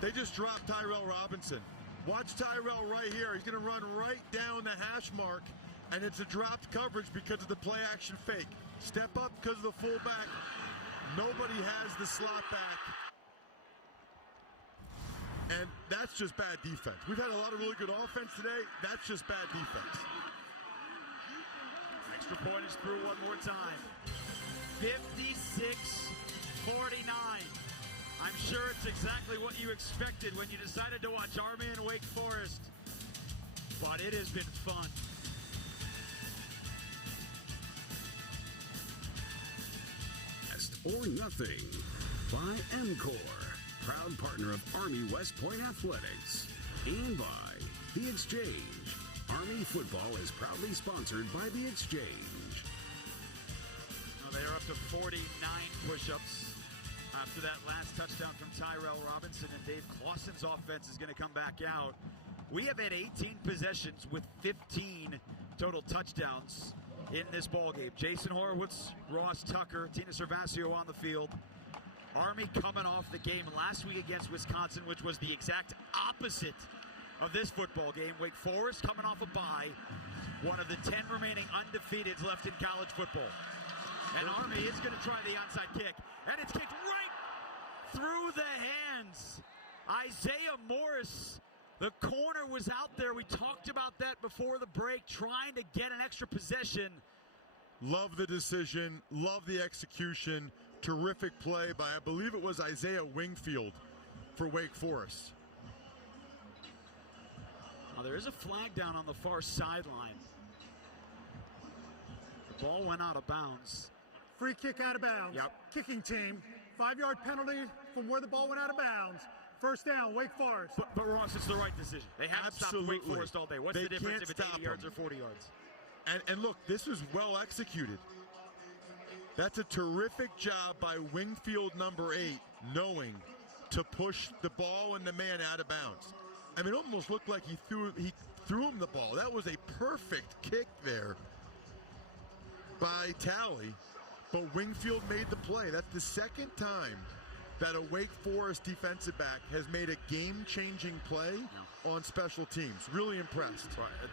They just dropped Tyrell Robinson. Watch Tyrell right here. He's going to run right down the hash mark, and it's a dropped coverage because of the play action fake. Step up because of the fullback. Nobody has the slot back. And that's just bad defense. We've had a lot of really good offense today. That's just bad defense. Extra point is through one more time. 56-49. I'm sure it's exactly what you expected when you decided to watch Army and Wake Forest. But it has been fun. Best or nothing by Encore, proud partner of Army West Point Athletics, and by The Exchange. Army football is proudly sponsored by The Exchange. Now they are up to 49 push-ups after that last touchdown from Tyrell Robinson, and Dave Clausen's offense is going to come back out. We have had 18 possessions with 15 total touchdowns in this ballgame. Jason Horowitz, Ross Tucker, Tina Servasio on the field. Army coming off the game last week against Wisconsin, which was the exact opposite of this football game. Wake Forest coming off a bye, one of the 10 remaining undefeateds left in college football. And Army is going to try the onside kick, and it's kicked right through the hands. Isaiah Morris, the corner was out there. We talked about that before the break, trying to get an extra possession. Love the decision, love the execution. Terrific play by, I believe it was Isaiah Wingfield for Wake Forest. Now, there is a flag down on the far sideline. The ball went out of bounds. Free kick out of bounds. Yep. Kicking team. 5-yard penalty from where the ball went out of bounds. First down, Wake Forest. But Ross, it's the right decision. They haven't stopped Wake Forest all day. What's the difference if it's 80 yards or 40 yards? And look, this was well executed. That's a terrific job by Wingfield number 8, knowing to push the ball and the man out of bounds. I mean, it almost looked like he threw him the ball. That was a perfect kick there by Talley, but Wingfield made the play. That's the second time that a Wake Forest defensive back has made a game-changing play on special teams. Really impressed. Right.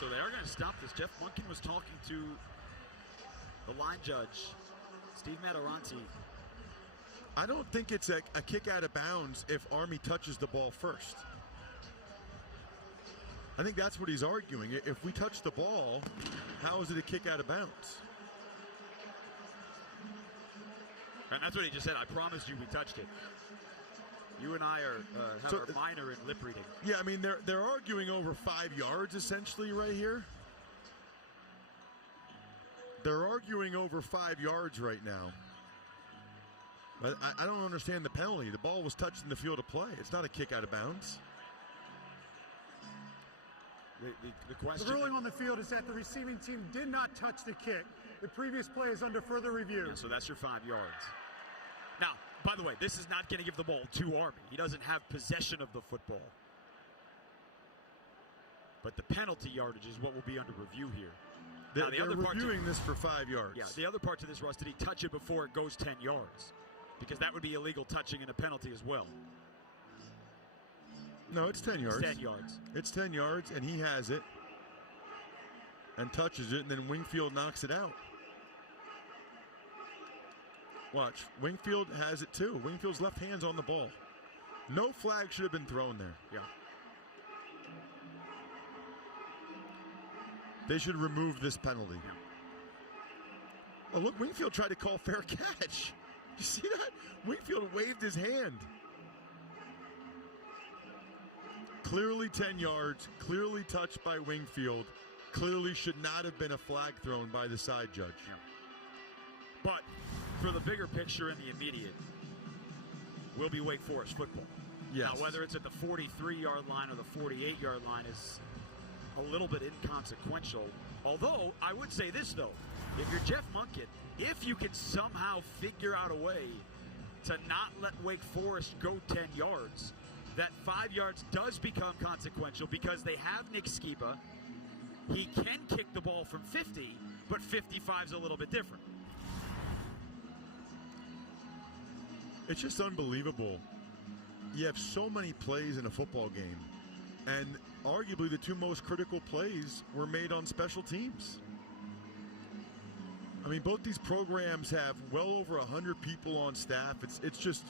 So they are going to stop this. Jeff Munkin was talking to the line judge, Steve Mataranti. I don't think it's a kick out of bounds if Army touches the ball first. I think that's what he's arguing. If we touch the ball, how is it a kick out of bounds? And that's what he just said. I promised you we touched it. You and I have our minor in lip reading. Yeah, I mean, they're arguing over 5 yards essentially right here. They're arguing over 5 yards right now. But I don't understand the penalty. The ball was touched in the field of play. It's not a kick out of bounds. The question. The ruling on the field is that the receiving team did not touch the kick. The previous play is under further review. Yeah, so that's your 5 yards. Now, by the way, this is not going to give the ball to Army. He doesn't have possession of the football. But the penalty yardage is what will be under review here. They're reviewing this for 5 yards. Yeah, the other part to this, Russ, did he touch it before it goes 10 yards? Because that would be illegal touching and a penalty as well. No, it's 10 yards. It's 10 yards. It's 10 yards, and he has it and touches it, and then Wingfield knocks it out. Watch. Wingfield has it too. Wingfield's left hand's on the ball. No flag should have been thrown there. Yeah. They should remove this penalty. Yeah. Oh, look, Wingfield tried to call fair catch. You see that? Wingfield waved his hand. Clearly 10 yards, clearly touched by Wingfield. Clearly should not have been a flag thrown by the side judge. Yeah. But for the bigger picture and the immediate, will be Wake Forest football. Yes. Now, whether it's at the 43-yard line or the 48-yard line is a little bit inconsequential. Although, I would say this, though. If you're Jeff Munkin, if you can somehow figure out a way to not let Wake Forest go 10 yards, that 5 yards does become consequential because they have Nick Skiba. He can kick the ball from 50, but 55 is a little bit different. It's just unbelievable. You have so many plays in a football game, and arguably the two most critical plays were made on special teams. I mean, both these programs have well over 100 people on staff. It's just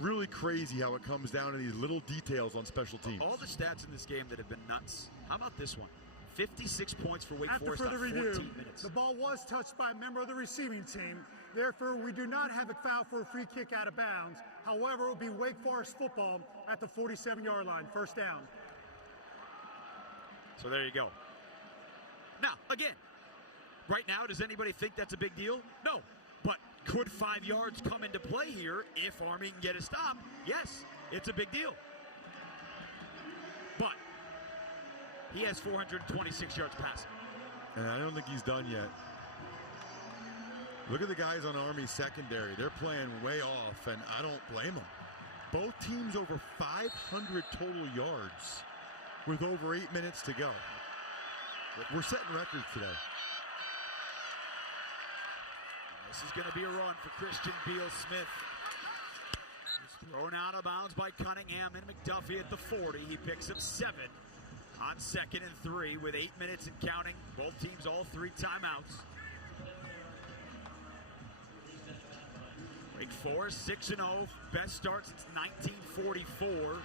really crazy how it comes down to these little details on special teams. All the stats in this game that have been nuts. How about this one? 56 points for Wake After Forest on further 14 review, minutes. the ball was touched by a member of the receiving team. Therefore, we do not have it fouled for a free kick out of bounds. However, it will be Wake Forest football at the 47-yard line. First down. So there you go. Now, again, right now, does anybody think that's a big deal? No. But could 5 yards come into play here if Army can get a stop? Yes, it's a big deal. But he has 426 yards passing. And I don't think he's done yet. Look at the guys on Army secondary. They're playing way off, and I don't blame them. Both teams over 500 total yards with over 8 minutes to go. We're setting records today. This is going to be a run for Christian Beal-Smith. He's thrown out of bounds by Cunningham and McDuffie at the 40. He picks up 7 on 2nd and 3 with 8 minutes and counting. Both teams all 3 timeouts. Wake Forest 6-0, best start since 1944. And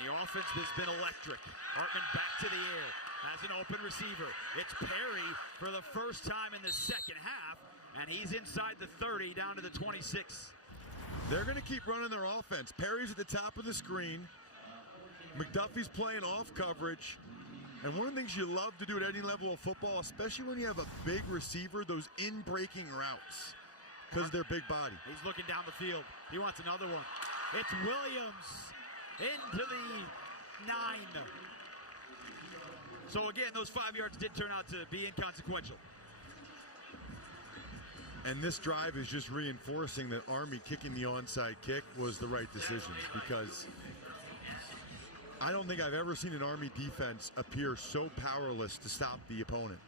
the offense has been electric. Hartman back to the air, has an open receiver. It's Perry for the first time in the second half, and he's inside the 30 down to the 26. They're going to keep running their offense. Perry's at the top of the screen. McDuffie's playing off coverage. And one of the things you love to do at any level of football, especially when you have a big receiver, those in-breaking routes, because they're big body. He's looking down the field. He wants another one. It's Williams into the 9. So again, those 5 yards did turn out to be inconsequential. And this drive is just reinforcing that Army kicking the onside kick was the right decision, because I don't think I've ever seen an Army defense appear so powerless to stop the opponent.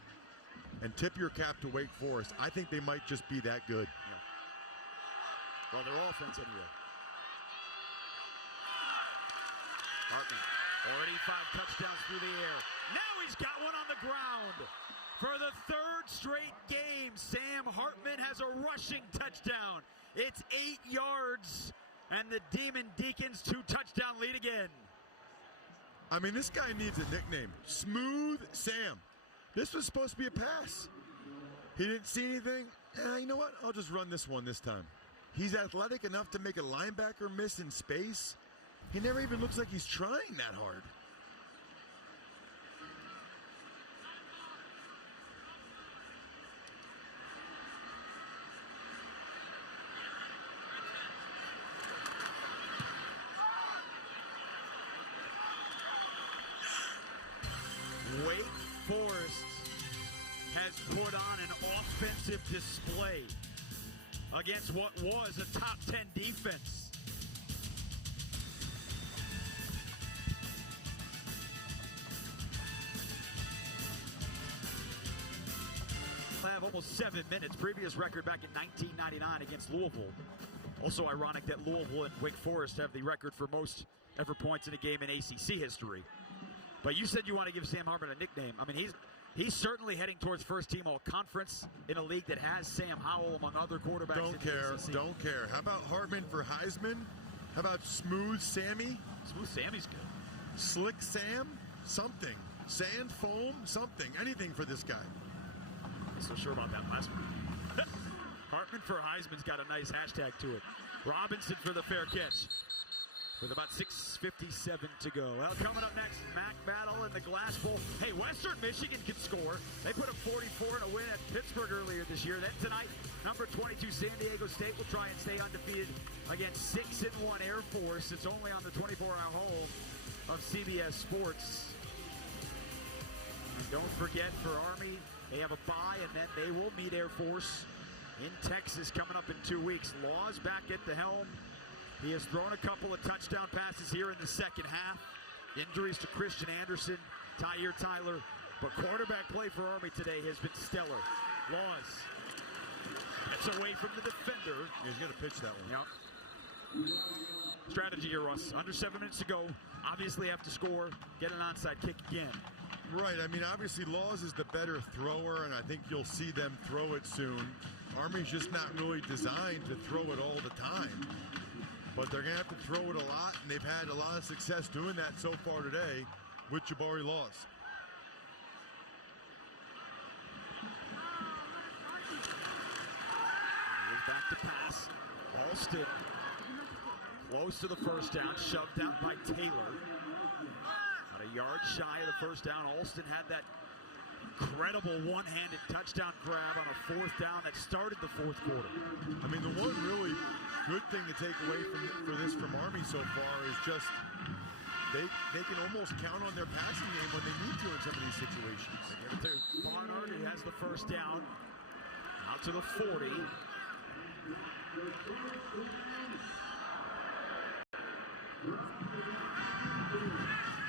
And tip your cap to Wake Forest. I think they might just be that good. Yeah. Well, their offense anyway. Hartman, already 5 touchdowns through the air. Now he's got one on the ground. For the 3rd straight game, Sam Hartman has a rushing touchdown. It's 8 yards, and the Demon Deacons 2-touchdown lead again. I mean, this guy needs a nickname. Smooth Sam. This was supposed to be a pass. He didn't see anything. You know what? I'll just run this one this time. He's athletic enough to make a linebacker miss in space. He never even looks like he's trying that hard. Wake Forest has put on an offensive display against what was a top 10 defense. They have almost 7 minutes. Previous record back in 1999 against Louisville. Also ironic that Louisville and Wake Forest have the record for most ever points in a game in ACC history. But you said you want to give Sam Hartman a nickname. I mean, he's certainly heading towards first team all conference in a league that has Sam Howell among other quarterbacks. Don't care. How about Hartman for Heisman? How about Smooth Sammy? Smooth Sammy's good. Slick Sam? Something. Sand foam? Something. Anything for this guy. I'm so sure about that last one. Hartman for Heisman's got a nice hashtag to it. Robinson for the fair catch. With about 6:57 to go. Well, coming up next, Mac Battle in the Glass Bowl. Hey, Western Michigan can score. They put up 44 in a win at Pittsburgh earlier this year. Then tonight, number 22 San Diego State will try and stay undefeated against 6-1 Air Force. It's only on the 24-hour home of CBS Sports. And don't forget, for Army, they have a bye, and then they will meet Air Force in Texas coming up in 2 weeks. Laws back at the helm. He has thrown a couple of touchdown passes here in the second half. Injuries to Christian Anderson, Tyre Tyler. But quarterback play for Army today has been stellar. Laws. That's away from the defender. He's going to pitch that one. Yep. Strategy here, Russ. Under 7 minutes to go. Obviously have to score. Get an onside kick again. Right. I mean, obviously Laws is the better thrower, and I think you'll see them throw it soon. Army's just not really designed to throw it all the time. But they're going to have to throw it a lot, and they've had a lot of success doing that so far today with Jaquarii Laws. Here's back to pass. Alston close to the first down, shoved out by Taylor. About a yard shy of the first down. Alston had that incredible one-handed touchdown grab on a 4th down that started the 4th quarter. I mean, the one really good thing to take away from Army so far is just they can almost count on their passing game when they need to in some of these situations. Give it to Barnard, who has the first down. Out to the 40.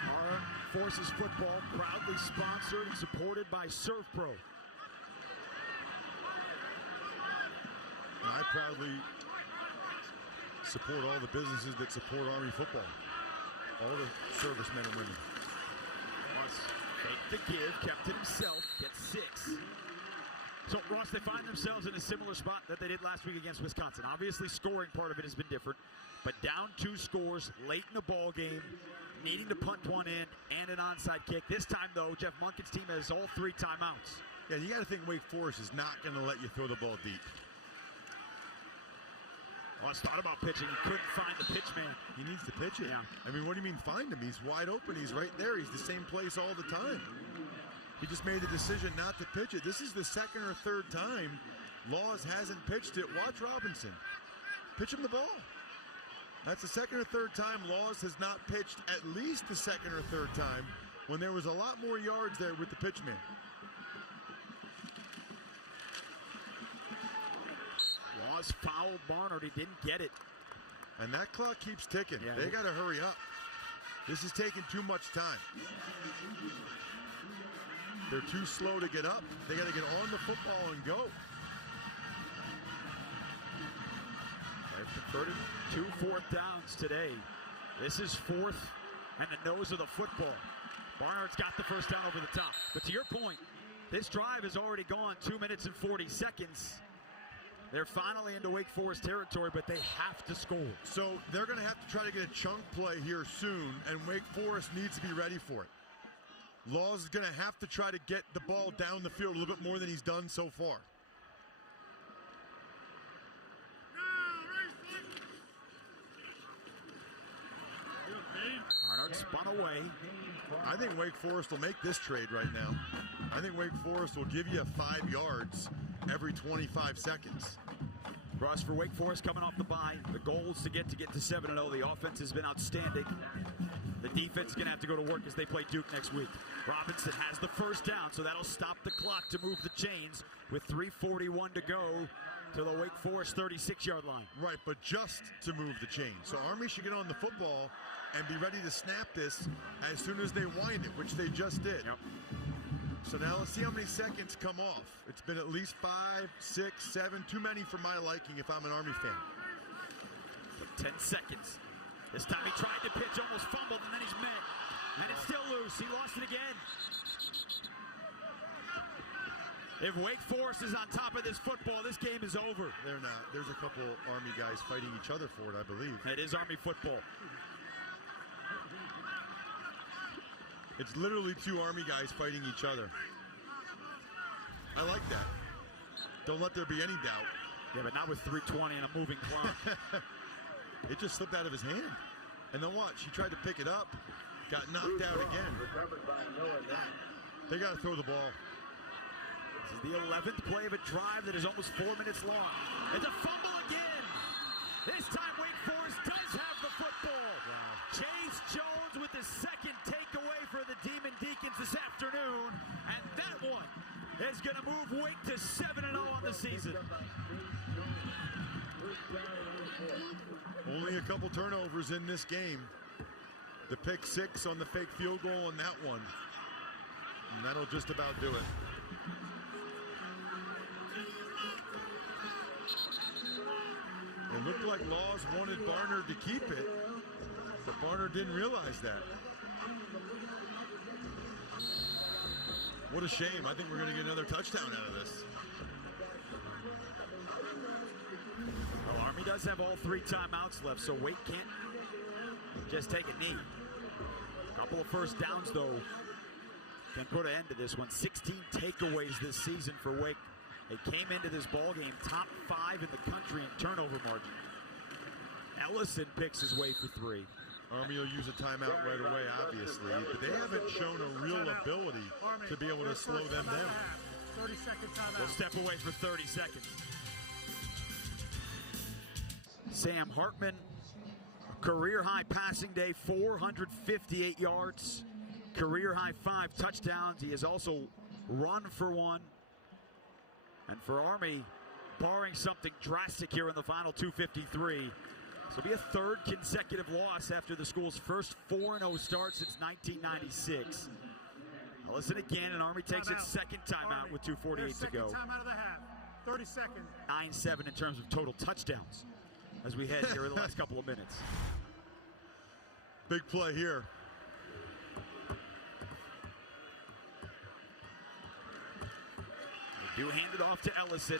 Armed Forces football proudly sponsored and supported by Surf Pro. I proudly support all the businesses that support Army football. All the servicemen and women. Ross faked the give, kept it himself, gets 6. So, Ross, they find themselves in a similar spot that they did last week against Wisconsin. Obviously, scoring part of it has been different, but down 2 scores late in the ball game, needing to punt one in and an onside kick. This time, though, Jeff Monken's team has all 3 timeouts. Yeah, you got to think Wake Forest is not going to let you throw the ball deep. Loss thought about pitching. He couldn't find the pitch man. He needs to pitch it. Yeah. I mean, what do you mean find him? He's wide open. He's right there. He's the same place all the time. He just made the decision not to pitch it. This is the second or third time Laws hasn't pitched it. Watch Robinson. Pitch him the ball. That's the second or third time Laws has not pitched, at least the second or third time, when there was a lot more yards there with the pitch man. Laws fouled Barnard. He didn't get it. And that clock keeps ticking. Yeah. They got to hurry up. This is taking too much time. They're too slow to get up. They got to get on the football and go. They've converted 2 fourth downs today. This is fourth and the nose of the football. Barnard's got the first down over the top. But to your point, this drive has already gone 2 minutes and 40 seconds. They're finally into Wake Forest territory, but they have to score. So they're going to have to try to get a chunk play here soon, and Wake Forest needs to be ready for it. Laws is going to have to try to get the ball down the field a little bit more than he's done so far. Barnard spun away. I think Wake Forest will make this trade right now. I think Wake Forest will give you 5 yards every 25 seconds. Cross for Wake Forest coming off the bye. The goal is to get to 7-0. The offense has been outstanding. The defense is going to have to go to work as they play Duke next week. Robinson has the first down, so that'll stop the clock to move the chains with 3:41 to go to the Wake Forest 36-yard line. Right, but just to move the chains. So Army should get on the football and be ready to snap this as soon as they wind it, which they just did. Yep. So now let's see how many seconds come off. It's been at least 5, 6, 7, too many for my liking if I'm an Army fan. 10 seconds. This time he tried to pitch, almost fumbled, and then he's met. And it's still loose. He lost it again. If Wake Forest is on top of this football, this game is over. They're not. There's a couple Army guys fighting each other for it, I believe. It is Army football. It's literally 2 Army guys fighting each other. I like that. Don't let there be any doubt. Yeah, but not with 3:20 and a moving clock. It just slipped out of his hand. And then watch, he tried to pick it up, got knocked out again. They got to throw the ball. This is the 11th play of a drive that is almost 4 minutes long. It's a fumble again. This time Wake Forest does have the football. Wow. Chase Jones with the second takeaway for the Demon Deacons this afternoon. And that one is going to move Wake to 7-0 on the season. Only a couple turnovers in this game. The pick 6 on the fake field goal and that one. And that'll just about do it. It looked like Laws wanted Barnard to keep it, but Barnard didn't realize that. What a shame. I think we're going to get another touchdown out of this. Well, Army does have all 3 timeouts left, so Wake can't just take a knee. A couple of first downs, though, can put an end to this one. 16 takeaways this season for Wake. They came into this ball game top 5 in the country in turnover margin. Ellison picks his way for 3. Army will use a timeout right away, obviously, but they haven't shown a real ability to be able to slow them down. 30-second timeout. They'll step away for 30 seconds. Sam Hartman, career-high passing day, 458 yards, career-high 5 touchdowns. He has also run for 1. And for Army, barring something drastic here in the final 2:53, this will be a 3rd consecutive loss after the school's first 4-0 start since 1996. Now listen again, and Army takes its second timeout with 2:48 to go. Timeout of the half. 30 seconds. 9-7 in terms of total touchdowns as we head here in the last couple of minutes. Big play here. They do hand it off to Ellison,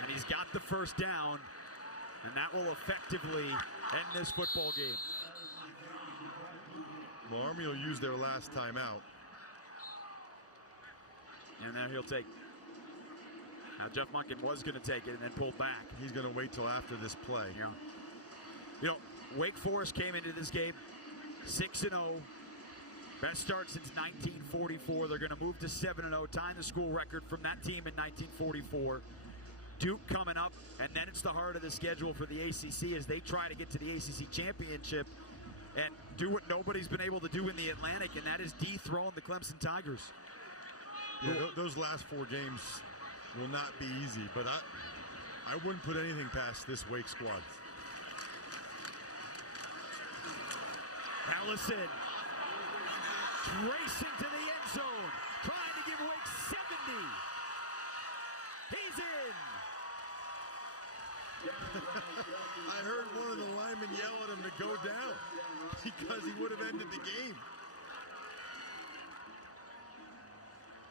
and he's got the first down, and that will effectively end this football game. Well, Army will use their last timeout. And now he'll take Now, Jeff Monken was going to take it and then pulled back. He's going to wait till after this play. Yeah. You know, Wake Forest came into this game 6-0. Best start since 1944. They're going to move to 7-0, tying the school record from that team in 1944. Duke coming up, and then it's the heart of the schedule for the ACC as they try to get to the ACC championship and do what nobody's been able to do in the Atlantic, and that is dethrone the Clemson Tigers. Yeah, those last 4 games will not be easy, but I wouldn't put anything past this Wake squad. Allison racing to the end zone, trying to give Wake 70. He's in. I heard one of the linemen yell at him to go down because he would have ended the game.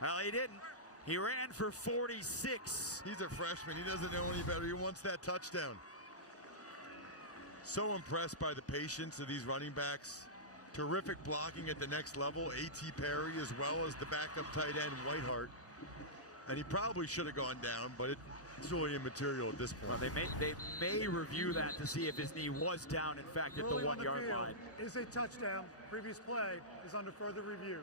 Well, he didn't. He ran for 46. He's a freshman. He doesn't know any better. He wants that touchdown. So impressed by the patience of these running backs. Terrific blocking at the next level. A.T. Perry as well as the backup tight end, Whitehart. And he probably should have gone down, but it's really immaterial at this point. Well, they may review that to see if his knee was down, in fact, at the 1 yard line. Is a touchdown. Previous play is under further review.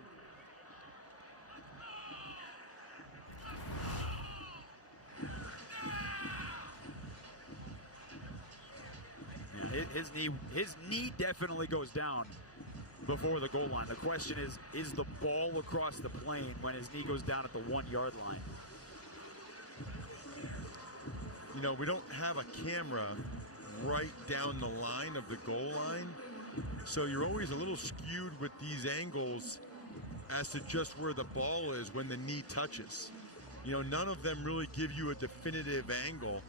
Yeah, his knee definitely goes down before the goal line. The question is the ball across the plane when his knee goes down at the 1 yard line? You know, we don't have a camera right down the line of the goal line, so you're always a little skewed with these angles as to just where the ball is when the knee touches. You know, none of them really give you a definitive angle.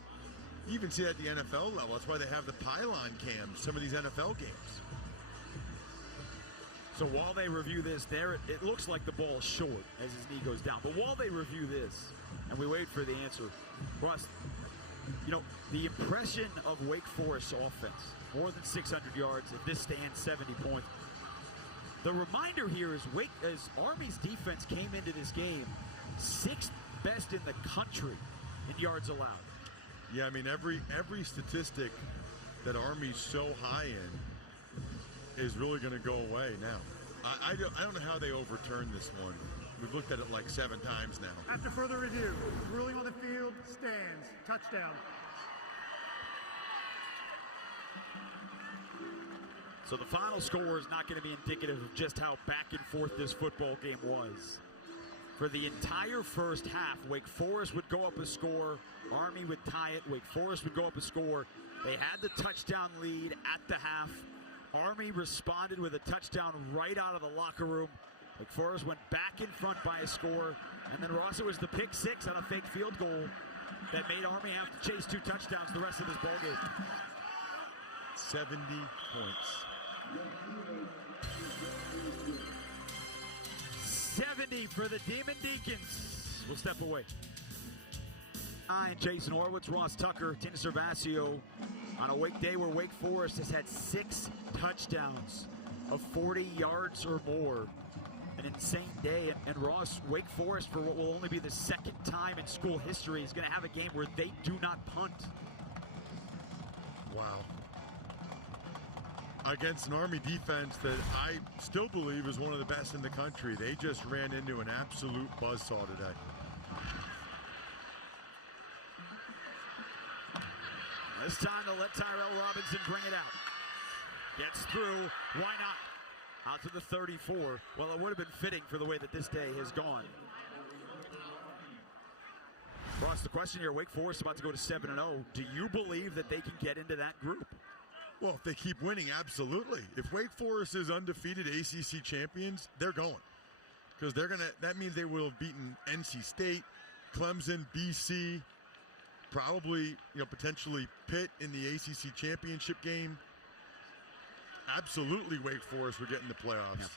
You even see that at the NFL level. That's why they have the pylon cams, some of these NFL games. So while they review this, it looks like the ball is short as his knee goes down. But while they review this, and we wait for the answer, Russ, you know, the impression of Wake Forest's offense, more than 600 yards, if this stands 70 points. The reminder here is Army's defense came into this game 6th best in the country in yards allowed. Yeah, I mean, every statistic that Army's so high in is really going to go away now. I don't know how they overturned this one. We've looked at it like 7 times now. After further review, ruling on the field stands. Touchdown. So the final score is not going to be indicative of just how back and forth this football game was. For the entire first half, Wake Forest would go up a score, Army would tie it, Wake Forest would go up a score. They had the touchdown lead at the half. Army responded with a touchdown right out of the locker room. Wake Forest went back in front by a score, and then Ross, it was the pick 6 on a fake field goal that made Army have to chase 2 touchdowns the rest of this ball game. 70 points. 70 for the Demon Deacons. We'll step away. And Jason Horwitz, Ross Tucker, Tina Servasio on a Wake day where Wake Forest has had 6 touchdowns of 40 yards or more. An insane day. And Ross, Wake Forest, for what will only be the 2nd time in school history, is going to have a game where they do not punt. Wow. Against an Army defense that I still believe is one of the best in the country. They just ran into an absolute buzzsaw today. This time they'll let Tyrell Robinson bring it out. Gets through. Why not? Out to the 34. Well, it would have been fitting for the way that this day has gone. Ross, the question here, Wake Forest about to go to 7-0. Do you believe that they can get into that group? Well, if they keep winning, absolutely. If Wake Forest is undefeated ACC champions, they're going. Because that means they will have beaten NC State, Clemson, BC, probably, potentially Pitt in the ACC championship game. Absolutely, Wake Forest will get in the playoffs. Yeah.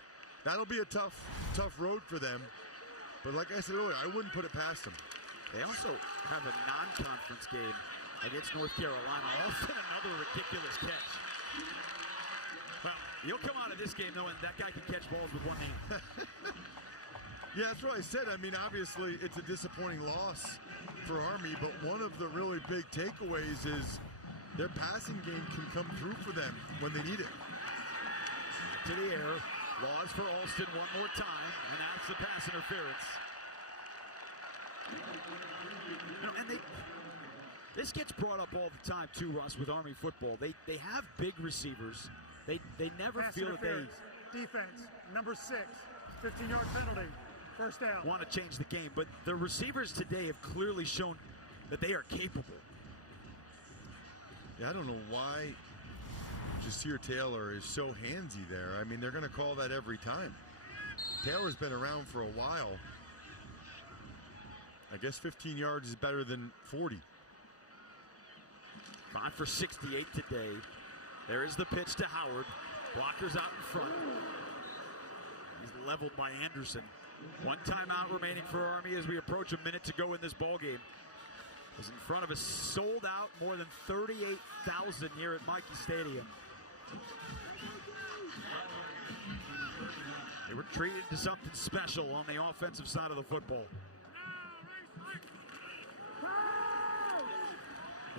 That'll be a tough road for them. But like I said earlier, I wouldn't put it past them. They also have a non-conference game against North Carolina. Also another ridiculous catch. Well, you'll come out of this game knowing that guy can catch balls with one hand. Yeah, that's what I said. I mean, obviously, it's a disappointing loss for Army, but one of the really big takeaways is their passing game can come through for them when they need it. To the air. Laws for Alston one more time, and that's the pass interference. And this gets brought up all the time too, Russ, with Army football. They have big receivers. They never Pass feel that they defense, number 6, 15-yard penalty, first down. Want to change the game, but the receivers today have clearly shown that they are capable. Yeah, I don't know why Jasir Taylor is so handsy there. I mean, they're going to call that every time. Taylor's been around for a while. I guess 15 yards is better than 40. 5 for 68 today. There is the pitch to Howard. Blockers out in front. He's leveled by Anderson. One timeout remaining for Army as we approach a minute to go in this ball game. Is in front of a sold-out more than 38,000 here at Michie Stadium. They were treated to something special on the offensive side of the football.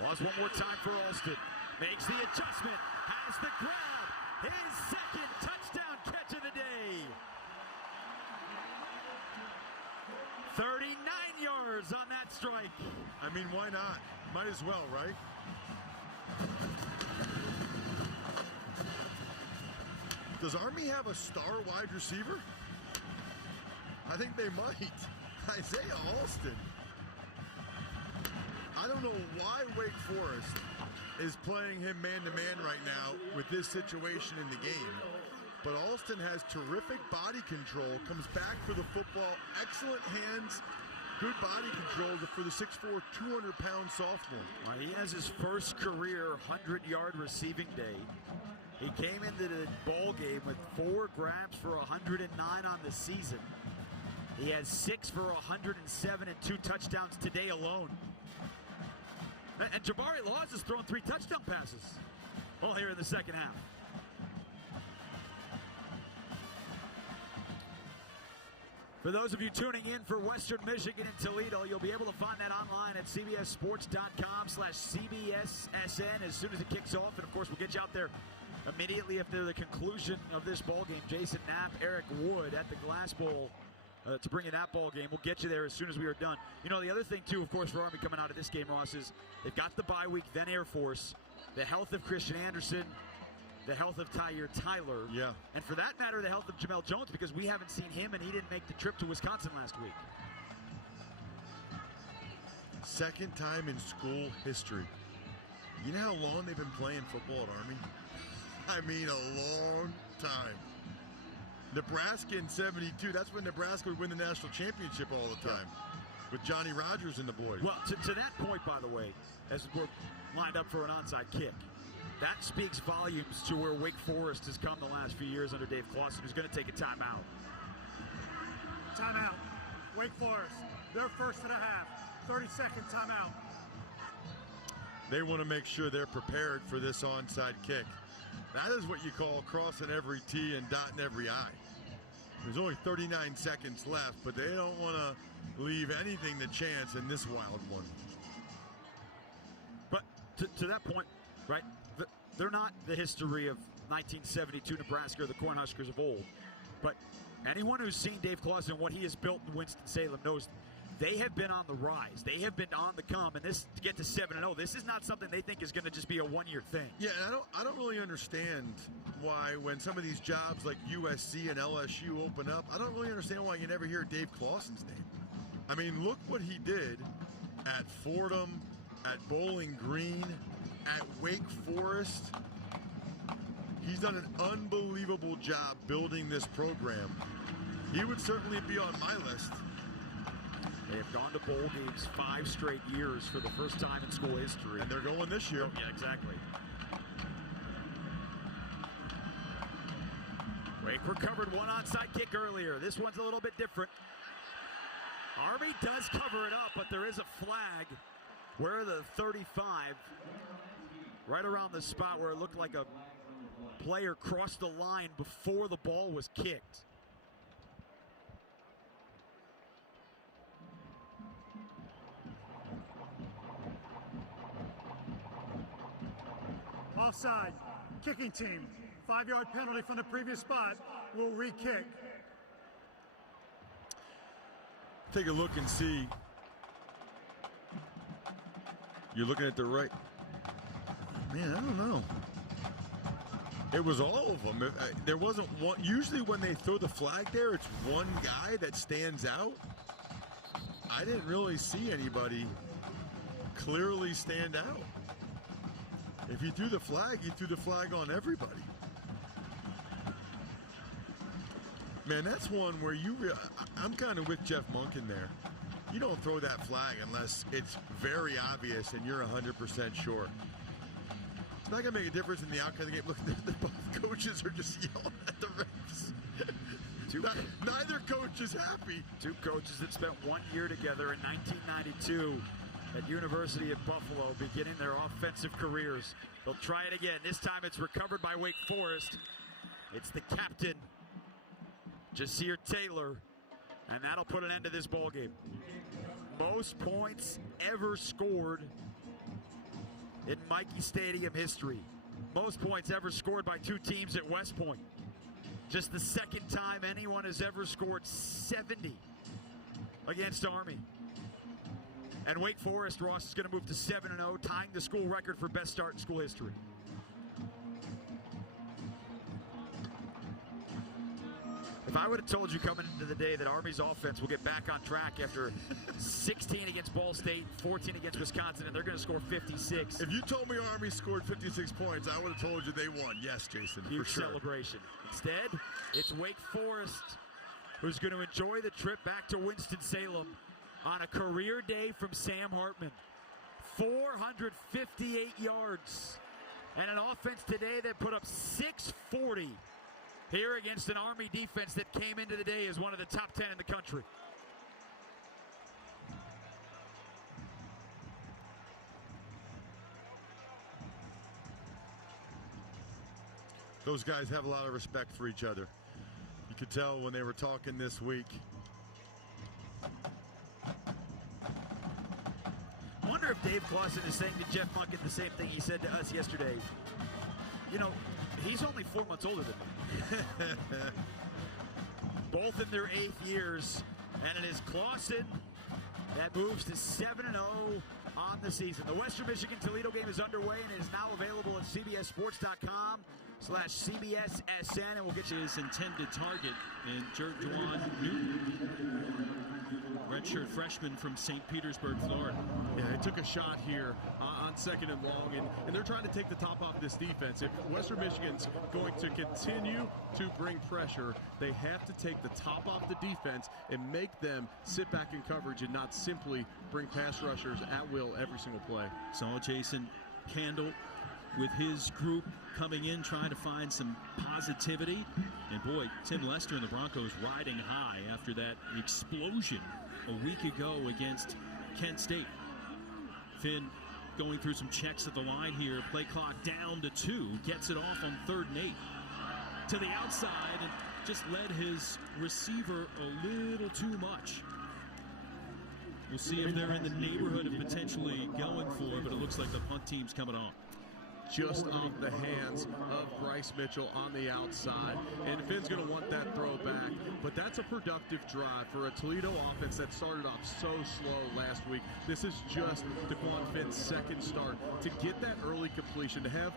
Laws one more time for Alston. Makes the adjustment. Has the grab. His second touchdown catch of the day. 39 yards on that strike. I mean, why not? Might as well, right? Does Army have a star wide receiver? I think they might. Isaiah Alston. I don't know why Wake Forest is playing him man-to-man right now with this situation in the game. But Alston has terrific body control, comes back for the football, excellent hands, good body control for the 6'4", 200-pound sophomore. Well, he has his first career 100-yard receiving day. He came into the ball game with 4 grabs for 109 on the season. He has 6 for 107 and 2 touchdowns today alone. And Jaquarii Laws has thrown 3 touchdown passes. All here in the second half. For those of you tuning in for Western Michigan and Toledo, you'll be able to find that online at cbssports.com/CBSSN as soon as it kicks off. And, of course, we'll get you out there immediately after the conclusion of this ball game. Jason Knapp, Eric Wood at the Glass Bowl to bring in that ball game. We'll get you there as soon as we are done. You know, the other thing, too, of course, for Army coming out of this game, Ross, is they've got the bye week, then Air Force, the health of Christian Anderson, the health of Tyre Tyler. Yeah. And for that matter, the health of Jamel Jones, because we haven't seen him and he didn't make the trip to Wisconsin last week. Second time in school history. You know how long they've been playing football at Army? I mean, a long time. Nebraska in 72, that's when Nebraska would win the national championship all the time with Johnny Rodgers and the boys. Well, to that point, by the way, as we're lined up for an onside kick, that speaks volumes to where Wake Forest has come the last few years under Dave Clawson, who's going to take a timeout. Timeout. Wake Forest, their first and a half. 30-second timeout. They want to make sure they're prepared for this onside kick. That is what you call crossing every T and dotting every I. There's only 39 seconds left, but they don't want to leave anything to chance in this wild one. But to that point, right, they're not the history of 1972 Nebraska or the Cornhuskers of old. But anyone who's seen Dave Clawson and what he has built in Winston-Salem knows they have been on the rise. They have been on the come, and this to get to 7-0, this is not something they think is going to just be a one-year thing. Yeah, and I don't really understand why when some of these jobs like USC and LSU open up, I don't really understand why you never hear Dave Clawson's name. I mean, look what he did at Fordham, at Bowling Green, at Wake Forest. He's done an unbelievable job building this program. He would certainly be on my list. They have gone to bowl games 5 straight years for the first time in school history. And they're going this year. Oh, yeah, exactly. Wake recovered one onside kick earlier. This one's a little bit different. Army does cover it up, but there is a flag where the 35, right around the spot where it looked like a player crossed the line before the ball was kicked. offside. Kicking team, 5-yard penalty from the previous spot, will re-kick. Take a look and see. You're looking at the right. Man, I don't know. It was all of them. There wasn't one. Usually when they throw the flag there, it's one guy that stands out. I didn't really see anybody clearly stand out. If you threw the flag, you threw the flag on everybody. Man, that's one where I'm kind of with Jeff Monken there. You don't throw that flag unless it's very obvious and you're 100% sure. It's not going to make a difference in the outcome of the game. Look, both coaches are just yelling at the refs. Neither coach is happy. Two coaches that spent 1 year together in 1992 at University of Buffalo, beginning their offensive careers. They'll try it again. This time it's recovered by Wake Forest. It's the captain, Jasir Taylor, and that'll put an end to this ball game. Most points ever scored in Michie Stadium history. Most points ever scored by two teams at West Point. Just the second time anyone has ever scored 70 against Army. And Wake Forest, Ross, is going to move to 7-0, tying the school record for best start in school history. If I would have told you coming into the day that Army's offense will get back on track after 16 against Ball State, 14 against Wisconsin, and they're going to score 56. If you told me Army scored 56 points, I would have told you they won. Yes, Jason, Huge for sure. celebration. Instead, it's Wake Forest who's going to enjoy the trip back to Winston-Salem on a career day from Sam Hartman. 458 yards. And an offense today that put up 640 here against an Army defense that came into the day as one of the top 10 in the country. Those guys have a lot of respect for each other. You could tell when they were talking this week. I wonder if Dave Clawson is saying to Jeff Monken the same thing he said to us yesterday. You know, he's only 4 months older than me. Both in their 8th years. And it is Clawson that moves to 7-0 on the season. The Western Michigan-Toledo game is underway and is now available at cbssports.com/CBSSN. And we'll get you his intended target in Jerjuan Newton. Redshirt freshman from St. Petersburg, Florida. Yeah, they took a shot here on 2nd and long, and they're trying to take the top off this defense. If Western Michigan's going to continue to bring pressure, they have to take the top off the defense and make them sit back in coverage and not simply bring pass rushers at will every single play. Saw Jason Candle with his group coming in, trying to find some positivity. And boy, Tim Lester and the Broncos riding high after that explosion a week ago against Kent State. Finn going through some checks at the line here. Play clock down to 2. Gets it off on 3rd and 8. To the outside and just led his receiver a little too much. We'll see if they're in the neighborhood of potentially going for it, but it looks like the punt team's coming on. Just off the hands of Bryce Mitchell on the outside. And Finn's going to want that throw back. But that's a productive drive for a Toledo offense that started off so slow last week. This is just DeQuan Finn's 2nd start. To get that early completion, to have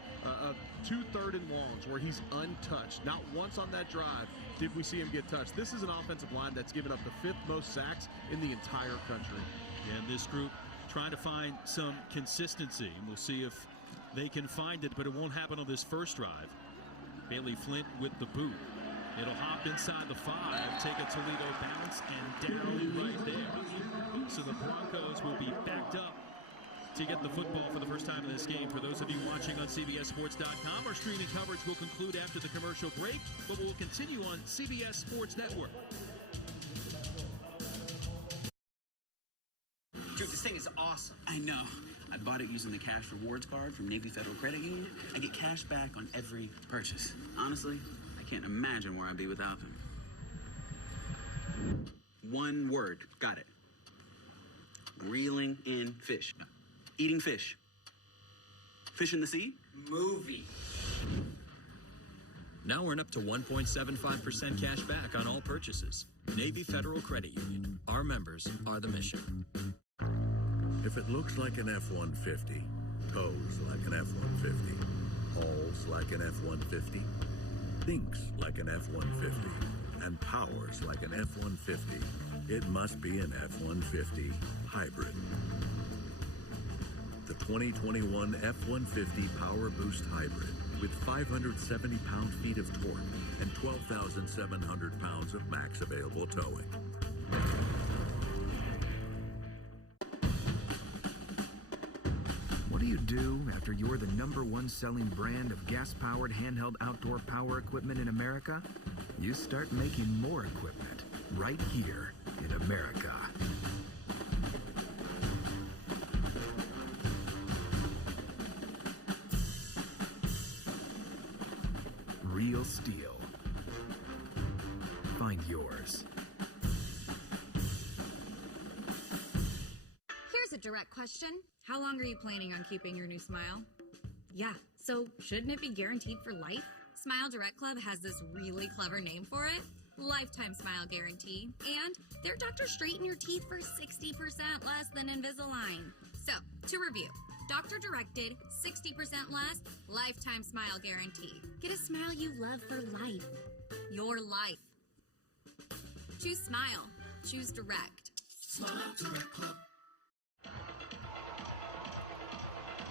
2 3rd and longs where he's untouched. Not once on that drive did we see him get touched. This is an offensive line that's given up the 5th most sacks in the entire country. Yeah, and this group trying to find some consistency. And we'll see if they can find it, but it won't happen on this first drive. Bailey Flint with the boot. It'll hop inside the 5, take a Toledo bounce, and down right there. So the Broncos will be backed up to get the football for the first time in this game. For those of you watching on CBSSports.com, our streaming coverage will conclude after the commercial break, but we'll continue on CBS Sports Network. Dude, this thing is awesome. I know. I bought it using the Cash Rewards card from Navy Federal Credit Union. I get cash back on every purchase. Honestly, I can't imagine where I'd be without them. One word. Got it. Reeling in fish. Eating fish. Fish in the sea? movie. Now earn up to 1.75% cash back on all purchases. Navy Federal Credit Union. Our members are the mission. If it looks like an F-150, tows like an F-150, hauls like an F-150, thinks like an F-150, and powers like an F-150, it must be an F-150 hybrid. The 2021 F-150 Power Boost Hybrid with 570 pound-feet of torque and 12,700 pounds of max available towing. What do you do after you're the #1 selling brand of gas-powered handheld outdoor power equipment in America? You start making more equipment right here in America. Real steel. Find yours. Here's a direct question. How long are you planning on keeping your new smile? Yeah, so shouldn't it be guaranteed for life? Smile Direct Club has this really clever name for it. Lifetime Smile Guarantee. And their doctors straighten your teeth for 60% less than Invisalign. So, to review. Doctor directed, 60% less, lifetime smile guarantee. Get a smile you love for life. Your life. Choose Smile. Choose Direct. Smile Direct Club.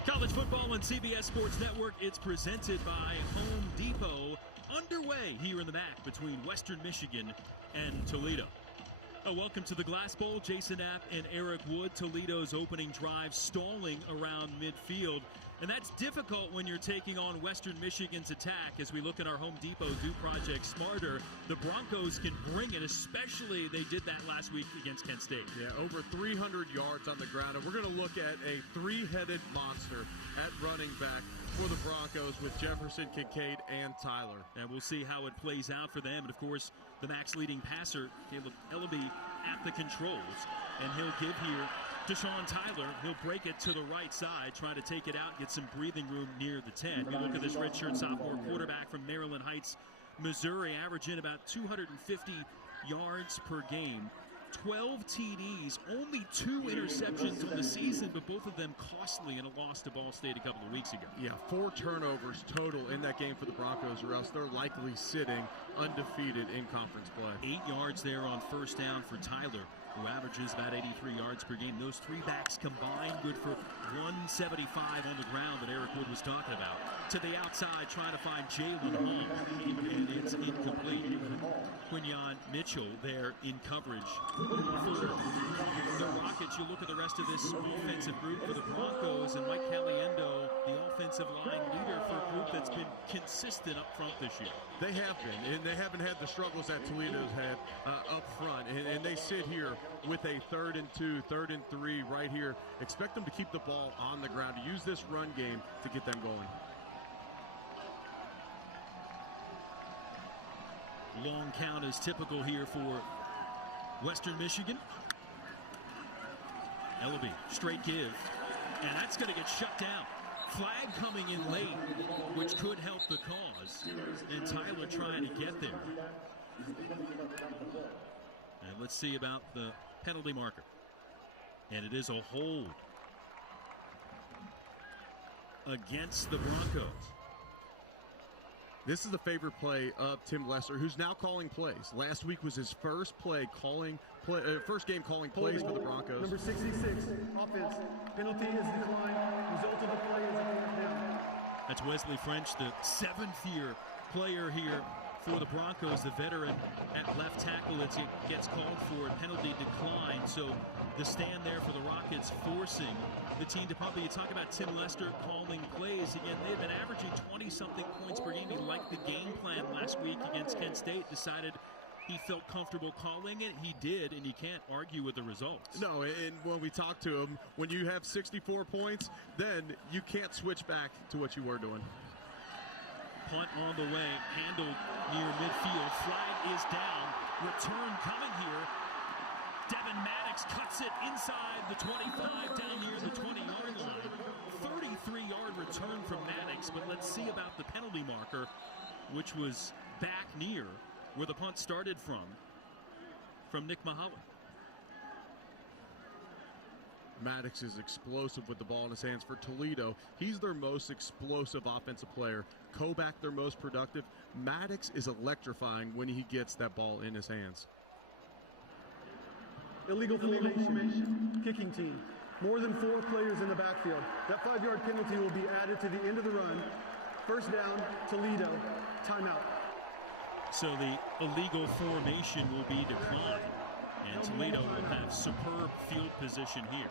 College football on CBS Sports Network. It's presented by Home Depot. Underway here in the MAC between Western Michigan and Toledo. Welcome to the Glass Bowl. Jason Knapp and Eric Wood. Toledo's opening drive stalling around midfield. And that's difficult when you're taking on Western Michigan's attack. As we look at our Home Depot Do Project Smarter, the Broncos can bring it, especially they did that last week against Kent State. Yeah, over 300 yards on the ground. And we're going to look at a three-headed monster at running back for the Broncos with Jefferson, Kincaid, and Tyler. And we'll see how it plays out for them. And, of course, the MAC's leading passer, Caleb Ellaby, at the controls. And he'll give here to Sean Tyler. He'll break it to the right side, try to take it out, get some breathing room near the 10. You look at this redshirt sophomore quarterback from Maryland Heights, Missouri, averaging about 250 yards per game. 12 TDs, only 2 interceptions on the season, but both of them costly in a loss to Ball State a couple of weeks ago. Yeah, 4 turnovers total in that game for the Broncos, or else they're likely sitting undefeated in conference play. 8 yards there on first down for Tyler, who averages about 83 yards per game. Those 3 backs combined, good for 175 on the ground that Eric Wood was talking about. To the outside, trying to find Jalen Hall, and it's incomplete. Quinyon Mitchell there in coverage for the Rockets. You look at the rest of this offensive group for the Broncos, and Mike Caliendo, the offensive line leader for a group that's been consistent up front this year. They have been, and they haven't had the struggles that Toledo's had up front, and they sit here with a 3rd and 2, 3rd and 3 right here. Expect them to keep the ball on the ground, to use this run game to get them going. Long count is typical here for Western Michigan. Ellaby, straight give, and that's going to get shut down. Flag coming in late, which could help the cause, and Tyler trying to get there. And let's see about the penalty marker. And it is a hold against the Broncos. This is the favorite play of Tim Lester, who's now calling plays. Last week was his first game calling plays for the Broncos. Number 66, offense. Penalty is declined. Result of the play is a 4th down. That's Wesley French, the 7th-year player here for the Broncos, the veteran at left tackle. It gets called for a penalty decline. So the stand there for the Rockets, forcing the team to probably, you talk about Tim Lester calling plays. Again, they've been averaging 20-something points per game. He liked the game plan last week against Kent State, decided he felt comfortable calling it. He did, and you can't argue with the results. No, and when we talked to him, when you have 64 points, then you can't switch back to what you were doing. Punt on the way, handled near midfield. Flag is down. Return coming here. Devin Maddox cuts it inside the 25, down near the 20-yard line. 33-yard return from Maddox. Maddox, but let's see about the penalty marker, which was back near where the punt started from Nick Mahala. Maddox is explosive with the ball in his hands for Toledo. He's their most explosive offensive player. Koback, their most productive. Maddox is electrifying when he gets that ball in his hands. Illegal formation. Kicking team. More than 4 players in the backfield. That 5-yard penalty will be added to the end of the run. First down, Toledo. Timeout. So the illegal formation will be declined, and Toledo will have superb field position here.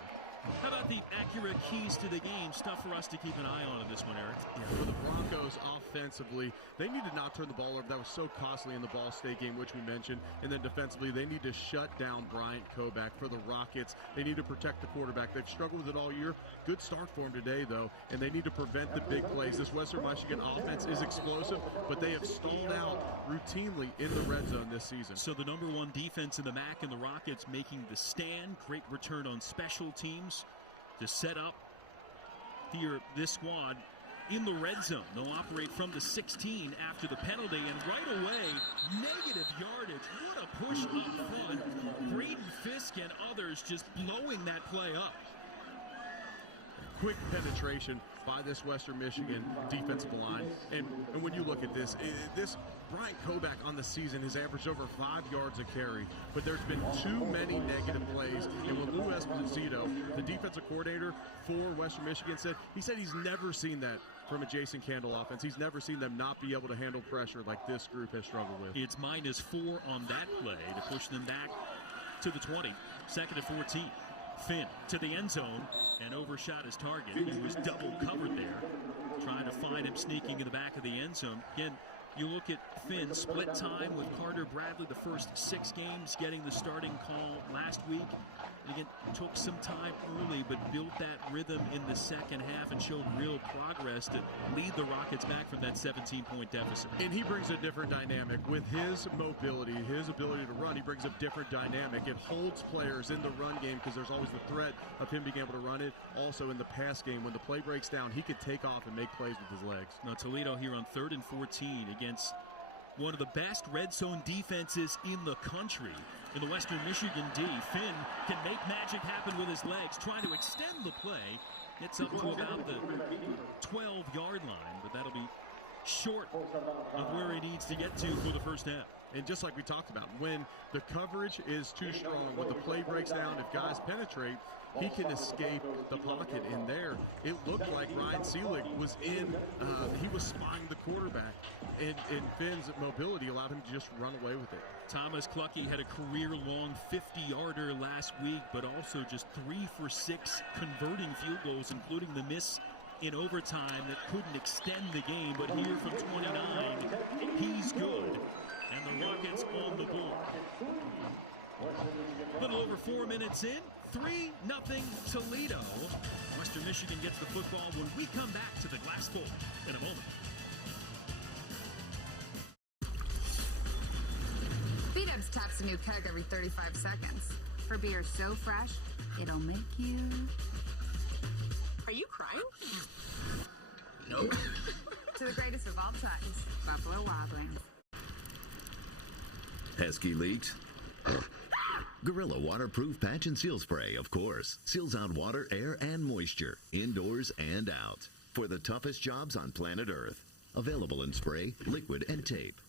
How about the accurate keys to the game? Stuff for us to keep an eye on in this one, Eric. Yeah, for the Broncos offensively, they need to not turn the ball over. That was so costly in the Ball State game, which we mentioned. And then defensively, they need to shut down Bryant Koback. For the Rockets, they need to protect the quarterback. They've struggled with it all year. Good start for them today, though, and they need to prevent the big plays. This Western Michigan offense is explosive, but they have stalled out routinely in the red zone this season. So the number 1 defense in the MAC and the Rockets making the stand. Great return on special teams to set up here this squad in the red zone. They'll operate from the 16 after the penalty, and right away, negative yardage. What a push up front. Braden Fisk and others just blowing that play up. Quick penetration by this Western Michigan defensive line. And when you look at this Bryant Koback on the season has averaged over 5 yards a carry, but there's been too many negative plays. And when Lou Esposito, the defensive coordinator for Western Michigan, said he's never seen that from a Jason Candle offense. He's never seen them not be able to handle pressure like this group has struggled with. It's -4 on that play to push them back to the 20. 2nd and 14. Finn to the end zone and overshot his target. He was double covered there. Trying to find him sneaking in the back of the end zone. Again, you look at Finn, split time with Carter Bradley the first 6 games, getting the starting call last week. Again, took some time early, but built that rhythm in the second half and showed real progress to lead the Rockets back from that 17-point deficit. And he brings a different dynamic. With his mobility, his ability to run, he brings a different dynamic. It holds players in the run game because there's always the threat of him being able to run it. Also in the pass game, when the play breaks down, he could take off and make plays with his legs. Now Toledo here on 3rd and 14 against one of the best red zone defenses in the country. In the Western Michigan D, Finn can make magic happen with his legs, trying to extend the play. Gets up to about the 12-yard line, but that'll be short of where he needs to get to for the first down. And just like we talked about, when the coverage is too strong, when the play breaks down, if guys penetrate, he can escape the pocket. In there, it looked like Ryan Seelig was he was spying the quarterback. And Finn's mobility allowed him to just run away with it. Thomas Cluckey had a career-long 50-yarder last week, but also just 3 for 6 converting field goals, including the miss in overtime that couldn't extend the game. But here from 29, he's good. And the Rockets on the board. A little over 4 minutes in, 3-0 Toledo. Western Michigan gets the football when we come back to the Glass Bowl in a moment. B-Dubs taps a new keg every 35 seconds. For beer so fresh, it'll make you... Are you crying? Nope. To the greatest of all times, Buffalo Wild Wings. Pesky leaks? Gorilla Waterproof Patch and Seal Spray, of course. Seals out water, air, and moisture, indoors and out. For the toughest jobs on planet Earth. Available in spray, liquid, and tape.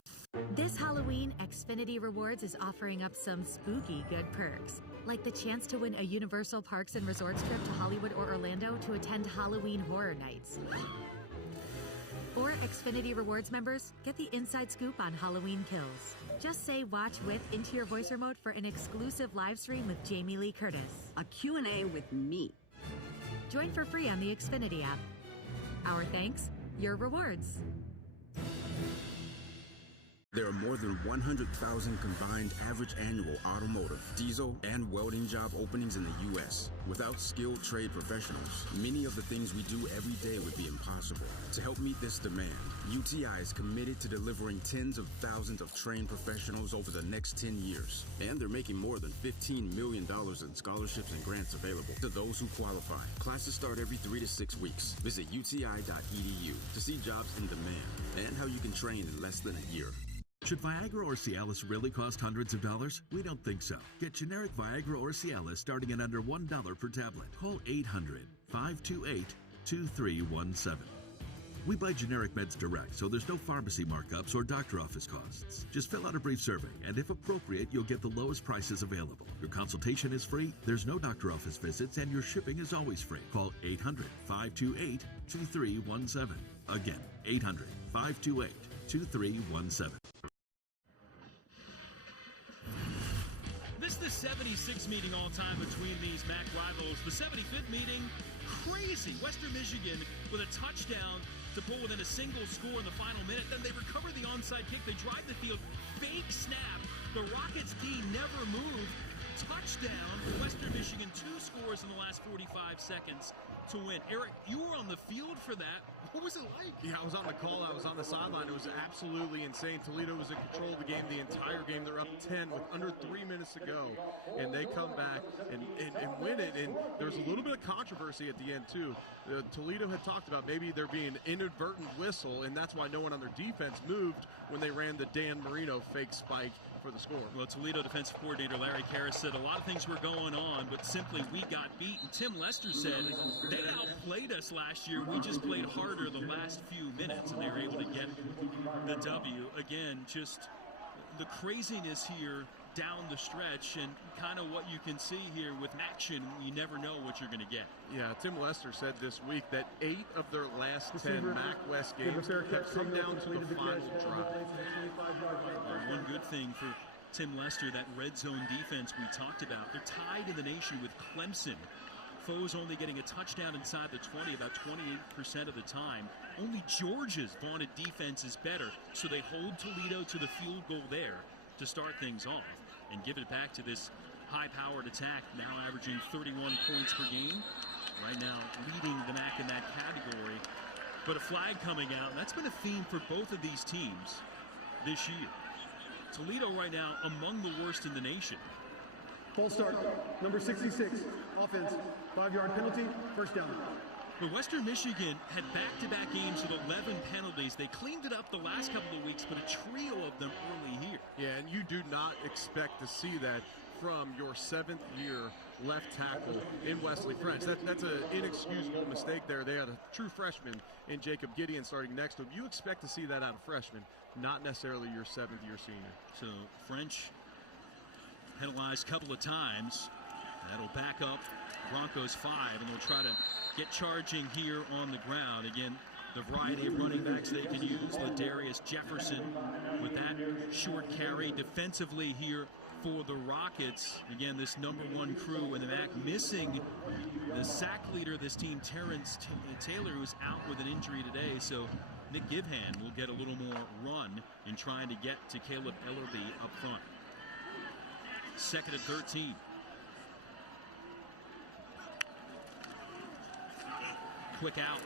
This Halloween, Xfinity Rewards is offering up some spooky good perks, like the chance to win a Universal Parks and Resorts trip to Hollywood or Orlando to attend Halloween Horror Nights. Or Xfinity Rewards members get the inside scoop on Halloween Kills. Just say watch with into your voice remote for an exclusive live stream with Jamie Lee Curtis. A Q&A with me. Join for free on the Xfinity app. Our thanks, your rewards. There are more than 100,000 combined average annual automotive, diesel, and welding job openings in the U.S. Without skilled trade professionals, many of the things we do every day would be impossible. To help meet this demand, UTI is committed to delivering tens of thousands of trained professionals over the next 10 years. And they're making more than $15 million in scholarships and grants available to those who qualify. Classes start every 3 to 6 weeks. Visit uti.edu to see jobs in demand and how you can train in less than a year. Should Viagra or Cialis really cost hundreds of dollars? We don't think so. Get generic Viagra or Cialis starting at under $1 per tablet. Call 800-528-2317. We buy generic meds direct, so there's no pharmacy markups or doctor office costs. Just fill out a brief survey, and if appropriate, you'll get the lowest prices available. Your consultation is free, there's no doctor office visits, and your shipping is always free. Call 800-528-2317. Again, 800-528-2317. This is the 76th meeting all-time between these MAC rivals. The 75th meeting, crazy. Western Michigan with a touchdown to pull within a single score in the final minute. Then they recover the onside kick. They drive the field. Fake snap. The Rockets' D never moved. Touchdown. Western Michigan, 2 scores in the last 45 seconds to win. Eric, you were on the field for that. What was it like? Yeah, I was on the call. I was on the sideline. It was absolutely insane. Toledo was in control of the game the entire game. They're up 10 with under 3 minutes to go. And they come back and win it. And there's a little bit of controversy at the end, too. Toledo had talked about maybe there being an inadvertent whistle, and that's why no one on their defense moved when they ran the Dan Marino fake spike for the score. Well, Toledo defensive coordinator Larry Karras said a lot of things were going on, but simply we got beat. And Tim Lester said they outplayed us last year. We just played harder the last few minutes, and they were able to get the W. Again, just the craziness here down the stretch, and kind of what you can see here with action, you never know what you're going to get. Yeah, Tim Lester said this week that 8 of their last 10 MAC West games have come down to the final drive. One good thing for Tim Lester, that red zone defense we talked about, they're tied in the nation with Clemson. Foes only getting a touchdown inside the 20 about 28% of the time. Only Georgia's vaunted defense is better, so they hold Toledo to the field goal there to start things off and give it back to this high-powered attack, now averaging 31 points per game. Right now, leading the MAC in that category. But a flag coming out, and that's been a theme for both of these teams this year. Toledo right now among the worst in the nation. False start, number 66, offense, 5-yard penalty, first down. But Western Michigan had back-to-back games with 11 penalties. They cleaned it up the last couple of weeks, but a trio of them early here. Yeah, and you do not expect to see that from your 7th-year left tackle in Wesley French. That's an inexcusable mistake there. They had a true freshman in Jacob Gideon starting next to him. You expect to see that out of freshmen, not necessarily your 7th-year senior. So French penalized a couple of times. That'll back up Broncos 5, and they'll try to get charging here on the ground. Again, the variety of running backs they can use. Ladarius Jefferson with that short carry defensively here for the Rockets. Again, this number 1 crew in the MAC missing the sack leader of this team, Terrence Taylor, who's out with an injury today. So Nick Givhan will get a little more run in trying to get to Caleb Ellerby up front. 2nd and 13. Quick out.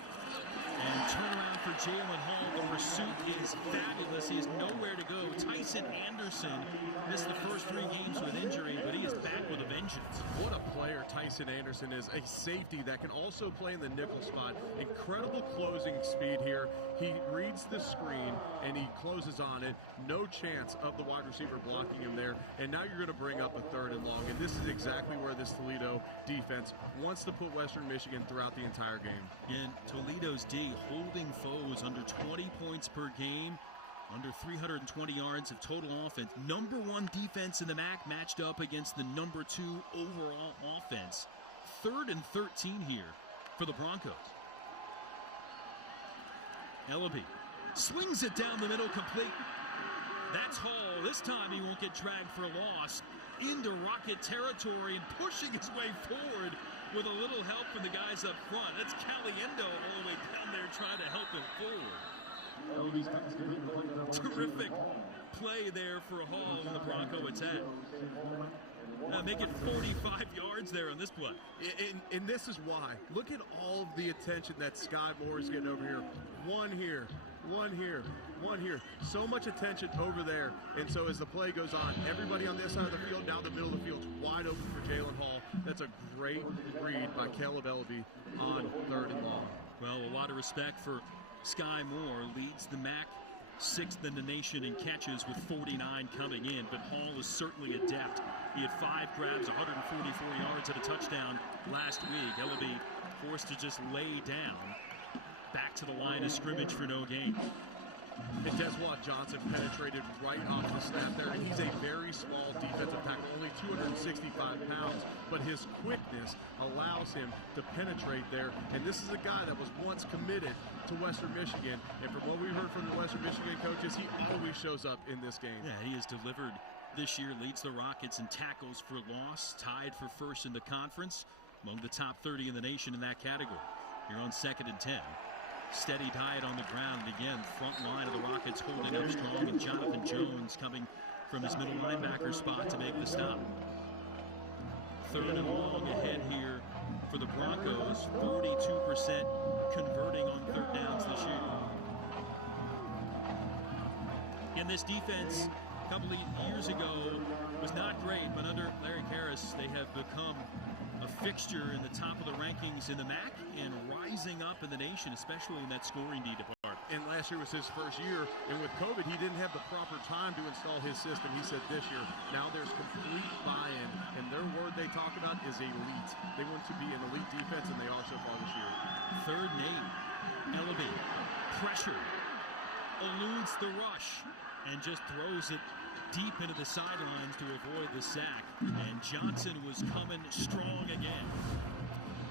And turnaround for Jalen Hall. The pursuit is fabulous. He has nowhere to go. Tyson Anderson missed the first 3 games with injury, but he is back with a vengeance. What a player Tyson Anderson is. A safety that can also play in the nickel spot. Incredible closing speed here. He reads the screen and he closes on it. No chance of the wide receiver blocking him there. And now you're going to bring up a 3rd and long. And this is exactly where this Toledo defense wants to put Western Michigan throughout the entire game. And Toledo's D holding foes under 20 points per game, under 320 yards of total offense. Number 1 defense in the MAC matched up against the number 2 overall offense. 3rd and 13 here for the Broncos. Ellerby swings it down the middle, complete. That's Hall. This time he won't get dragged for a loss into Rocket territory and pushing his way forward with a little help from the guys up front. That's Caliendo all the way down there trying to help him forward. Terrific play there for Hall in the Bronco attack. Make it 45 yards there on this play. And this is why. Look at all of the attention that Sky Moore is getting over here. One here, one here, one here. So much attention over there. And so as the play goes on, everybody on this side of the field, down the middle of the field, wide open for Jalen Hall. That's a great read by Caleb Ellaby on 3rd and long. Well, a lot of respect for Sky Moore. Leads the MAC 6th in the nation in catches with 49 coming in, but Hall is certainly adept. He had 5 grabs, 144 yards at a touchdown last week. Ellaby forced to just lay down back to the line of scrimmage for no gain. And Deswan Johnson penetrated right off the snap there. He's a very small defensive tackle, only 265 pounds, but his quickness allows him to penetrate there. And this is a guy that was once committed to Western Michigan. And from what we heard from the Western Michigan coaches, he always shows up in this game. Yeah, he has delivered this year, leads the Rockets in tackles for loss, tied for first in the conference, among the top 30 in the nation in that category. You're on 2nd and 10. Steady diet on the ground, and again, front line of the Rockets holding up strong, and Jonathan Jones coming from his middle linebacker spot to make the stop. 3rd and long ahead here for the Broncos, 42% converting on 3rd downs this year. And this defense a couple of years ago was not great, but under Larry Karras, they have become a fixture in the top of the rankings in the MAC and rising up in the nation, especially in that scoring D department. And last year was his first year, and with COVID, he didn't have the proper time to install his system. He said this year, now there's complete buy-in, and their word they talk about is elite. They want to be an elite defense, and they are so far this year. 3rd and 8. Ellaby, pressure, eludes the rush, and just throws it deep into the sidelines to avoid the sack. And Johnson was coming strong again.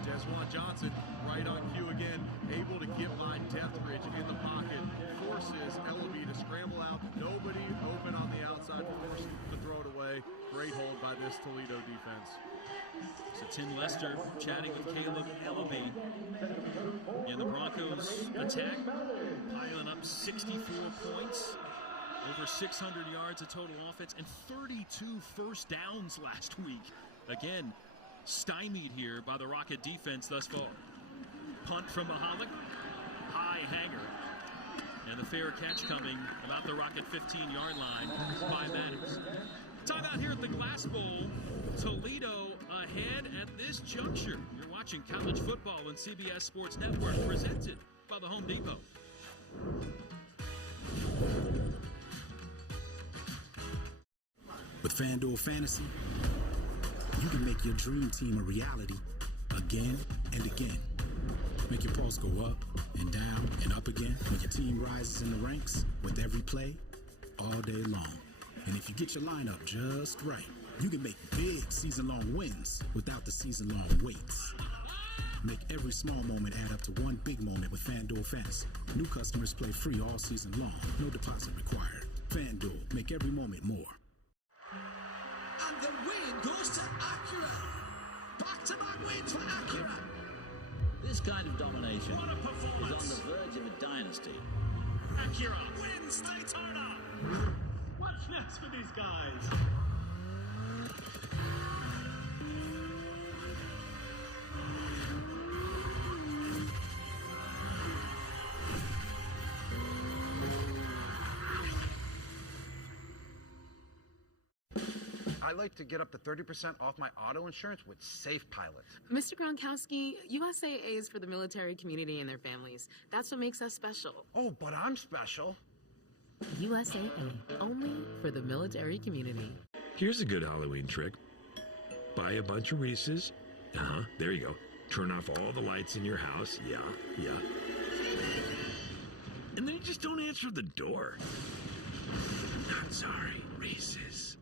Deswan Johnson right on cue again, able to get by Deathridge in the pocket, forces Ellaby to scramble out. Nobody open on the outside, forced to throw it away. Great hold by this Toledo defense. So Tim Lester chatting with Caleb Ellaby. And the Broncos attack, piling up 64 points. Over 600 yards of total offense and 32 first downs last week. Again, stymied here by the Rocket defense thus far. Punt from Mahalik. High hanger. And the fair catch coming about the Rocket 15-yard line by Matters. Time out here at the Glass Bowl. Toledo ahead at this juncture. You're watching college football on CBS Sports Network, presented by the Home Depot. With FanDuel Fantasy, you can make your dream team a reality again and again. Make your pulse go up and down and up again when your team rises in the ranks with every play all day long. And if you get your lineup just right, you can make big season-long wins without the season-long waits. Make every small moment add up to one big moment with FanDuel Fantasy. New customers play free all season long. No deposit required. FanDuel, make every moment more. And the win goes to Acura. Back-to-back wins for Acura. This kind of domination is on the verge of a dynasty. Acura wins Daytona. What's next for these guys? I like to get up to 30% off my auto insurance with Safe Pilot. Mr. Gronkowski, USAA is for the military community and their families. That's what makes us special. Oh, but I'm special. USAA, only for the military community. Here's a good Halloween trick. Buy a bunch of Reese's. There you go. Turn off all the lights in your house. Yeah. And then you just don't answer the door. Not sorry, Reese's.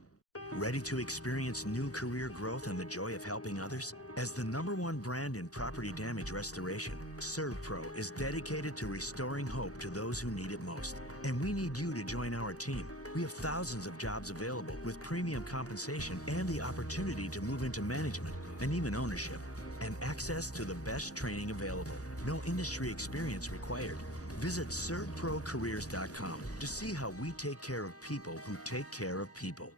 Ready to experience new career growth and the joy of helping others? As the #1 brand in property damage restoration, ServPro is dedicated to restoring hope to those who need it most. And we need you to join our team. We have thousands of jobs available with premium compensation and the opportunity to move into management and even ownership. And access to the best training available. No industry experience required. Visit ServProCareers.com to see how we take care of people who take care of people.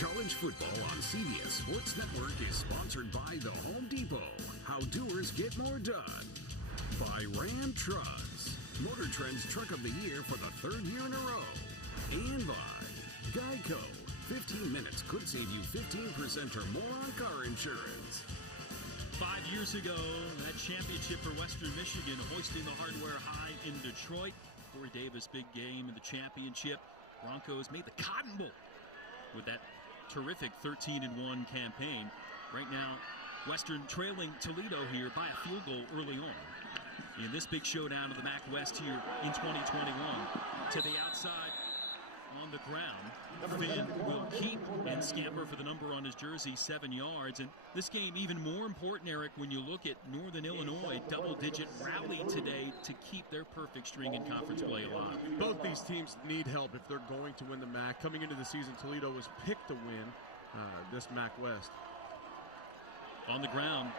College football on CBS Sports Network is sponsored by The Home Depot. How doers get more done. By Ram Trucks, Motor Trend's Truck of the Year for the 3rd year in a row. And by Geico. 15 minutes could save you 15% or more on car insurance. 5 years ago, that championship for Western Michigan, hoisting the hardware high in Detroit. Corey Davis, big game in the championship. Broncos made the Cotton Bowl with that terrific 13-1 campaign. Right now, Western trailing Toledo here by a field goal early on. In this big showdown of the MAC West here in 2021. To the outside on the ground. Finn will keep and scamper for the number on his jersey, 7 yards. And this game even more important, Eric, when you look at Northern Illinois, double-digit rally today to keep their perfect string in conference play alive. Both these teams need help if they're going to win the MAC. Coming into the season, Toledo was picked to win this MAC West. On the ground,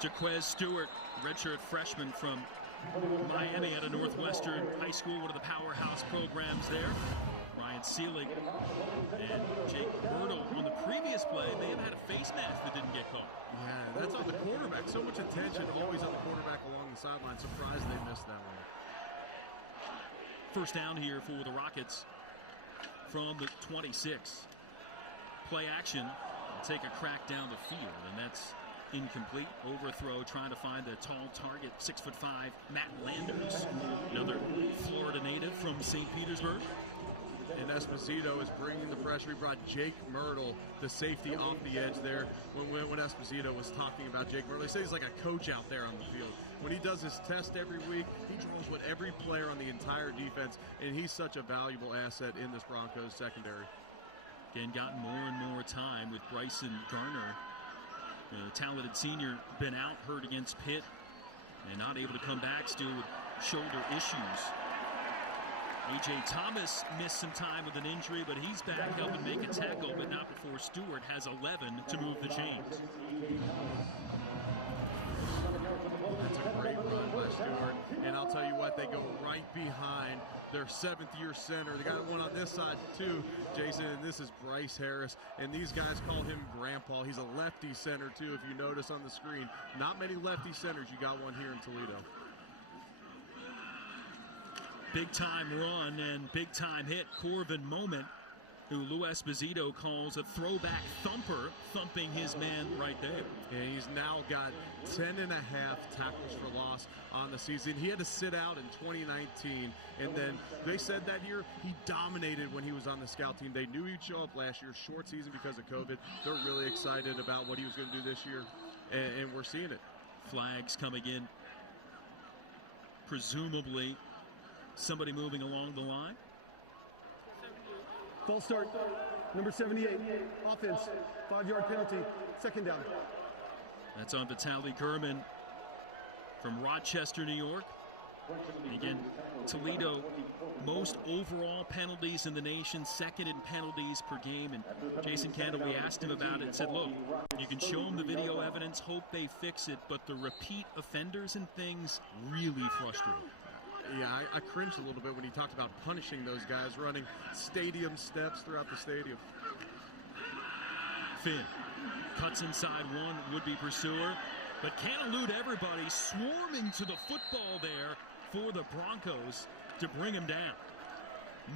Jaquarii Stewart, redshirt freshman from Miami out of Northwestern High School, one of the powerhouse programs there. Ryan Seelig and Jake Myrtle on the previous play may have had a face mask that didn't get caught. Yeah, that's on the quarterback. So much attention always on the quarterback along the sideline. Surprised they missed that one. First down here for the Rockets from the 26. Play action. Take a crack down the field, and that's incomplete. Overthrow, trying to find a tall target, 6'5", Matt Landers, another Florida native from St. Petersburg. And Esposito is bringing the pressure. He brought Jake Myrtle, the safety, off the edge there. When Esposito was talking about Jake Myrtle, he said he's like a coach out there on the field. When he does his test every week, he draws with every player on the entire defense, and he's such a valuable asset in this Broncos secondary. Again, gotten more and more time with Bryson Garner. The talented senior been out, hurt against Pitt, and not able to come back, still with shoulder issues. A.J. Thomas missed some time with an injury, but he's back helping make a tackle, but not before Stewart has 11 to move the chains. That's a great run by Stewart. And I'll tell you what, they go right behind their 7th-year center. They got one on this side, too, Jason, and this is Bryce Harris. And these guys call him Grandpa. He's a lefty center, too, if you notice on the screen. Not many lefty centers. You got one here in Toledo. Big-time run and big-time hit. Corvin Moment, who Lou Esposito calls a throwback thumper, thumping his man right there. And he's now got 10.5 tackles for loss on the season. He had to sit out in 2019, and then they said that year he dominated when he was on the scout team. They knew he'd show up last year, short season because of COVID. They're really excited about what he was going to do this year, and we're seeing it. Flags coming in. Presumably somebody moving along the line. False start, number 78, offense, 5-yard penalty, 2nd down. That's on Vitaly Gurman from Rochester, New York. And again, Toledo, most overall penalties in the nation, 2nd in penalties per game. And Jason Candle, we asked him about it and said, look, you can show them the video evidence, hope they fix it, but the repeat offenders and things really frustrating. Yeah, I cringed a little bit when he talked about punishing those guys running stadium steps throughout the stadium. Finn cuts inside one would-be pursuer, but can't elude everybody, swarming to the football there for the Broncos to bring him down.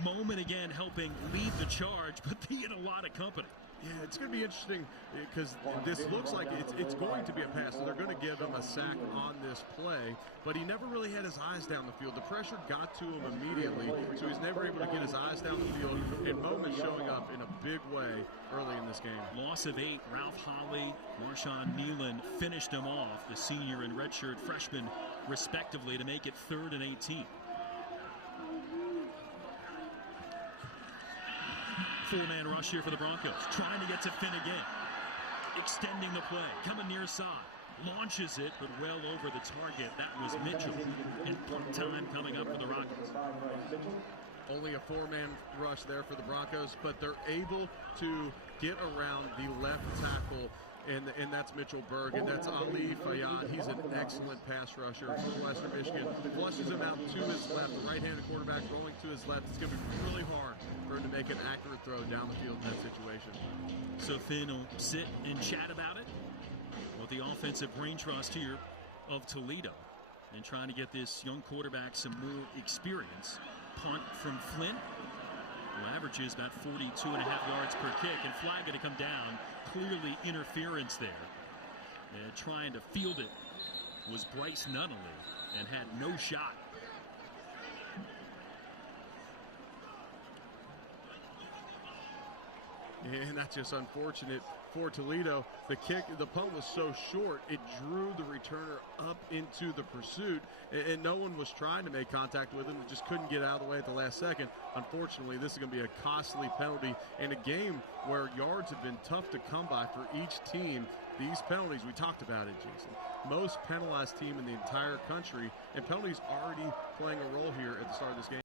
Moment again helping lead the charge, but he had a lot of company. Yeah, it's going to be interesting because this looks like it's going to be a pass, so they're going to give him a sack on this play, but he never really had his eyes down the field. The pressure got to him immediately, so he's never able to get his eyes down the field, and Moment showing up in a big way early in this game. Loss of 8, Ralph Holley, Marshawn Nealon finished him off, the senior and redshirt freshman, respectively, to make it 3rd and 18. 4-man rush here for the Broncos, trying to get to Finn again. Extending the play, coming near side. Launches it, but well over the target. That was Mitchell. And punt time coming up for the Rockets. Only a 4-man rush there for the Broncos, but they're able to get around the left tackle and that's Mitchell Berg, and that's Ali Fayyad. He's an excellent pass rusher from Western Michigan. Flushes him out to his left, the right-handed quarterback rolling to his left. It's going to be really hard for him to make an accurate throw down the field in that situation. So Finn will sit and chat about it with the offensive brain trust here of Toledo and trying to get this young quarterback some more experience. Punt from Flint, who averages about 42.5 yards per kick, and flag going to come down. Clearly interference there. And trying to field it was Bryce Nunnally and had no shot. And that's just unfortunate for Toledo. The punt was so short, it drew the returner up into the pursuit, and no one was trying to make contact with him. It just couldn't get out of the way at the last second. Unfortunately, this is going to be a costly penalty in a game where yards have been tough to come by for each team. These penalties, we talked about it, Jason. Most penalized team in the entire country, and penalties already playing a role here at the start of this game.